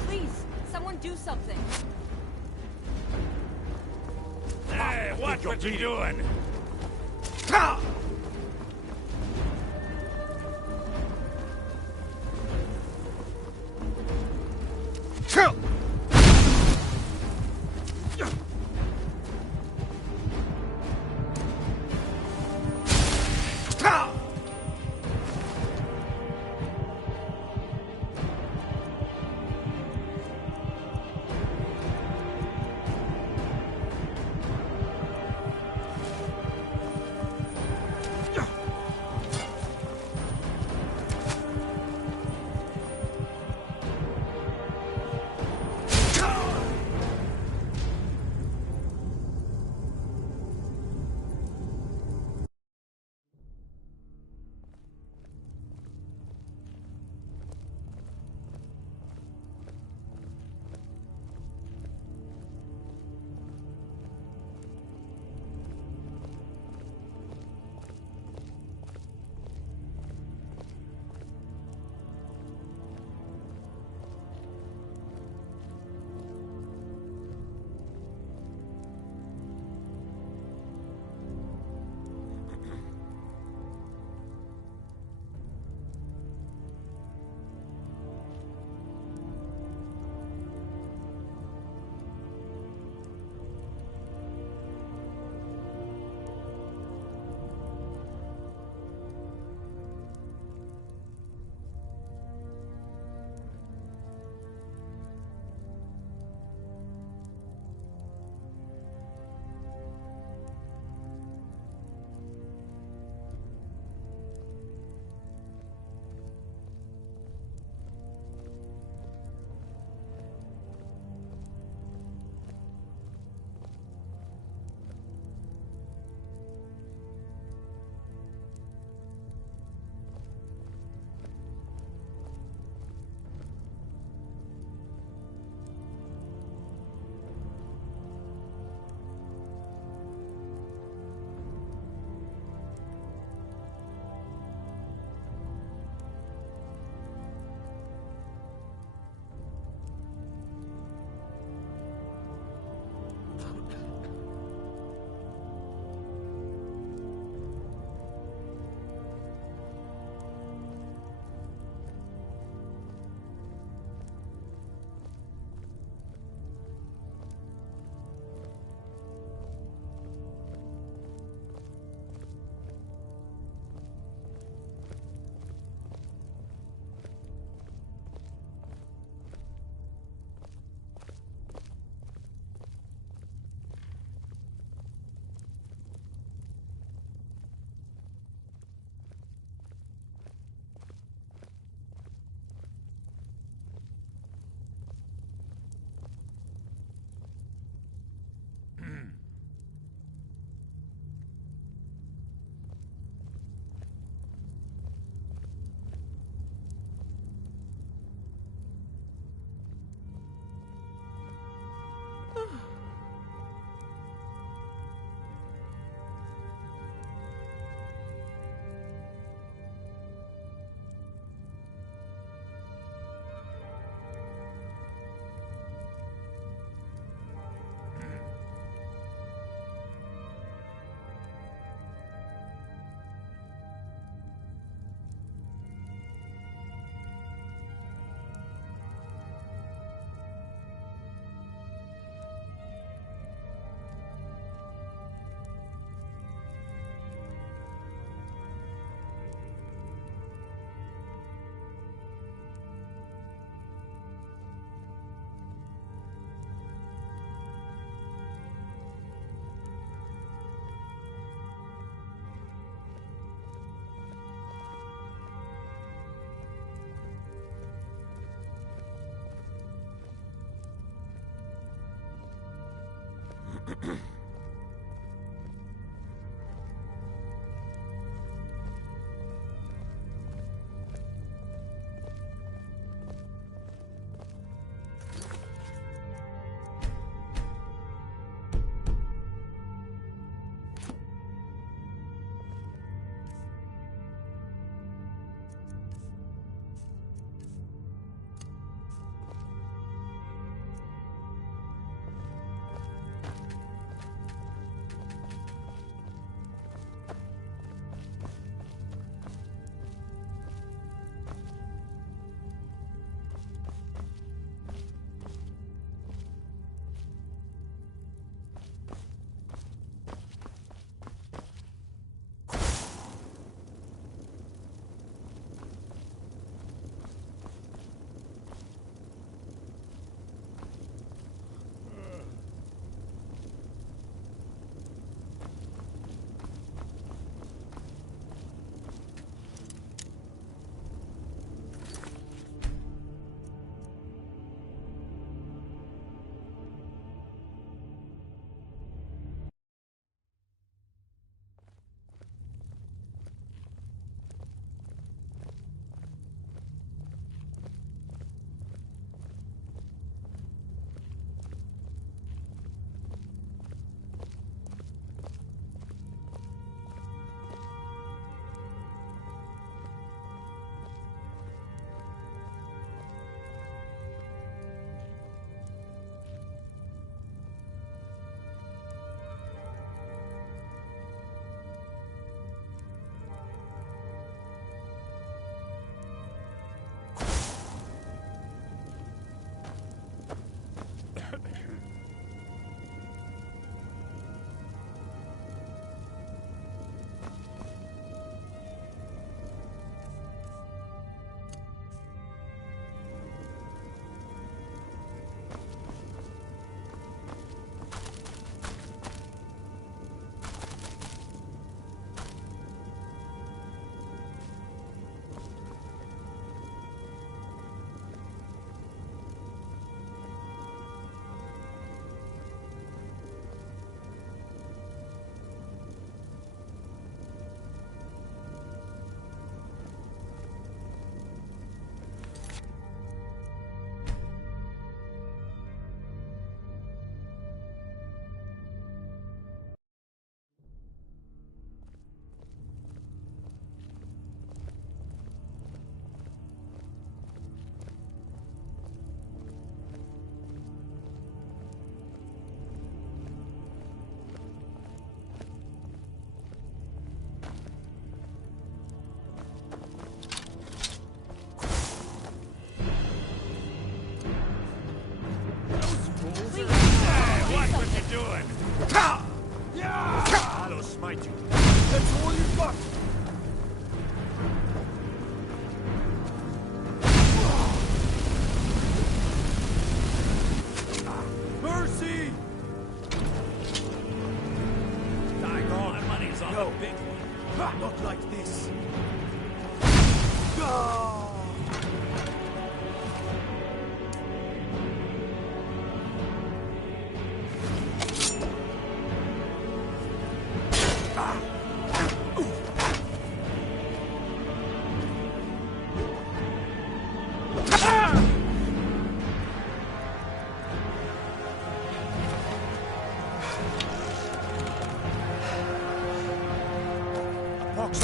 Please, someone do something. Hey, watch what you're doing.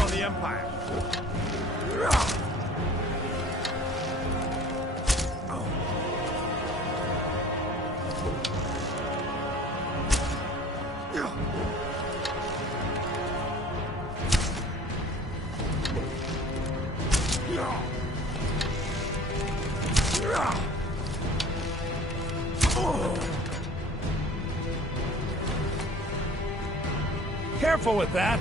On the Empire. Careful with that.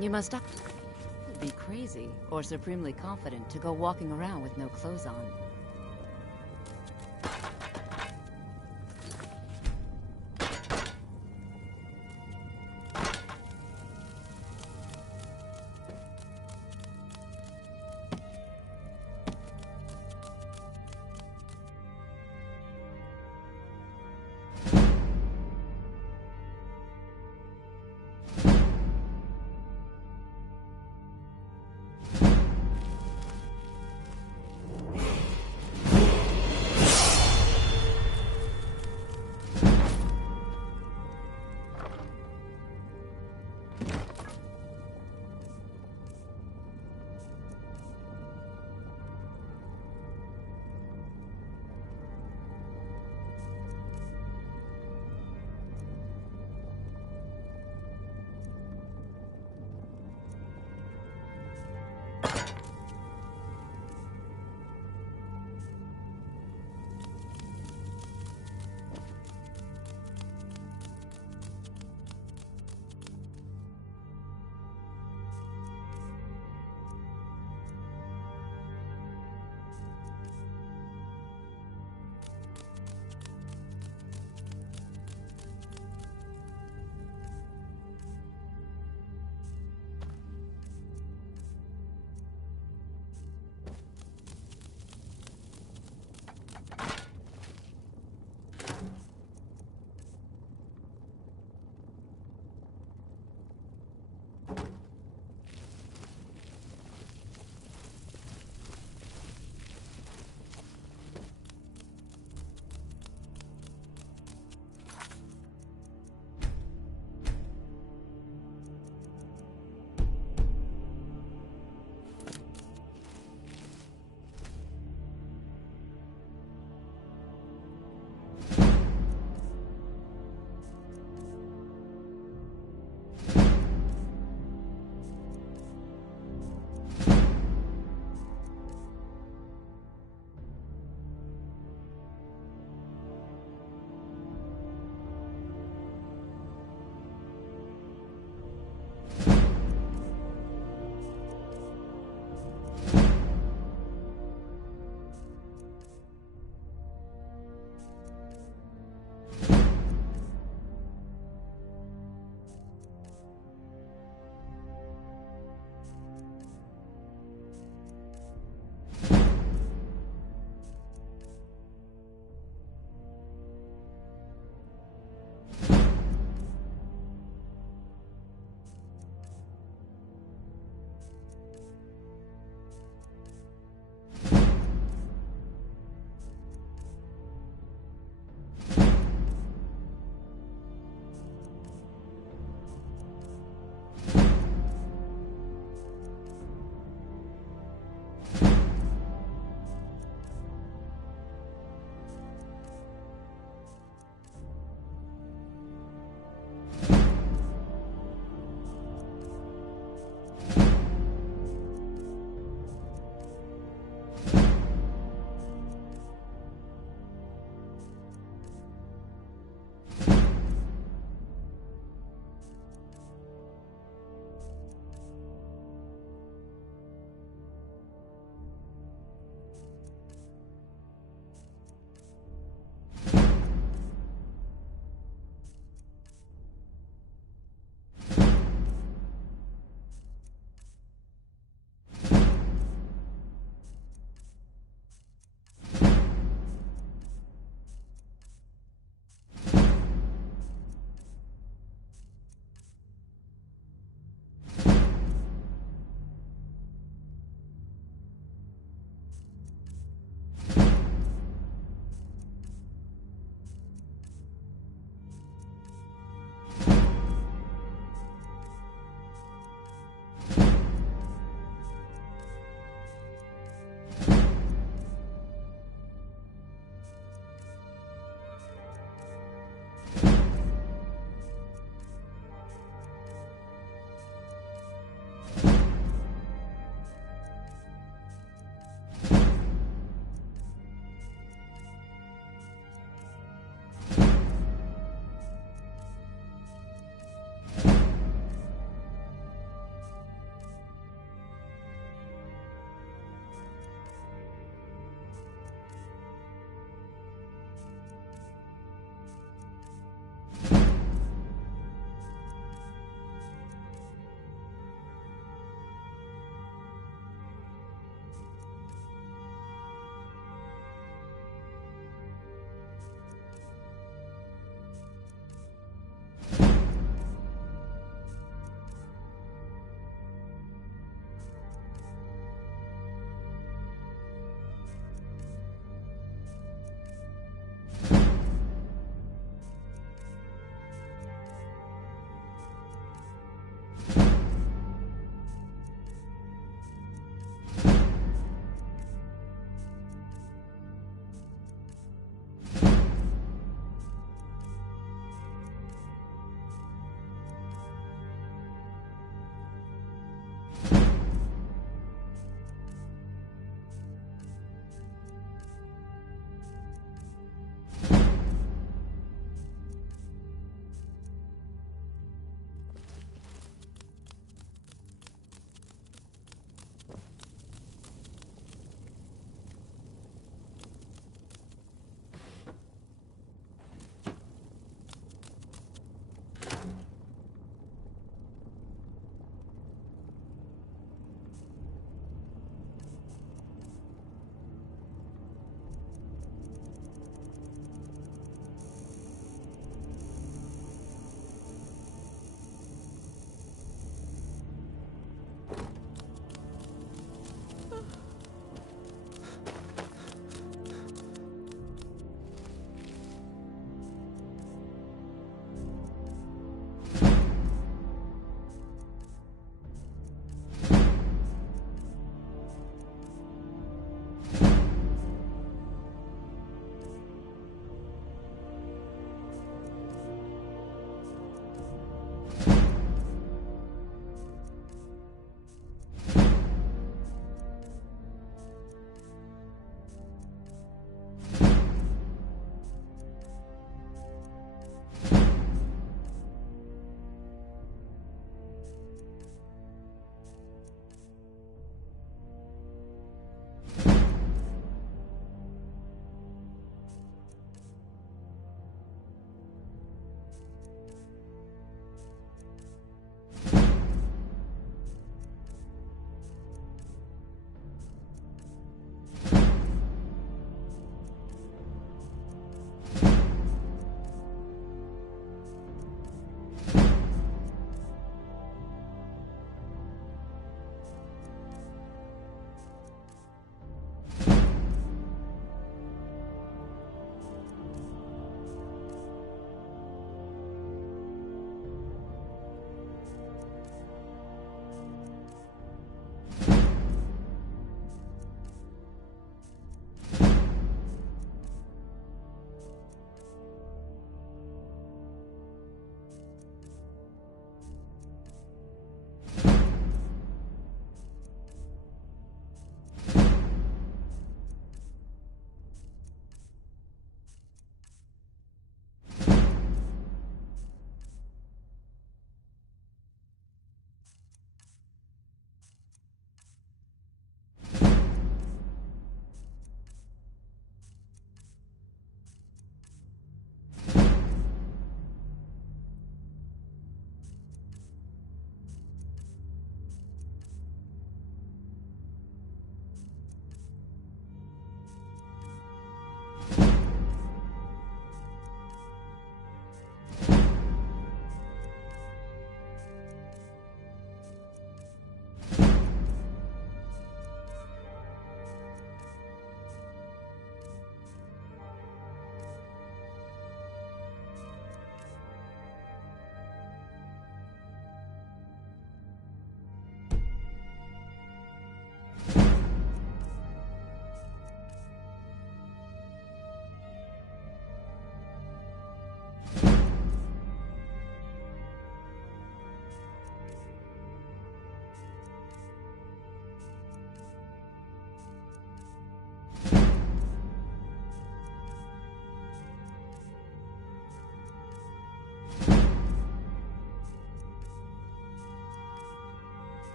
You must be crazy or supremely confident to go walking around with no clothes on.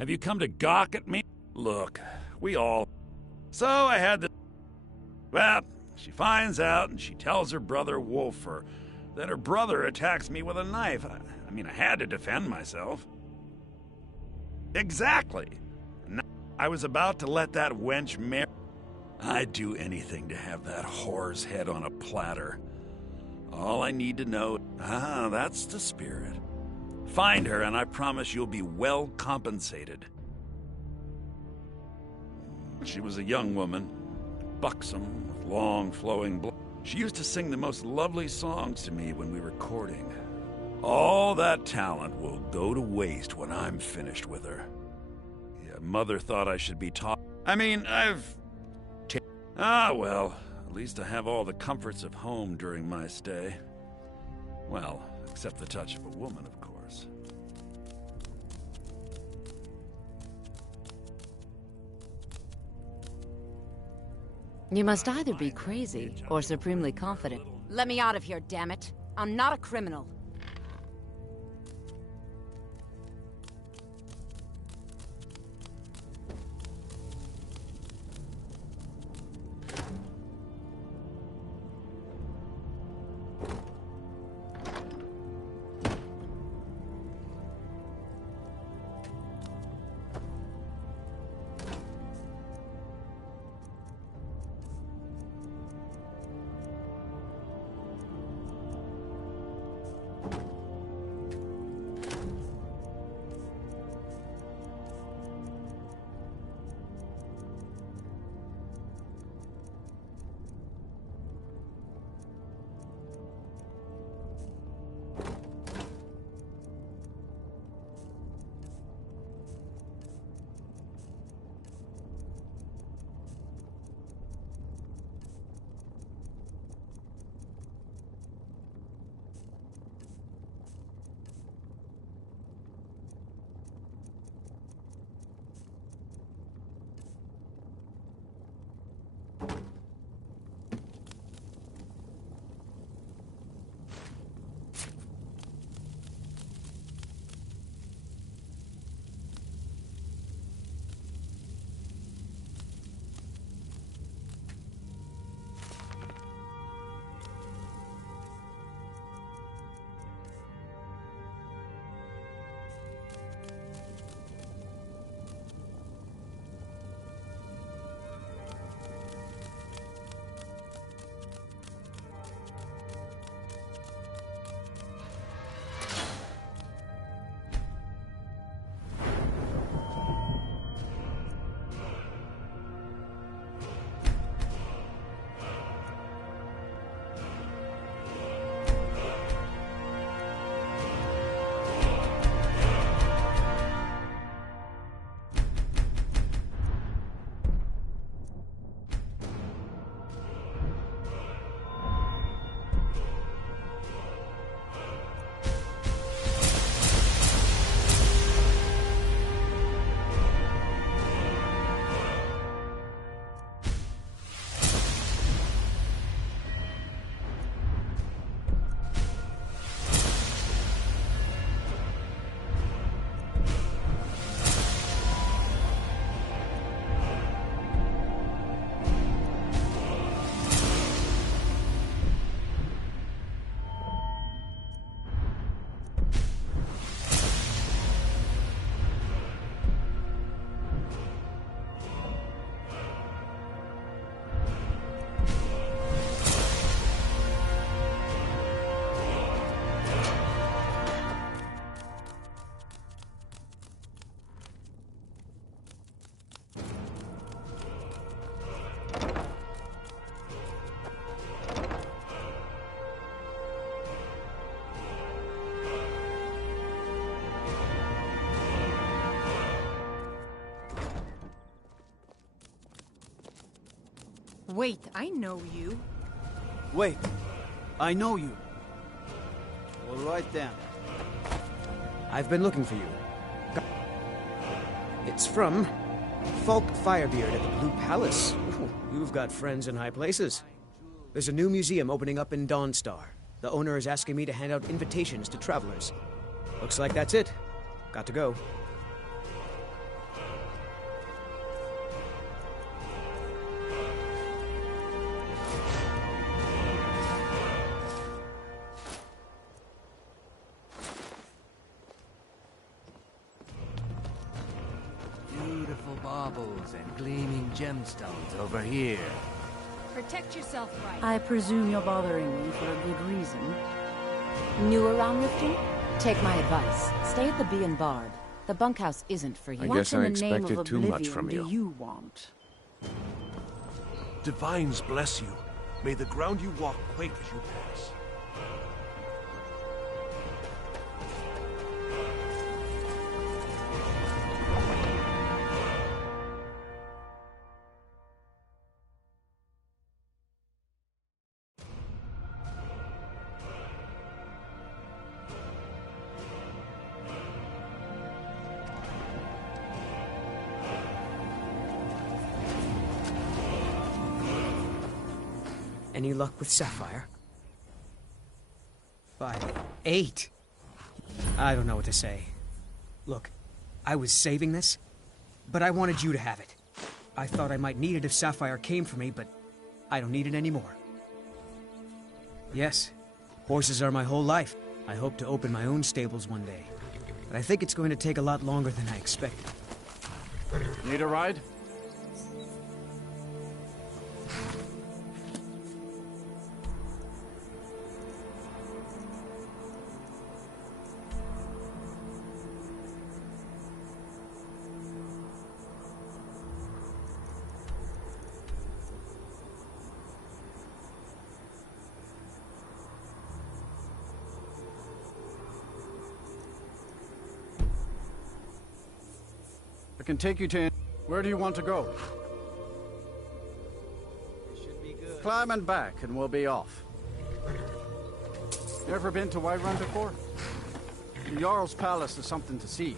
Have you come to gawk at me? Look, we all... So I had to... Well, she finds out and she tells her brother Wolfer that her brother attacks me with a knife. I mean, I had to defend myself. Exactly. I was about to let that wench marry. I'd do anything to have that whore's head on a platter. All I need to know... that's the spirit. Find her and I promise you'll be well compensated. She was a young woman, buxom, with long flowing blood. She used to sing the most lovely songs to me when we were courting. All that talent will go to waste when I'm finished with her. Yeah, Mother thought I should be taught. I mean, well, at least I have all the comforts of home during my stay. Well, except the touch of a woman, of course. You must either be crazy or supremely confident. Let me out of here, damn it! I'm not a criminal. Wait, I know you. Wait, I know you. All right then. I've been looking for you. It's from Falk Firebeard at the Blue Palace. Ooh, you've got friends in high places. There's a new museum opening up in Dawnstar. The owner is asking me to hand out invitations to travelers. Looks like that's it. Got to go. beautiful baubles and gleaming gemstones over here. Protect yourself right. I presume you're bothering me for a good reason. New around Riften? Take my advice. Stay at the Bee and Barb. The bunkhouse isn't for you. I What guess in I the name of expected too much oblivion from do you. you want? Divines bless you. May the ground you walk quake as you pass. Any luck with Sapphire? 5, 8. I don't know what to say. Look, I was saving this, but I wanted you to have it. I thought I might need it if Sapphire came for me, but I don't need it anymore. Yes, horses are my whole life. I hope to open my own stables one day, but I think it's going to take a lot longer than I expected. Need a ride? I can take you to... Where do you want to go? Climb and back, and we'll be off. You ever been to Whiterun before? The Jarl's Palace is something to see.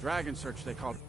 Dragon Search, they call it.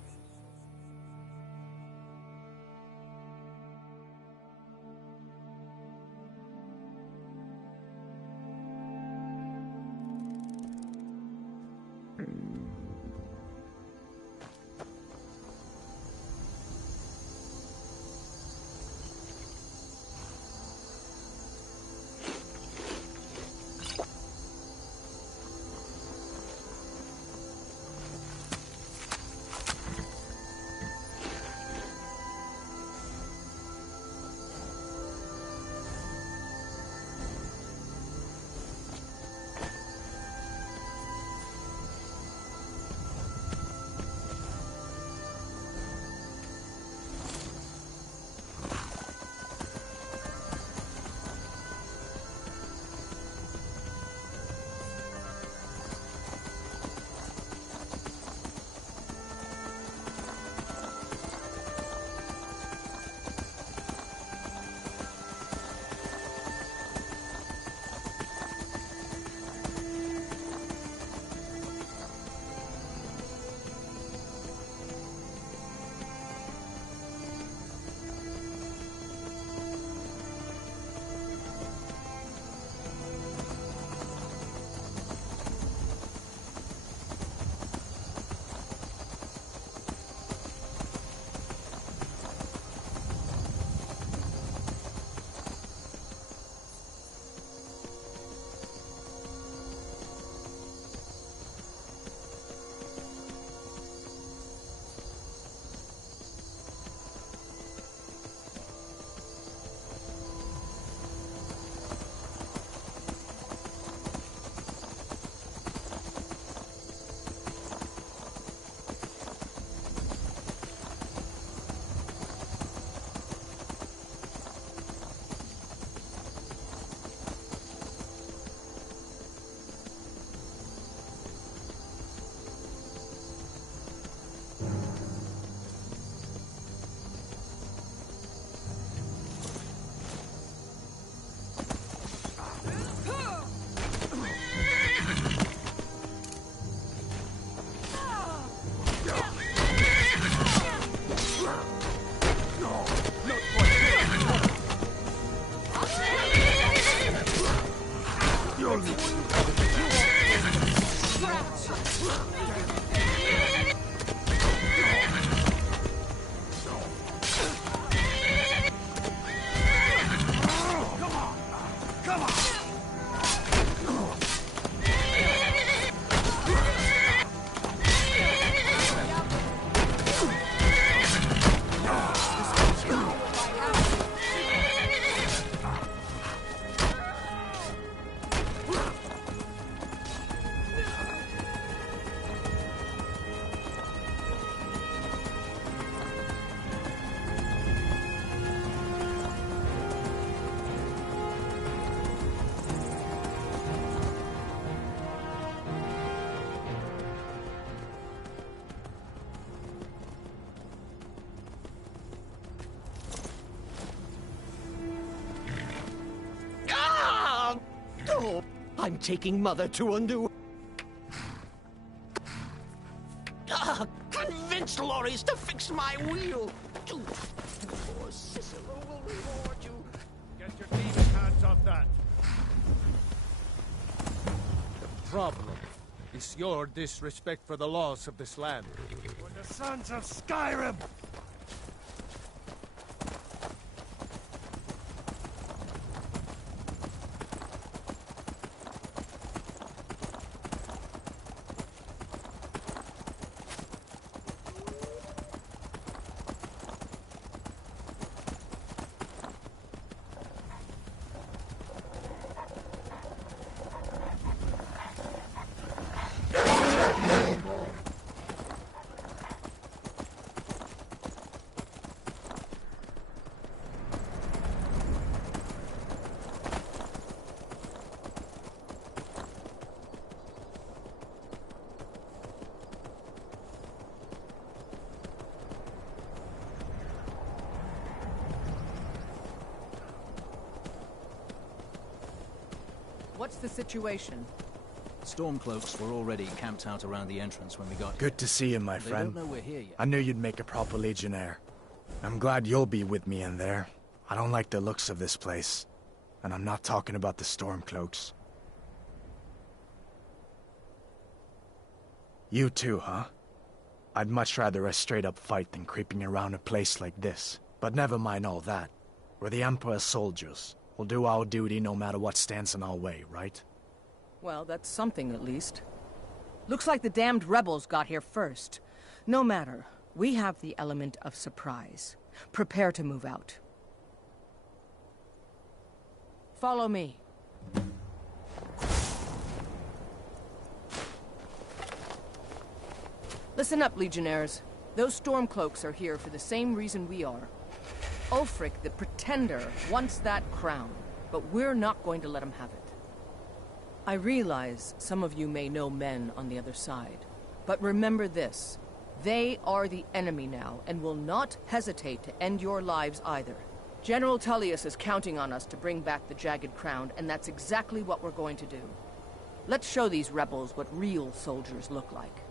I'm taking Mother to a new... Convince Loris to fix my wheel! Poor Cicero will reward you. Get your demon hands off that. The problem is your disrespect for the laws of this land. We're the sons of Skyrim! What's the situation? Stormcloaks were already camped out around the entrance when we got here. Good to see you, my They friend. don't know we're here yet. I knew you'd make a proper legionnaire. I'm glad you'll be with me in there. I don't like the looks of this place. And I'm not talking about the Stormcloaks. You too, huh? I'd much rather a straight-up fight than creeping around a place like this. But never mind all that. We're the Emperor's soldiers. We'll do our duty no matter what stands in our way, right? Well, that's something at least. Looks like the damned rebels got here first. No matter. We have the element of surprise. Prepare to move out. Follow me. Listen up, Legionnaires. Those Stormcloaks are here for the same reason we are. Ulfric, the Pretender, wants that crown, but we're not going to let him have it. I realize some of you may know men on the other side, but remember this. They are the enemy now, and will not hesitate to end your lives either. General Tullius is counting on us to bring back the Jagged Crown, and that's exactly what we're going to do. Let's show these rebels what real soldiers look like.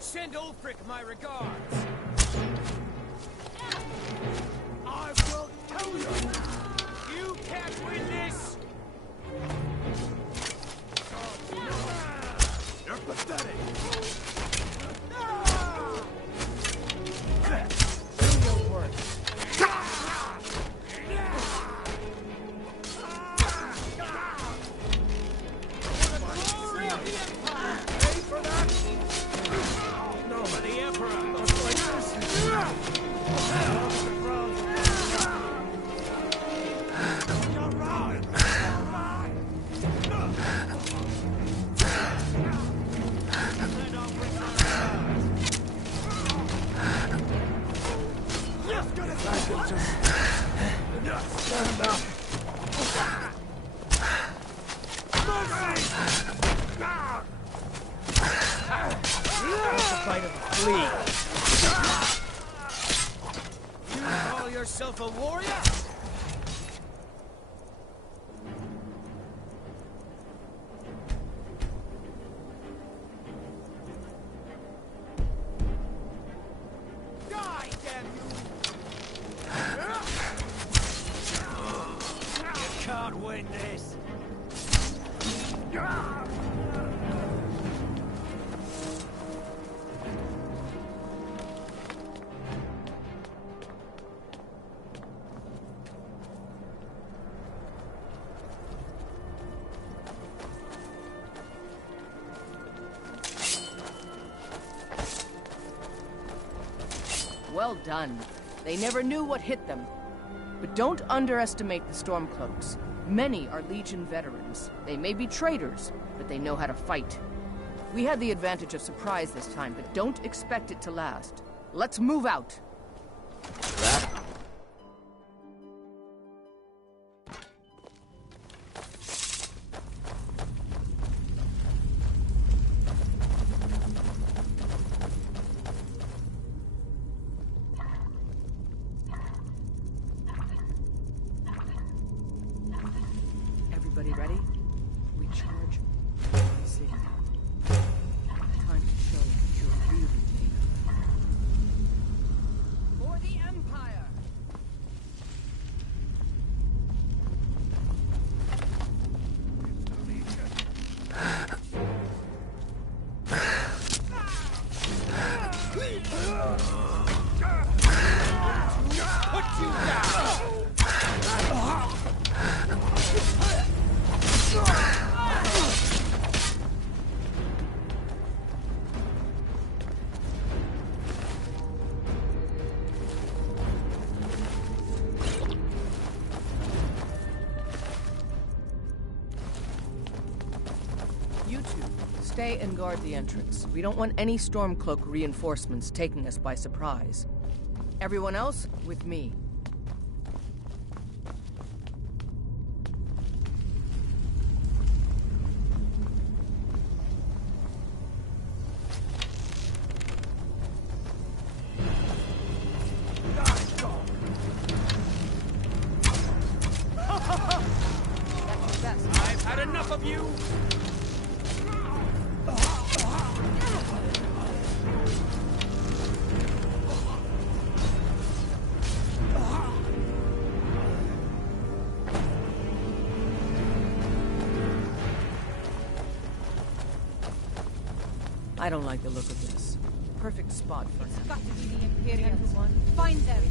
Send Ulfric my regards. I will tell you! You can't win this! You're pathetic! Do your work. Ready for that? No, the Emperor looks like You call yourself a warrior? Die, damn you! You can't win this! Well done. They never knew what hit them. But don't underestimate the Stormcloaks. Many are Legion veterans. They may be traitors, but they know how to fight. We had the advantage of surprise this time, but don't expect it to last. Let's move out. Stay and guard the entrance. We don't want any Stormcloak reinforcements taking us by surprise. Everyone else, with me. I've had enough of you! I don't like the look of this. Perfect spot for It's got to be the Imperials. Find them.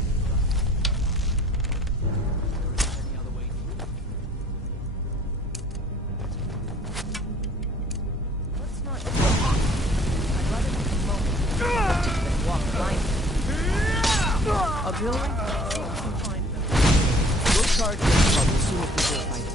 Let's not. I'd rather take a moment than walk blindly. Auxiliary, see if you can find them. We'll charge this trouble as soon as we go find it.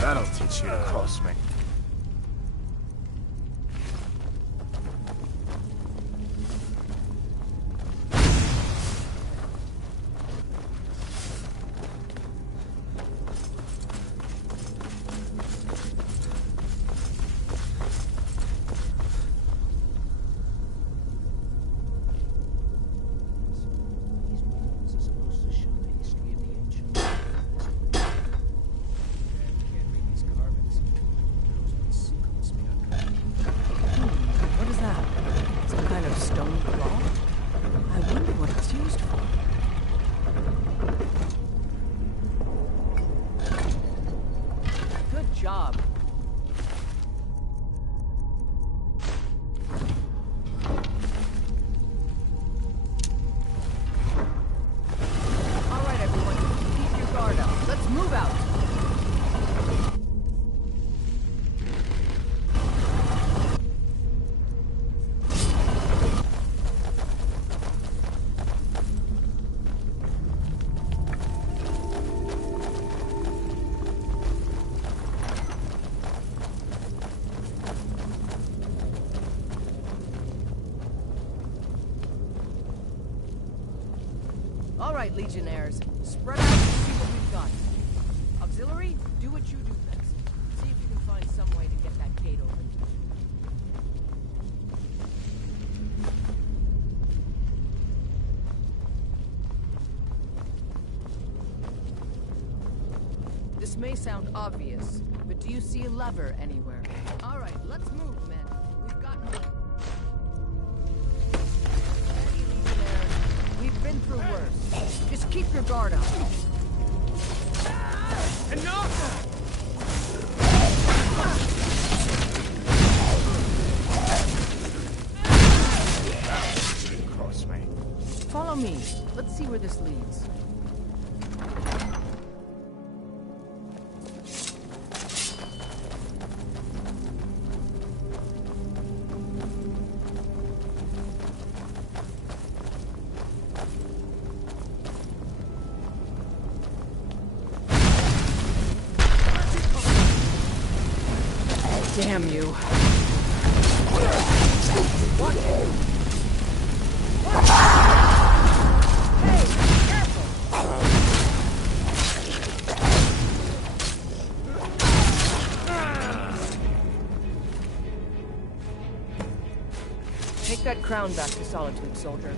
That'll teach you to cross me. What is that? Some kind of stone claw? I wonder what it's used for. Good job. All right, everyone. Keep your guard up. Let's move out. All right, Legionnaires. Spread out and see what we've got. Auxiliary, do what you do best. See if you can find some way to get that gate open. This may sound obvious, but do you see a lever anywhere? All right, let's move, men. We've got more. Steady, Legionnaires. We've been through worse. Just keep your guard up. Enough! Cross me. Follow me. Let's see where this leads. Damn you. What? around back to Solitude, soldier.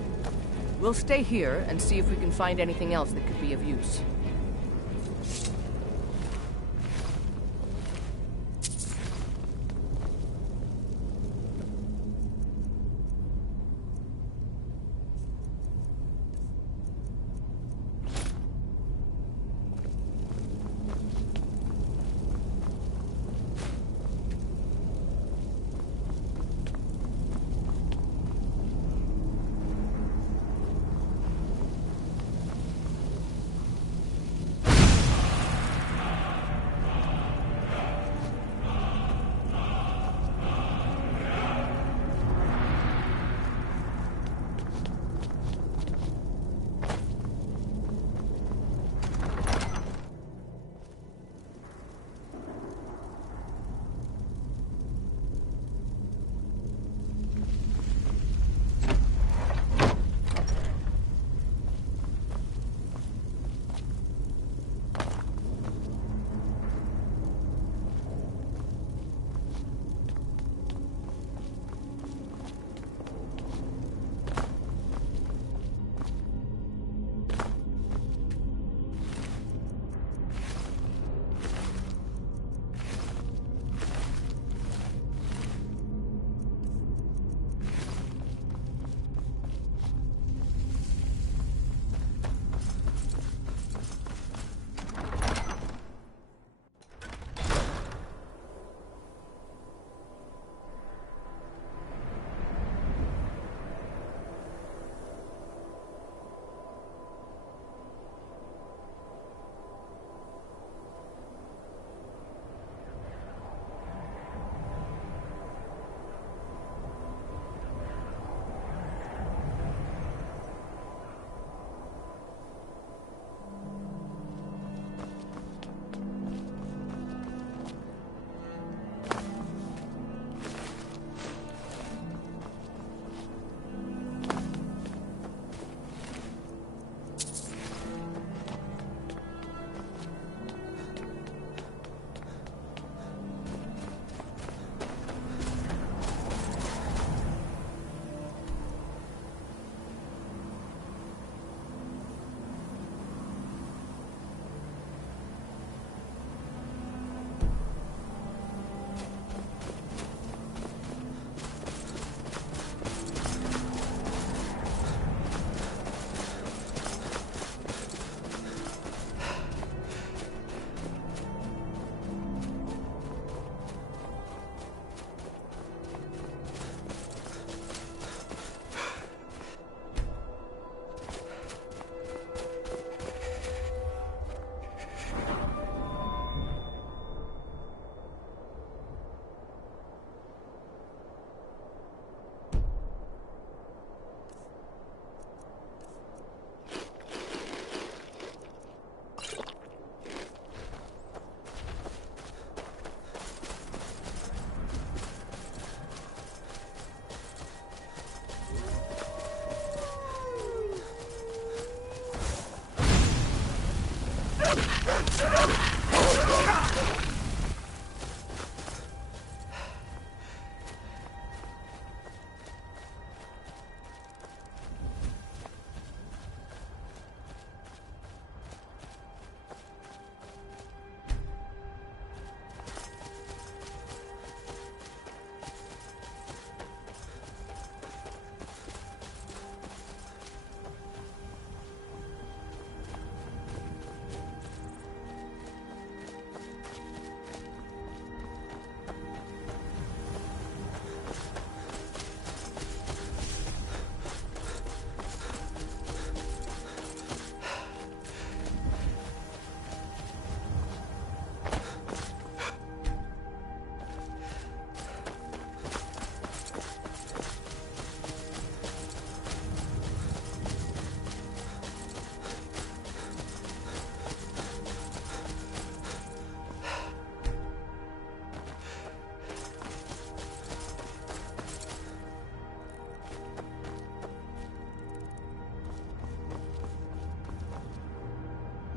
We'll stay here and see if we can find anything else that could be of use.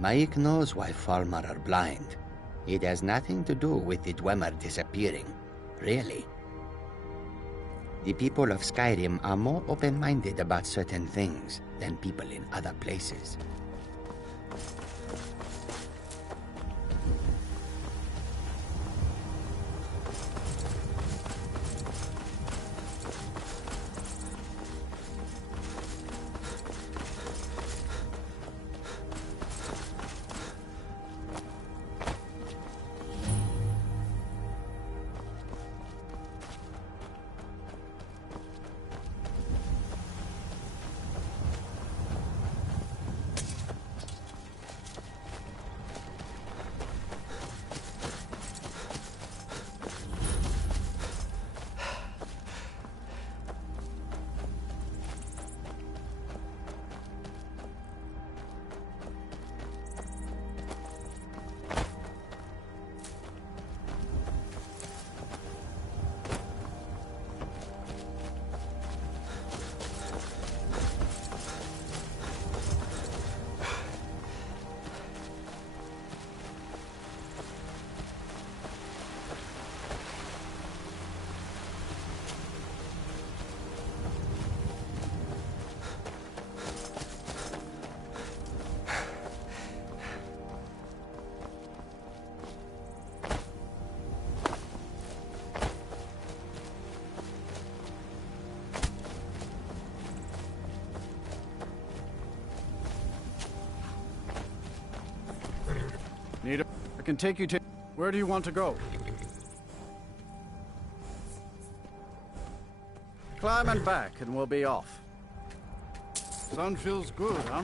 Mike knows why Falmar are blind. It has nothing to do with the Dwemer disappearing, really. The people of Skyrim are more open-minded about certain things than people in other places. Nita, I can take you to... Where do you want to go? Climb and back, and we'll be off. Sun feels good, huh?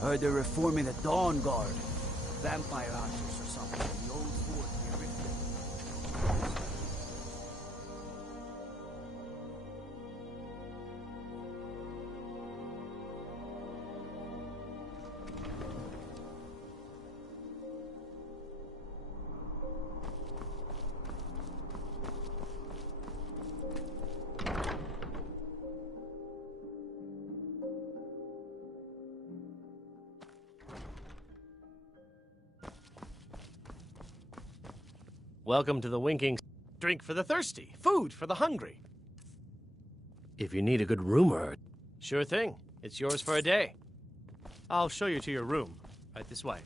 Heard they're reforming the Dawn Guard. Vampire hunters or something in the old fort near Riften. Welcome to the Winking. Drink for the thirsty, food for the hungry. If you need a good rumor, sure thing. It's yours for a day. I'll show you to your room, right this way.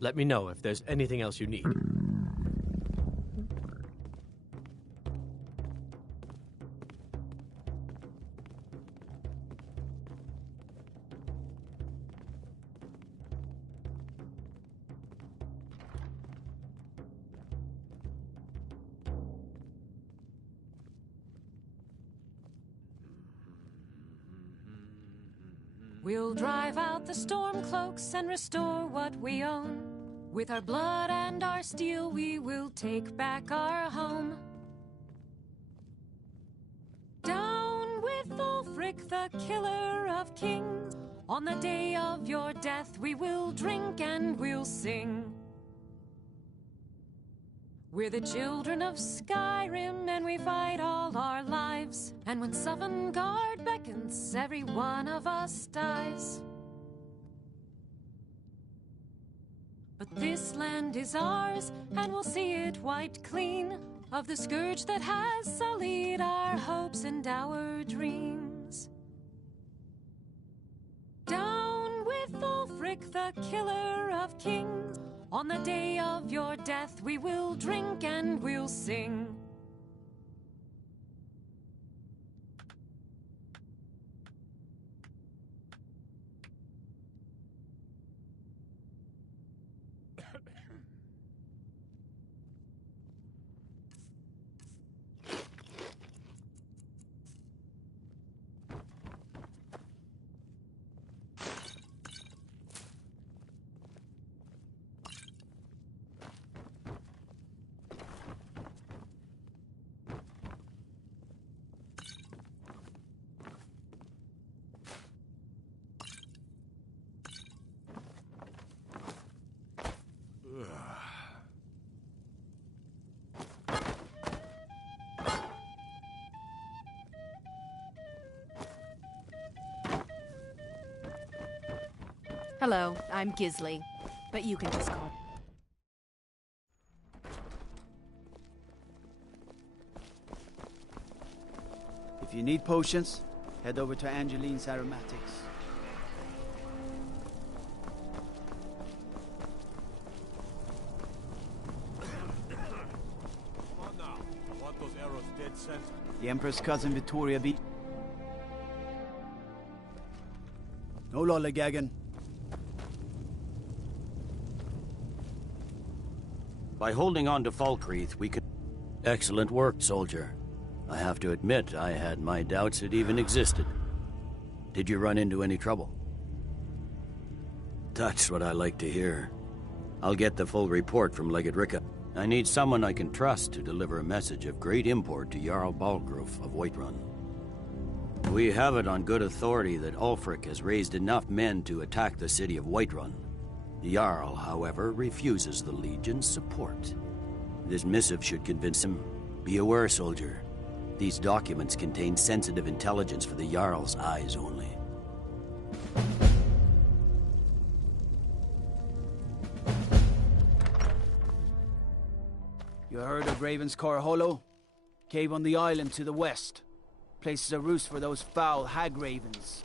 Let me know if there's anything else you need. We'll drive out the storm cloaks and restore what we own. With our blood and our steel, we will take back our home. Down with Ulfric, the killer of kings. On the day of your death, we will drink and we'll sing. We're the children of Skyrim, and we fight all our lives. And when Sovngarde beckons, every one of us dies. But this land is ours, and we'll see it wiped clean of the scourge that has sullied our hopes and our dreams. Down with Ulfric, the killer of kings. On the day of your death, we will drink and we'll sing. Hello, I'm Gisli, but you can just call. If you need potions, head over to Angeline's Aromatics. Come on now. I want those arrows dead center. The Empress' cousin Vittoria beat. No lollygagging. By holding on to Falkreath, we could... Excellent work, soldier. I have to admit, I had my doubts it even existed. Did you run into any trouble? That's what I like to hear. I'll get the full report from Legate Ricka. I need someone I can trust to deliver a message of great import to Jarl Balgrove of Whiterun. We have it on good authority that Ulfric has raised enough men to attack the city of Whiterun. The Jarl, however, refuses the Legion's support. This missive should convince him. Be aware, soldier. These documents contain sensitive intelligence for the Jarl's eyes only. You heard of Ravenscar Hollow? Cave on the island to the west. Places a roost for those foul hag ravens.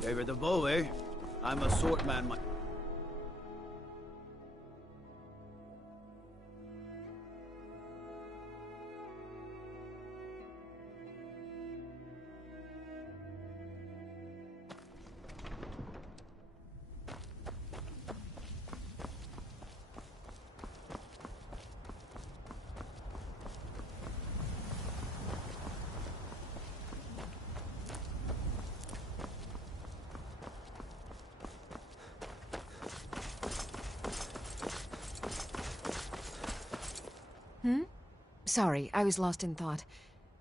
Favor the bow, eh? I'm a swordman. Sorry, I was lost in thought.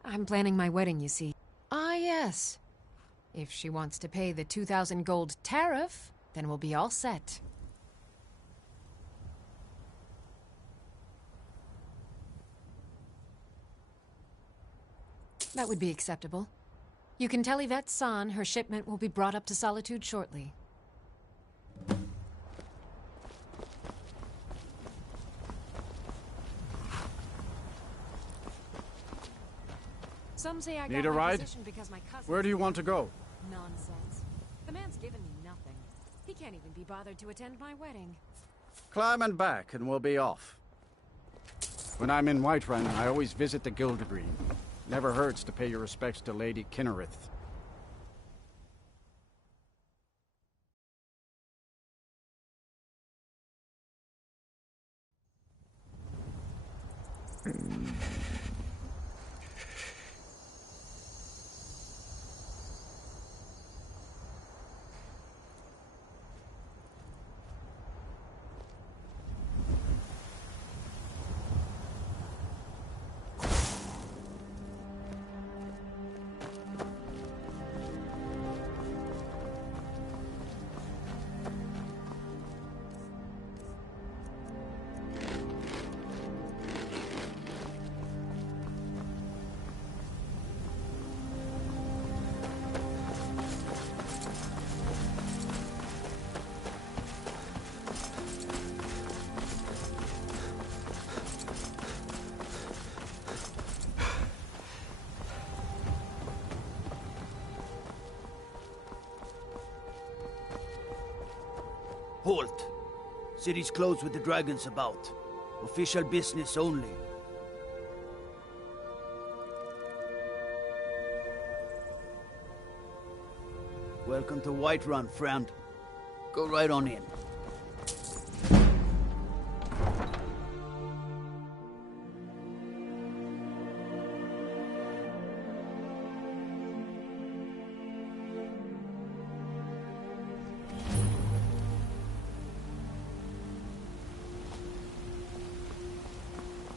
I'm planning my wedding, you see. Ah, yes. If she wants to pay the 2,000 gold tariff, then we'll be all set. That would be acceptable. You can tell Yvette San her shipment will be brought up to Solitude shortly. Some say I Need got a my ride? position because my cousin. Where do you want to go? Nonsense. The man's given me nothing. He can't even be bothered to attend my wedding. Climb and back, and we'll be off. When I'm in Whiterun, I always visit the Gildergreen. Never hurts to pay your respects to Lady Kinnereth. Halt! City's closed with the dragons about. Official business only. Welcome to Whiterun, friend. Go right on in.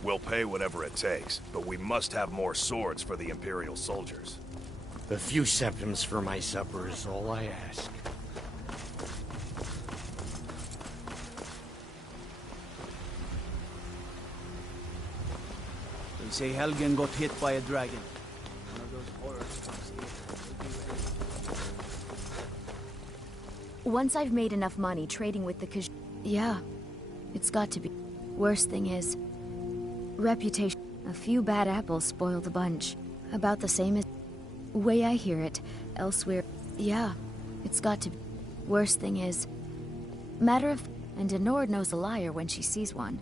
We'll pay whatever it takes, but we must have more swords for the Imperial soldiers. A few septims for my supper is all I ask. They say Helgen got hit by a dragon. One of those horrors comes here. Once I've made enough money trading with the Yeah, it's got to be. Worst thing is, reputation. A few bad apples spoil the bunch. About the same as... Way I hear it, elsewhere... Yeah, it's got to be. Worst thing is... Matter of... And Denord knows a liar when she sees one.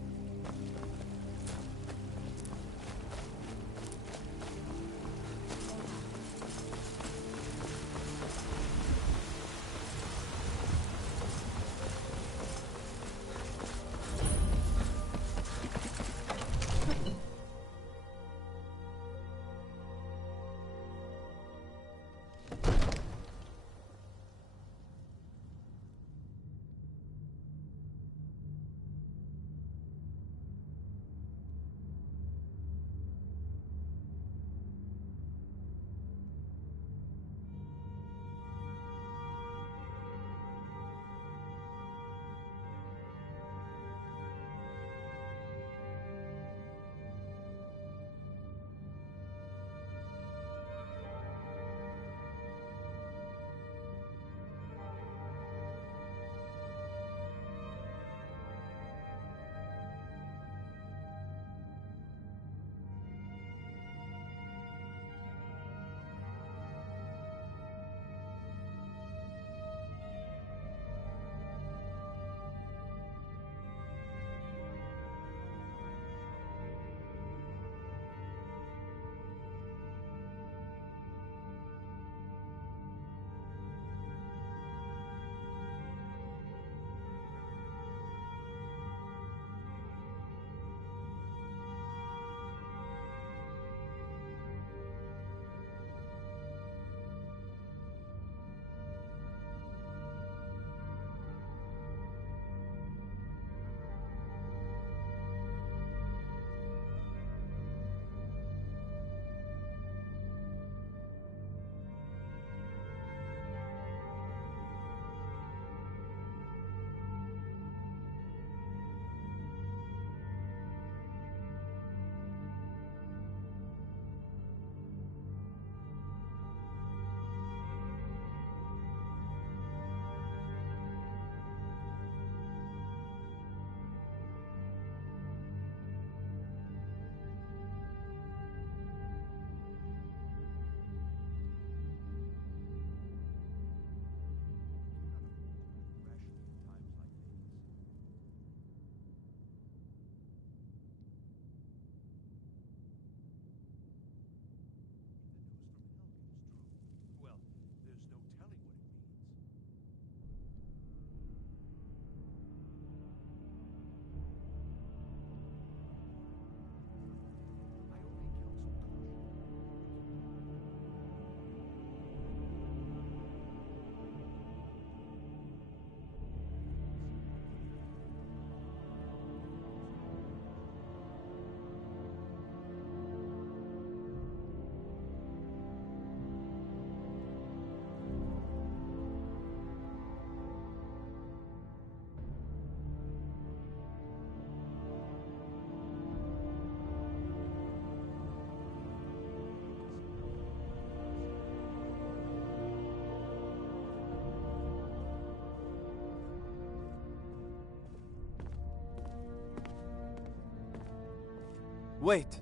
Wait.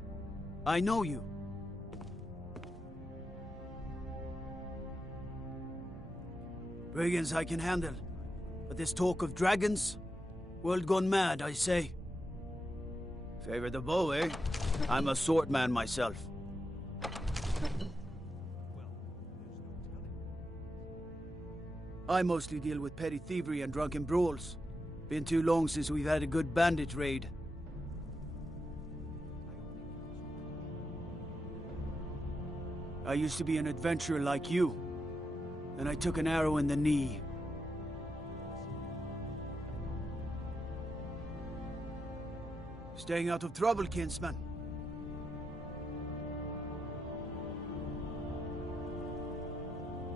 I know you. Brigands I can handle. But this talk of dragons? World gone mad, I say. Favor the bow, eh? I'm a swordman myself. I mostly deal with petty thievery and drunken brawls. Been too long since we've had a good bandit raid. I used to be an adventurer like you. And I took an arrow in the knee. Staying out of trouble, kinsman.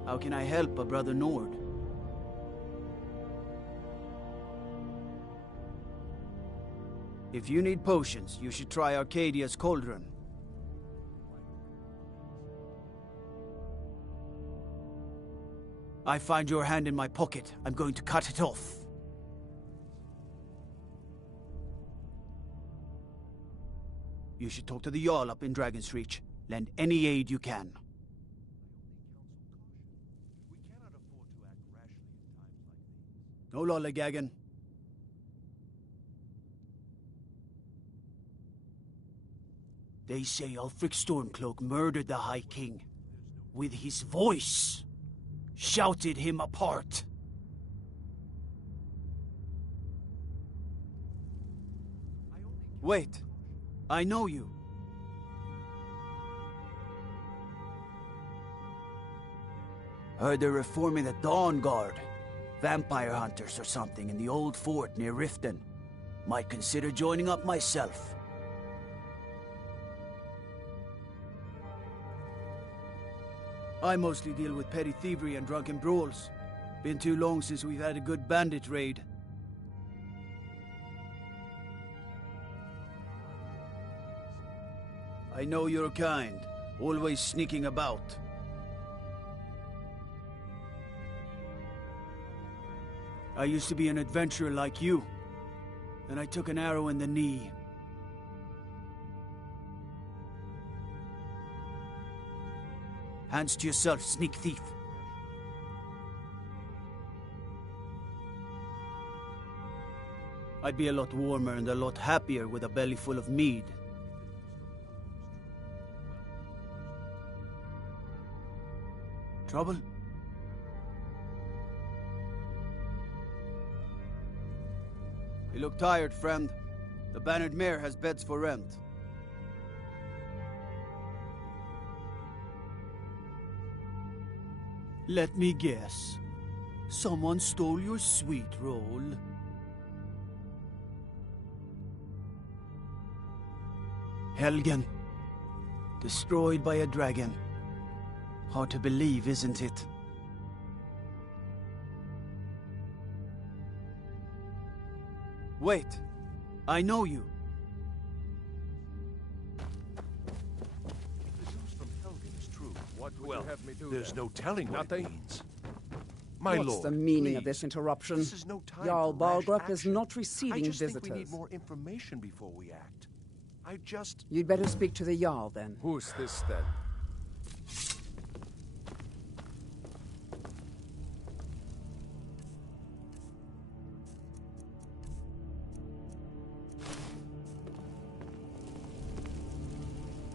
How can I help a brother Nord? If you need potions, you should try Arcadia's Cauldron. I find your hand in my pocket. I'm going to cut it off. You should talk to the Jarl up in Dragon's Reach. Lend any aid you can. No lollygagging. They say Ulfric Stormcloak murdered the High King. With his voice. Shouted him apart. Wait. I know you. Heard they're reforming the Dawn Guard. Vampire hunters or something in the old fort near Riften. Might consider joining up myself. I mostly deal with petty thievery and drunken brawls. Been too long since we've had a good bandit raid. I know your kind, always sneaking about. I used to be an adventurer like you, and I took an arrow in the knee. Hands to yourself, sneak thief. I'd be a lot warmer and a lot happier with a belly full of mead. Trouble? You look tired, friend. The Bannered Mare has beds for rent. Let me guess. Someone stole your sweet roll. Helgen. Destroyed by a dragon. Hard to believe, isn't it? Wait. I know you. If the news from Helgen is true, what would Well, you have me do? there's then? no telling what it Nothing. means. My What's lord, the meaning of please. this interruption? This is no time Jarl for rash Balgruuf is action. not receiving I just visitors. think we need more information before we act. You'd better speak to the Jarl, then. Who's this, then?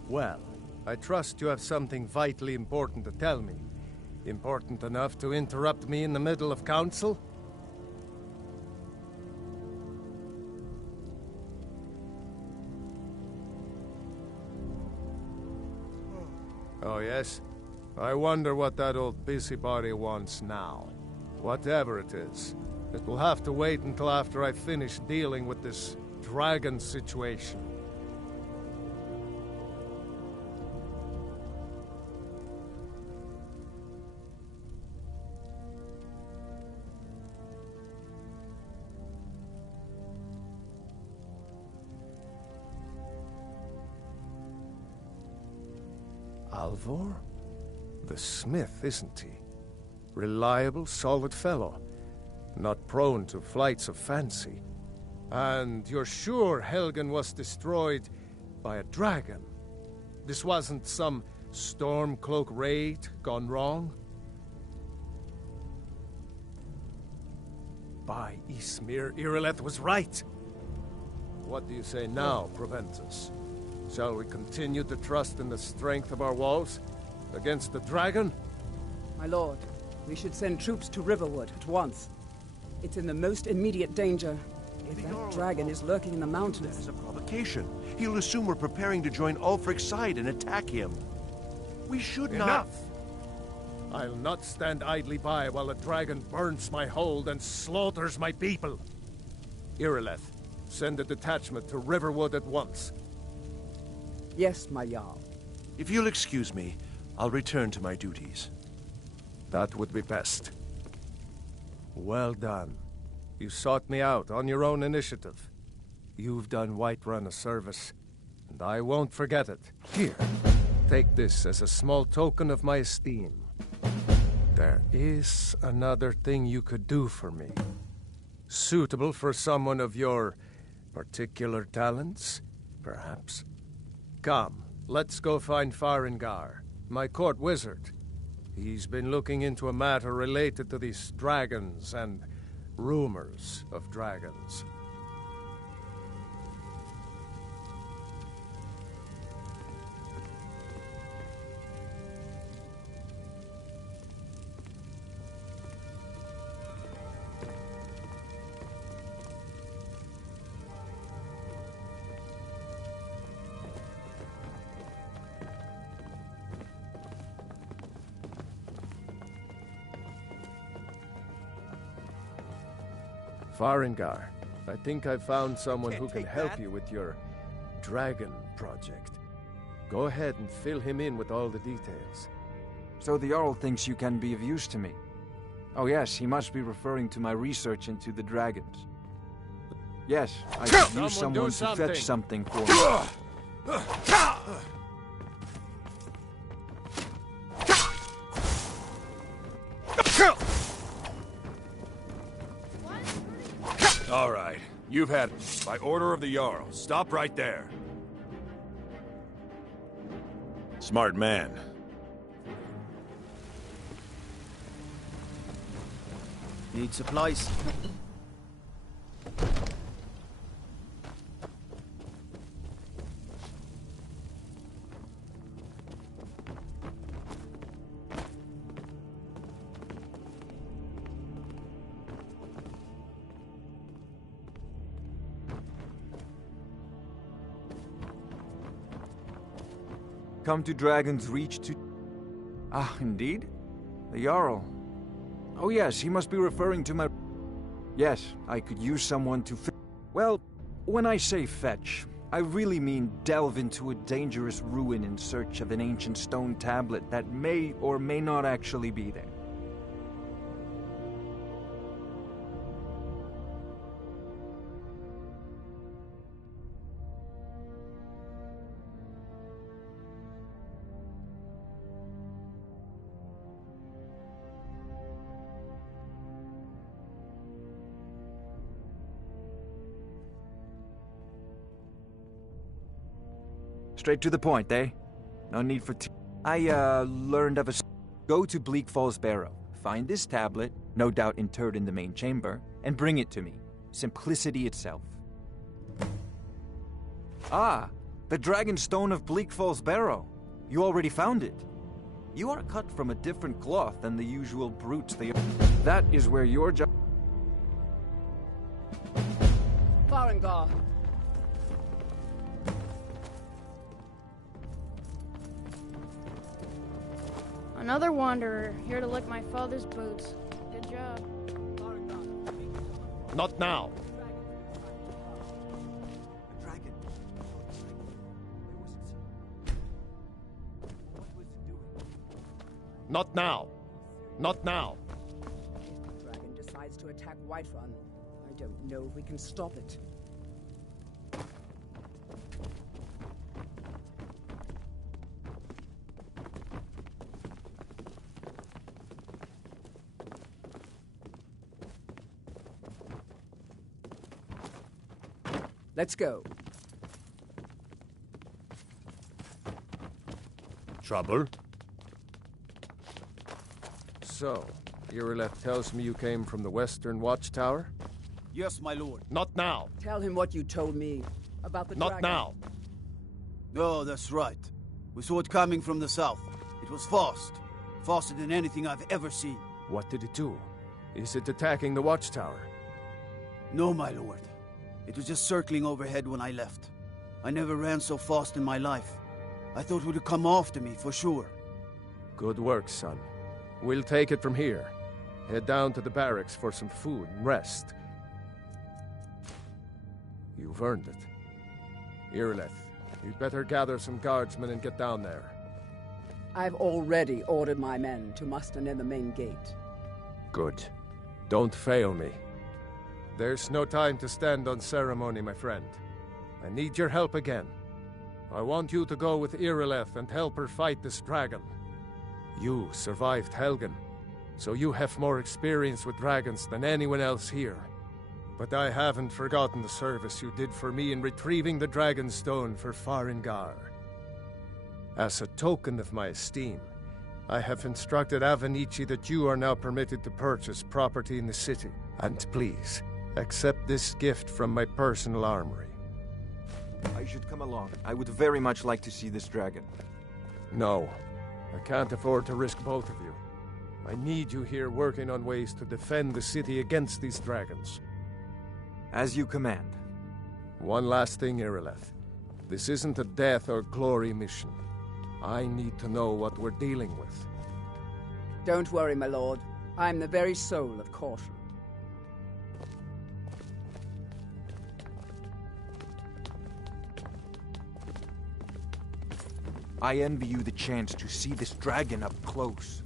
Well, I trust you have something vitally important to tell me. Important enough to interrupt me in the middle of council? Oh, yes? I wonder what that old busybody wants now. Whatever it is, it will have to wait until after I finish dealing with this dragon situation. Alvor? The smith, isn't he? Reliable, solid fellow. Not prone to flights of fancy. And you're sure Helgen was destroyed by a dragon. This wasn't some Stormcloak raid gone wrong. By Ysmir, Irileth was right. What do you say now, Proventus? Shall we continue to trust in the strength of our walls against the dragon? My lord, we should send troops to Riverwood at once. It's in the most immediate danger. If that dragon is lurking in the mountains... As a provocation. He'll assume we're preparing to join Ulfric's side and attack him. We should not... Enough! I'll not stand idly by while a dragon burns my hold and slaughters my people. Irileth, send a detachment to Riverwood at once. Yes, my Jarl. If you'll excuse me, I'll return to my duties. That would be best. Well done. You sought me out on your own initiative. You've done Whiterun a service, and I won't forget it. Here, take this as a small token of my esteem. There is another thing you could do for me. Suitable for someone of your particular talents, perhaps. Come, let's go find Farengar, my court wizard. He's been looking into a matter related to these dragons and rumors of dragons. Farengar, I think I've found someone who can help you with your dragon project. Go ahead and fill him in with all the details. So the Jarl thinks you can be of use to me. Oh yes, he must be referring to my research into the dragons. Yes, I could use someone to fetch something for me. All right, you've had by order of the Jarl. Stop right there. Smart man. Need supplies? Come to Dragon's Reach to... Ah, indeed? The Jarl. Oh yes, he must be referring to my... Yes, I could use someone to... Well, when I say fetch, I really mean delve into a dangerous ruin in search of an ancient stone tablet that may or may not actually be there. Straight to the point, eh? No need for I learned of a... Go to Bleak Falls Barrow, find this tablet, no doubt interred in the main chamber, and bring it to me. Simplicity itself. Ah, the Dragon Stone of Bleak Falls Barrow. You already found it. You are cut from a different cloth than the usual brutes they are. That is where your job... Farengar. Another wanderer, here to lick my father's boots. Good job. Not now. Not now. Not now. If the dragon decides to attack Whiterun, I don't know if we can stop it. Let's go. Trouble? So, Irileth tells me you came from the Western Watchtower? Yes, my lord. Not now. Tell him what you told me about the Not dragon. now. Oh, that's right. We saw it coming from the south. It was fast. Faster than anything I've ever seen. What did it do? Is it attacking the Watchtower? No, my lord. It was just circling overhead when I left. I never ran so fast in my life. I thought it would come after me, for sure. Good work, son. We'll take it from here. Head down to the barracks for some food and rest. You've earned it. Irileth, you'd better gather some guardsmen and get down there. I've already ordered my men to muster near the main gate. Good. Don't fail me. There's no time to stand on ceremony, my friend. I need your help again. I want you to go with Irileth and help her fight this dragon. You survived Helgen, so you have more experience with dragons than anyone else here. But I haven't forgotten the service you did for me in retrieving the Dragon Stone for Farengar. As a token of my esteem, I have instructed Avenici that you are now permitted to purchase property in the city. And please, accept this gift from my personal armory. I should come along. I would very much like to see this dragon. No, I can't afford to risk both of you. I need you here working on ways to defend the city against these dragons. As you command. One last thing, Irileth. This isn't a death or glory mission. I need to know what we're dealing with. Don't worry, my lord. I'm the very soul of caution. I envy you the chance to see this dragon up close.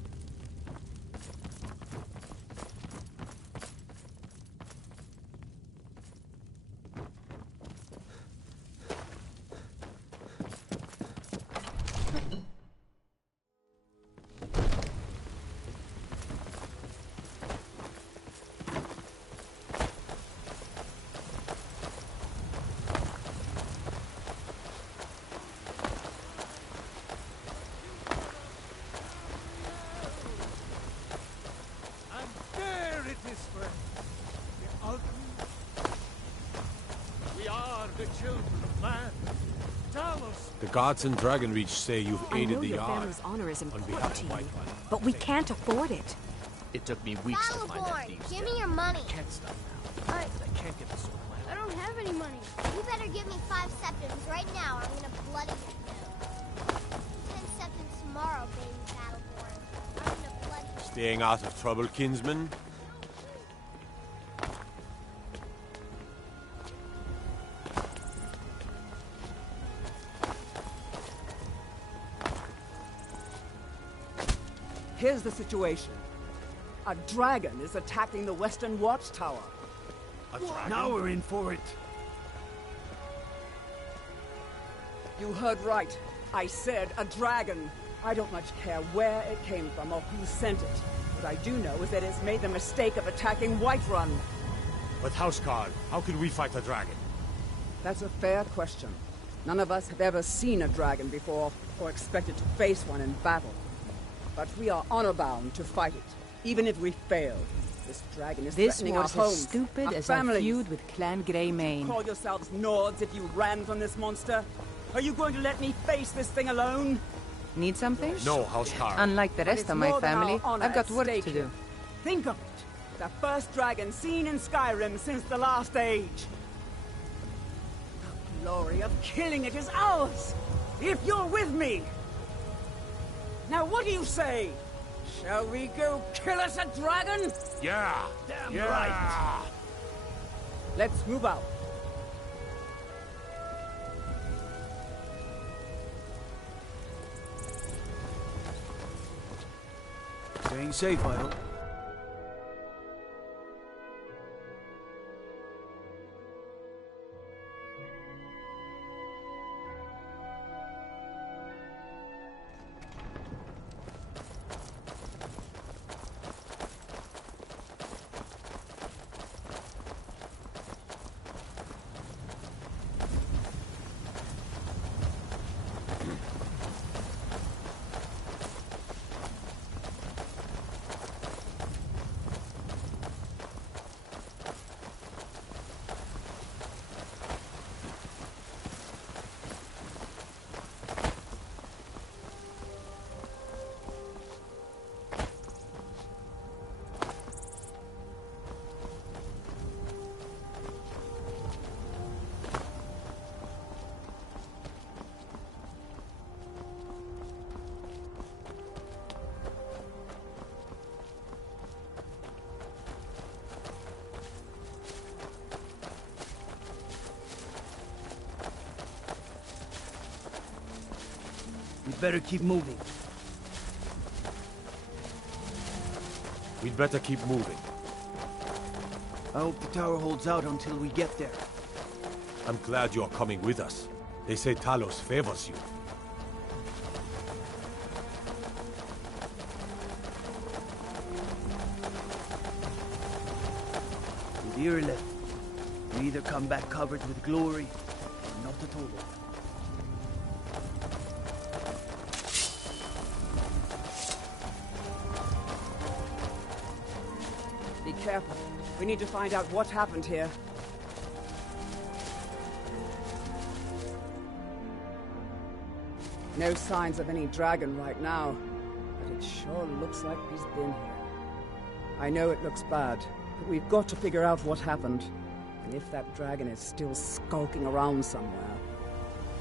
The gods in Dragonreach say you've I aided know the your Jarl family's honor is on important behalf to of you, White One. but we can't afford it. It took me weeks to find that thieves. Give me your money. I can't stop now. I can't get the sword I don't have any money. You better give me 5 septims right now, or I'm gonna bloody your nose. 10 septims tomorrow, baby Battleborn. I'm gonna bloody your Staying out of trouble, kinsman? Here's the situation. A dragon is attacking the Western Watchtower. A dragon? Now we're in for it. You heard right. I said a dragon. I don't much care where it came from or who sent it. What I do know is that it's made the mistake of attacking Whiterun. But Houseguard, how could we fight a dragon? That's a fair question. None of us have ever seen a dragon before, or expected to face one in battle. But we are honor-bound to fight it, even if we fail. This dragon is This threatening our was homes, as stupid our as families. our feud with Clan Greymane. Call yourselves Nords if you ran from this monster? Are you going to let me face this thing alone? Need something? No, Houseguard. Unlike the rest it's of my more than our family, honor I've got at work stake to here. do. Think of it. The first dragon seen in Skyrim since the last age. The glory of killing it is ours, if you're with me. Now what do you say? Shall we go kill us a dragon? Yeah! Damn yeah. right. Let's move out. Staying safe, I hope. We'd better keep moving. We'd better keep moving. I hope the tower holds out until we get there. I'm glad you're coming with us. They say Talos favors you. With ear left, we either come back covered with glory, or not at all. Be careful. We need to find out what happened here. No signs of any dragon right now, but it sure looks like he's been here. I know it looks bad, but we've got to figure out what happened. And if that dragon is still skulking around somewhere.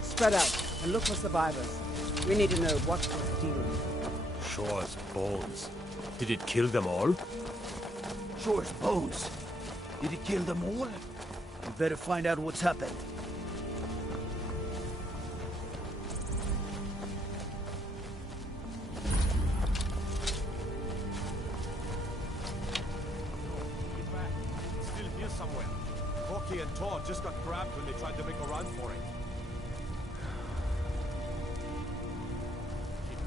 Spread out and look for survivors. We need to know what we're dealing with. Sure as bones. Did it kill them all? Sure as bones. Did it kill them all? We better find out what's happened. It's still here somewhere. Rocky and Thor just got grabbed when they tried to make a run for it.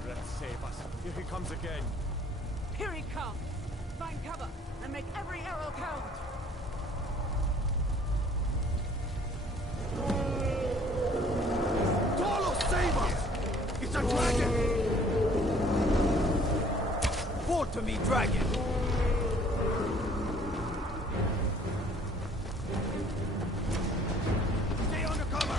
Let's save us. Here he comes again. Here he comes! Find cover and make every arrow count! Talos, save us! It's a dragon! Fall to me, dragon! Stay under cover!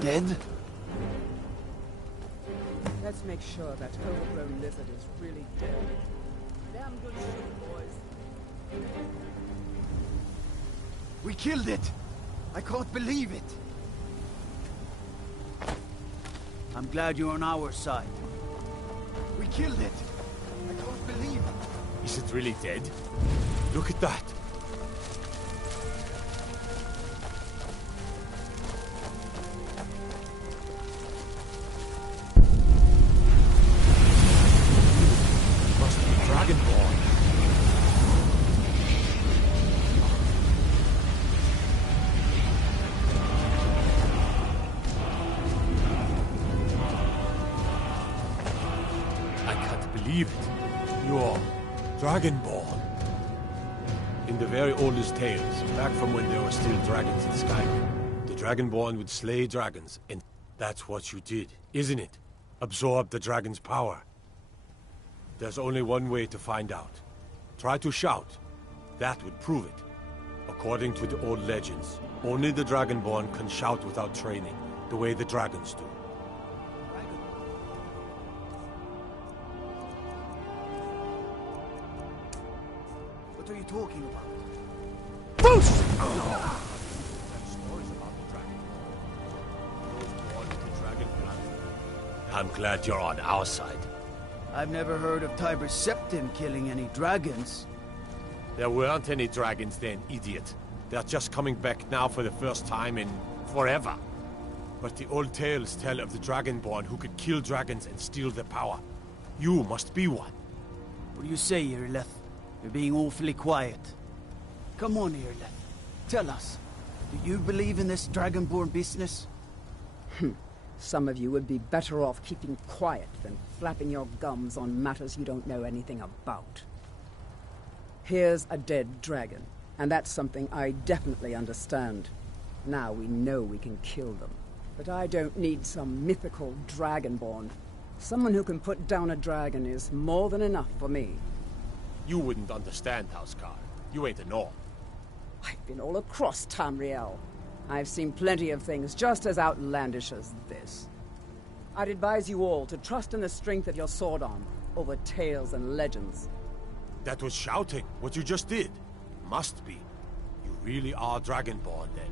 Dead? Let's make sure that overgrown lizard is really dead. Damn good shooting, boys. We killed it! I can't believe it! I'm glad you're on our side. We killed it! I can't believe it! Is it really dead? Look at that! Must be Dragonborn. I can't believe it. You're Dragonborn. In the very oldest tales, back from when there were still dragons in Skyrim, the Dragonborn would slay dragons, and that's what you did, isn't it? Absorb the dragon's power. There's only one way to find out. Try to shout. That would prove it. According to the old legends, only the Dragonborn can shout without training, the way the dragons do. What are you talking about? Boost! I'm glad you're on our side. I've never heard of Tiber Septim killing any dragons. There weren't any dragons then, idiot. They're just coming back now for the first time in forever. But the old tales tell of the Dragonborn who could kill dragons and steal their power. You must be one. What do you say, Irileth? You're being awfully quiet. Come on, Irileth. Tell us. Do you believe in this Dragonborn business? Some of you would be better off keeping quiet than flapping your gums on matters you don't know anything about. Here's a dead dragon, and that's something I definitely understand. Now we know we can kill them. But I don't need some mythical dragonborn. Someone who can put down a dragon is more than enough for me. You wouldn't understand, Housecar. You ain't a Norm. I've been all across Tamriel. I've seen plenty of things just as outlandish as this. I'd advise you all to trust in the strength of your sword arm over tales and legends. That was shouting, what you just did. Must be. You really are Dragonborn, then.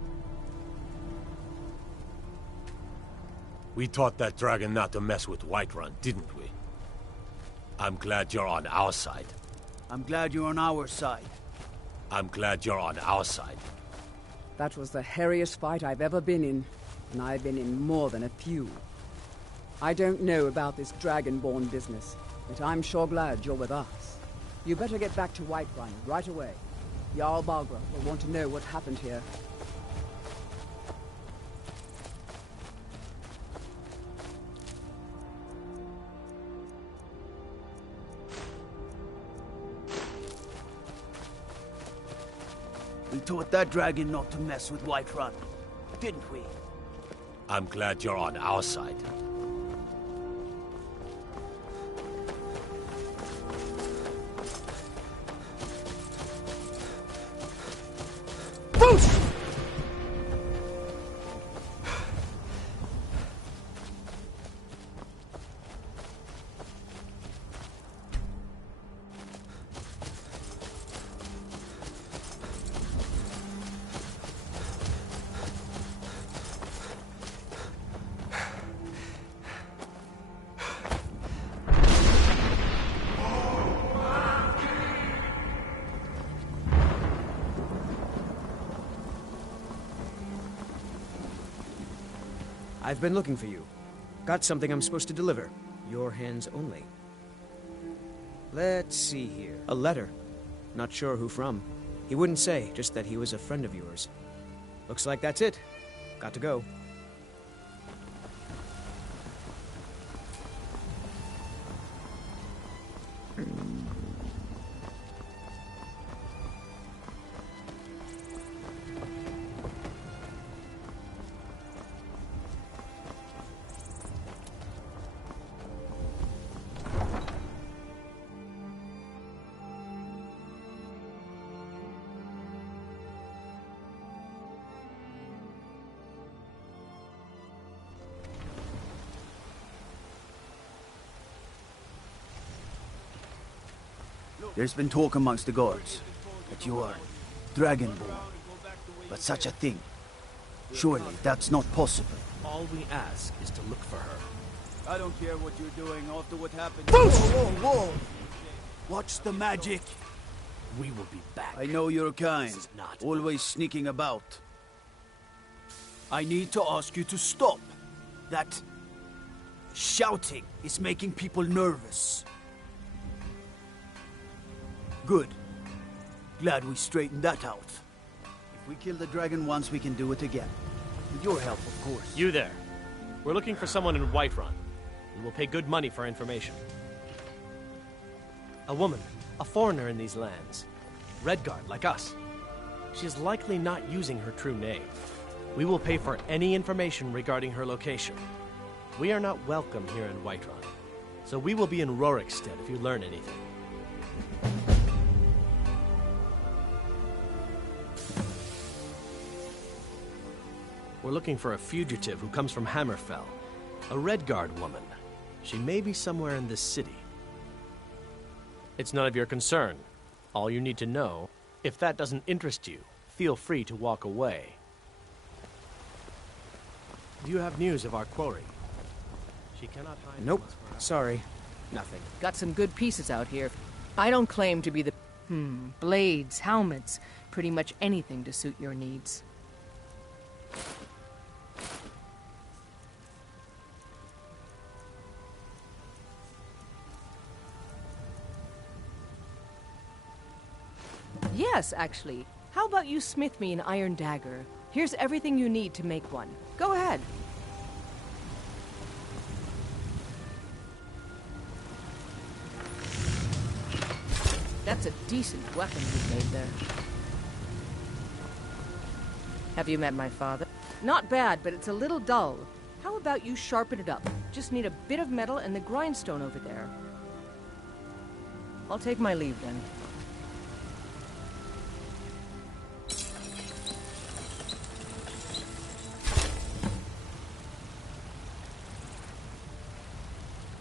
We taught that dragon not to mess with Whiterun, didn't we? I'm glad you're on our side. I'm glad you're on our side. I'm glad you're on our side. That was the hairiest fight I've ever been in, and I've been in more than a few. I don't know about this Dragonborn business, but I'm sure glad you're with us. You better get back to Whiterun right away. Jarl Balgruuf will want to know what happened here. We taught that dragon not to mess with Whiterun, didn't we? I'm glad you're on our side. I've been looking for you. Got something I'm supposed to deliver. Your hands only. Let's see here. A letter. Not sure who from. He wouldn't say, just that he was a friend of yours. Looks like that's it. Got to go. There's been talk amongst the guards that you are Dragonborn. But such a thing, surely that's not possible. All we ask is to look for her. I don't care what you're doing after what happened. Whoa, whoa, whoa! Watch the magic. We will be back. I know you're kind, always sneaking about. I need to ask you to stop. That shouting is making people nervous. Good. Glad we straightened that out. If we kill the dragon once, we can do it again. With your help, of course. You there. We're looking for someone in Whiterun. We will pay good money for information. A woman, a foreigner in these lands. Redguard, like us. She is likely not using her true name. We will pay for any information regarding her location. We are not welcome here in Whiterun, so we will be in Rorikstead if you learn anything. We're looking for a fugitive who comes from Hammerfell. A Redguard woman. She may be somewhere in this city. It's none of your concern. All you need to know, if that doesn't interest you, feel free to walk away. Do you have news of our quarry? She cannot hide. Nope. Sorry. Nothing. Got some good pieces out here. I don't claim to be the... blades, helmets, pretty much anything to suit your needs. Yes, actually. How about you smith me an iron dagger? Here's everything you need to make one. Go ahead. That's a decent weapon you made there. Have you met my father? Not bad, but it's a little dull. How about you sharpen it up? Just need a bit of metal and the grindstone over there. I'll take my leave then.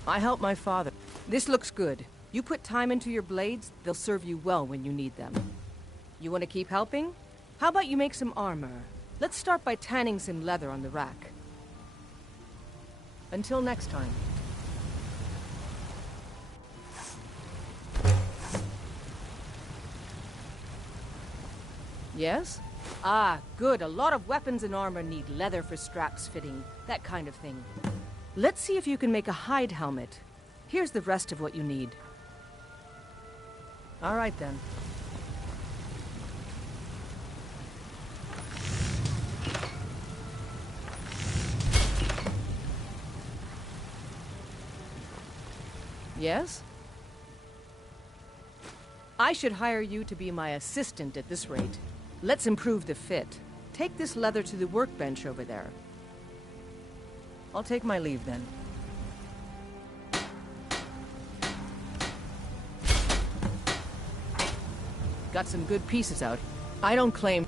I helped my father. This looks good. You put time into your blades, they'll serve you well when you need them. You want to keep helping? How about you make some armor? Let's start by tanning some leather on the rack. Until next time. Yes? Ah, good. A lot of weapons and armor need leather for straps fitting, that kind of thing. Let's see if you can make a hide helmet. Here's the rest of what you need. All right, then. Yes? I should hire you to be my assistant at this rate. Let's improve the fit. Take this leather to the workbench over there. I'll take my leave then. Got some good pieces out. I don't claim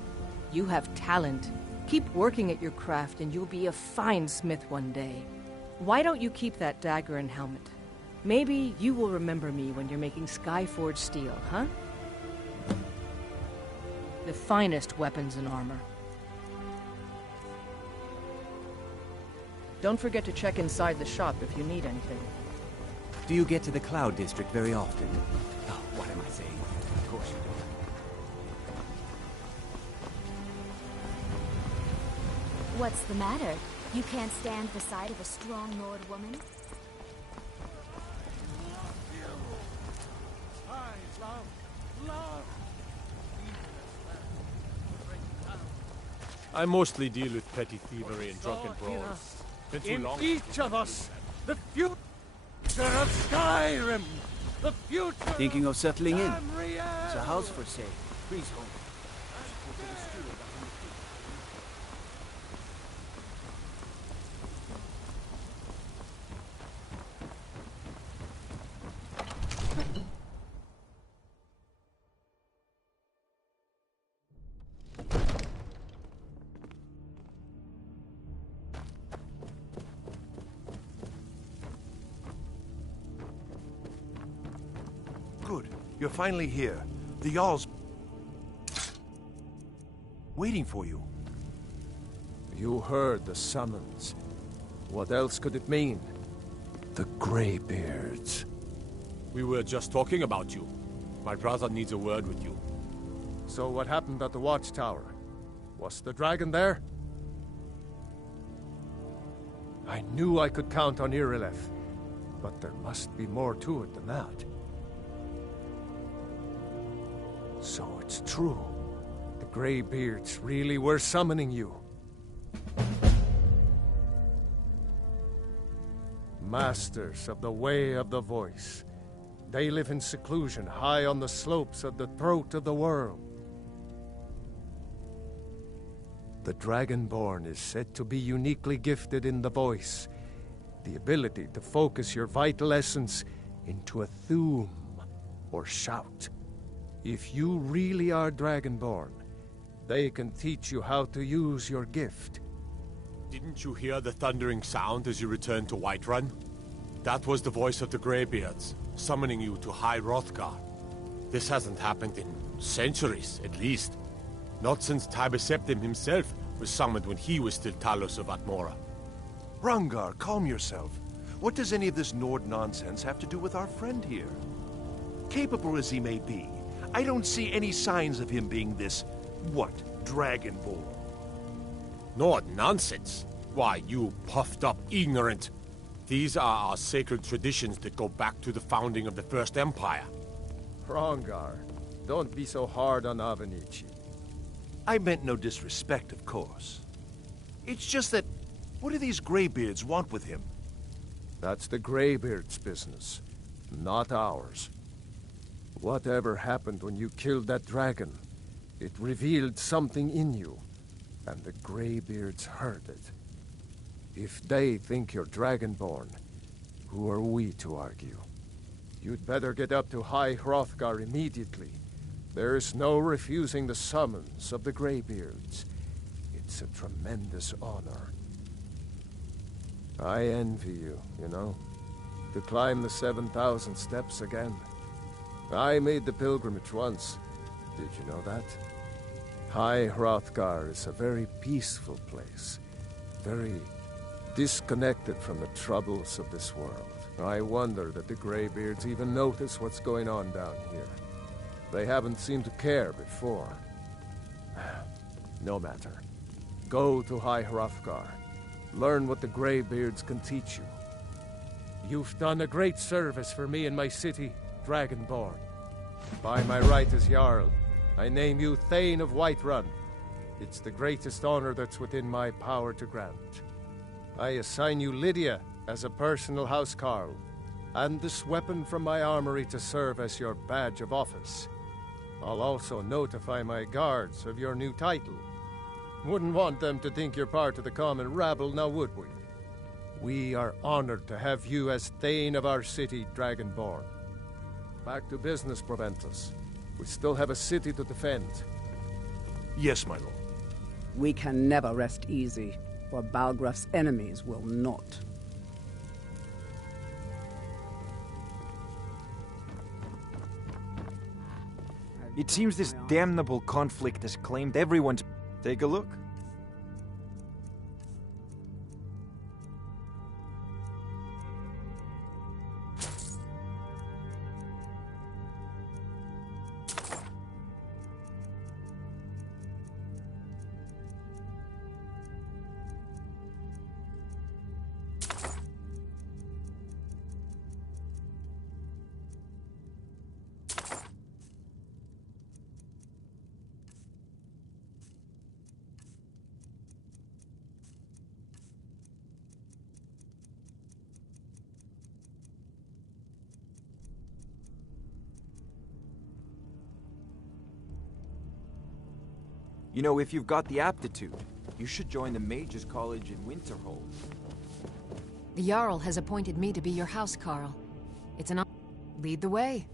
you have talent. Keep working at your craft and you'll be a fine smith one day. Why don't you keep that dagger and helmet? Maybe you will remember me when you're making Skyforged steel, huh? The finest weapons and armor. Don't forget to check inside the shop if you need anything. Do you get to the Cloud District very often? Oh, what am I saying? Of course you don't. What's the matter? You can't stand the sight of a strong Nord woman? I mostly deal with petty thievery and drunken brawls. Been too In long. each of us, the future of Skyrim, the future. Thinking of settling in? Tamriel. It's a house for sale. Please home. Good. You're finally here. The Jarl's waiting for you. You heard the summons. What else could it mean? The Greybeards. We were just talking about you. My brother needs a word with you. So what happened at the watchtower? Was the dragon there? I knew I could count on Irileth, but there must be more to it than that. So it's true. The Greybeards really were summoning you. Masters of the Way of the Voice. They live in seclusion high on the slopes of the throat of the world. The Dragonborn is said to be uniquely gifted in the voice, the ability to focus your vital essence into a thume or shout. If you really are Dragonborn, they can teach you how to use your gift. Didn't you hear the thundering sound as you returned to Whiterun? That was the voice of the Greybeards, summoning you to High Hrothgar. This hasn't happened in centuries, at least. Not since Tiber Septim himself was summoned when he was still Talos of Atmora. Rungar, calm yourself. What does any of this Nord nonsense have to do with our friend here? Capable as he may be, I don't see any signs of him being this, Dragonborn. Nord nonsense? Why, you puffed up ignorant. These are our sacred traditions that go back to the founding of the First Empire. Hrongar, don't be so hard on Avenici. I meant no disrespect, of course. It's just that, what do these Greybeards want with him? That's the Greybeards' business, not ours. Whatever happened when you killed that dragon, it revealed something in you. and the Greybeards heard it. If they think you're Dragonborn, who are we to argue? You'd better get up to High Hrothgar immediately. There's no refusing the summons of the Greybeards. It's a tremendous honor. I envy you, you know, to climb the 7,000 steps again. I made the pilgrimage once. Did you know that? High Hrothgar is a very peaceful place, very disconnected from the troubles of this world. I wonder that the Greybeards even notice what's going on down here. They haven't seemed to care before. No matter. Go to High Hrothgar. Learn what the Greybeards can teach you. You've done a great service for me and my city, Dragonborn. By my right as Jarl, I name you Thane of Whiterun. It's the greatest honor that's within my power to grant. I assign you Lydia as a personal housecarl, and this weapon from my armory to serve as your badge of office. I'll also notify my guards of your new title. Wouldn't want them to think you're part of the common rabble, now would we? We are honored to have you as Thane of our city, Dragonborn. Back to business, Proventus. We still have a city to defend. Yes, my lord. We can never rest easy, for Balgraf's enemies will not. It seems this damnable conflict has claimed everyone's... Take a look. You know, if you've got the aptitude, you should join the Mages College in Winterhold. The Jarl has appointed me to be your housecarl. It's an honor. Lead the way.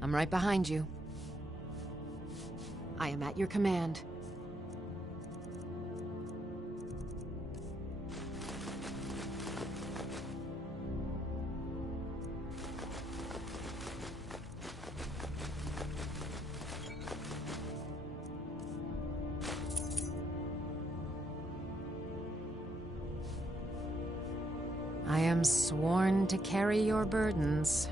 I'm right behind you. I am at your command. I am sworn to carry your burdens.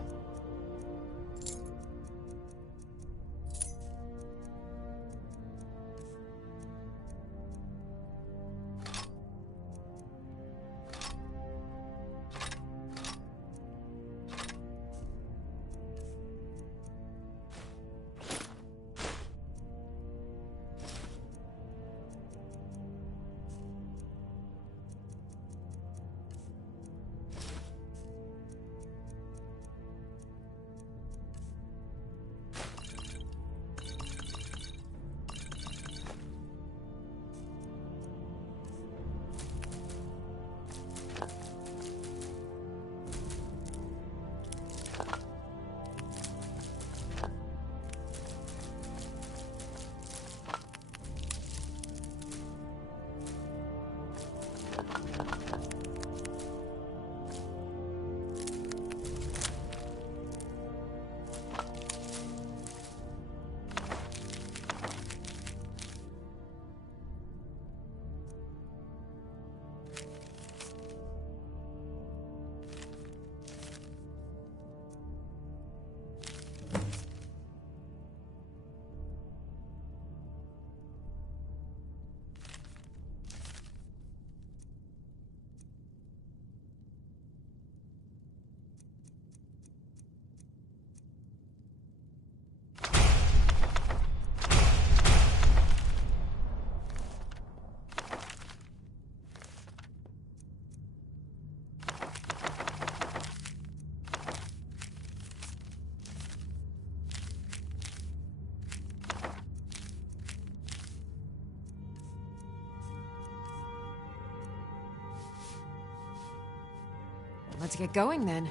Let's get going then.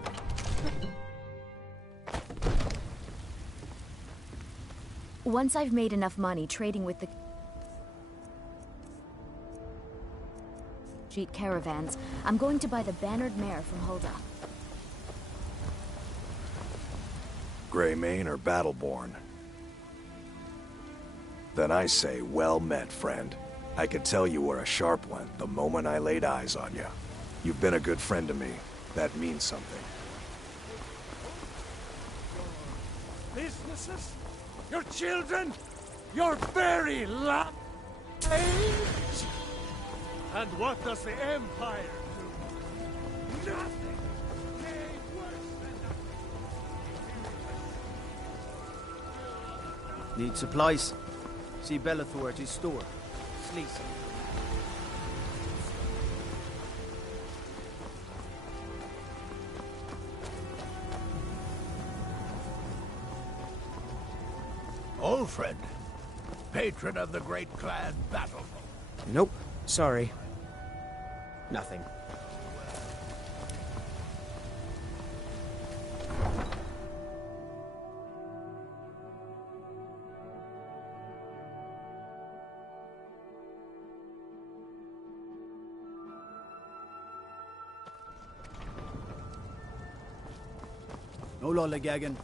Once I've made enough money trading with the Jeet caravans, I'm going to buy the bannered mare from Hulda. Greymane or Battleborn? Then I say, well met, friend. I could tell you were a sharp one the moment I laid eyes on you. You've been a good friend to me. That means something. Businesses? Your children? Your very lives? And what does the Empire do? Nothing! Nay, worse than Need supplies? See Bellathor at his store. Sleazy. Ulfred, patron of the great clan Battle. Nope. Sorry. Nothing. No lollygagging.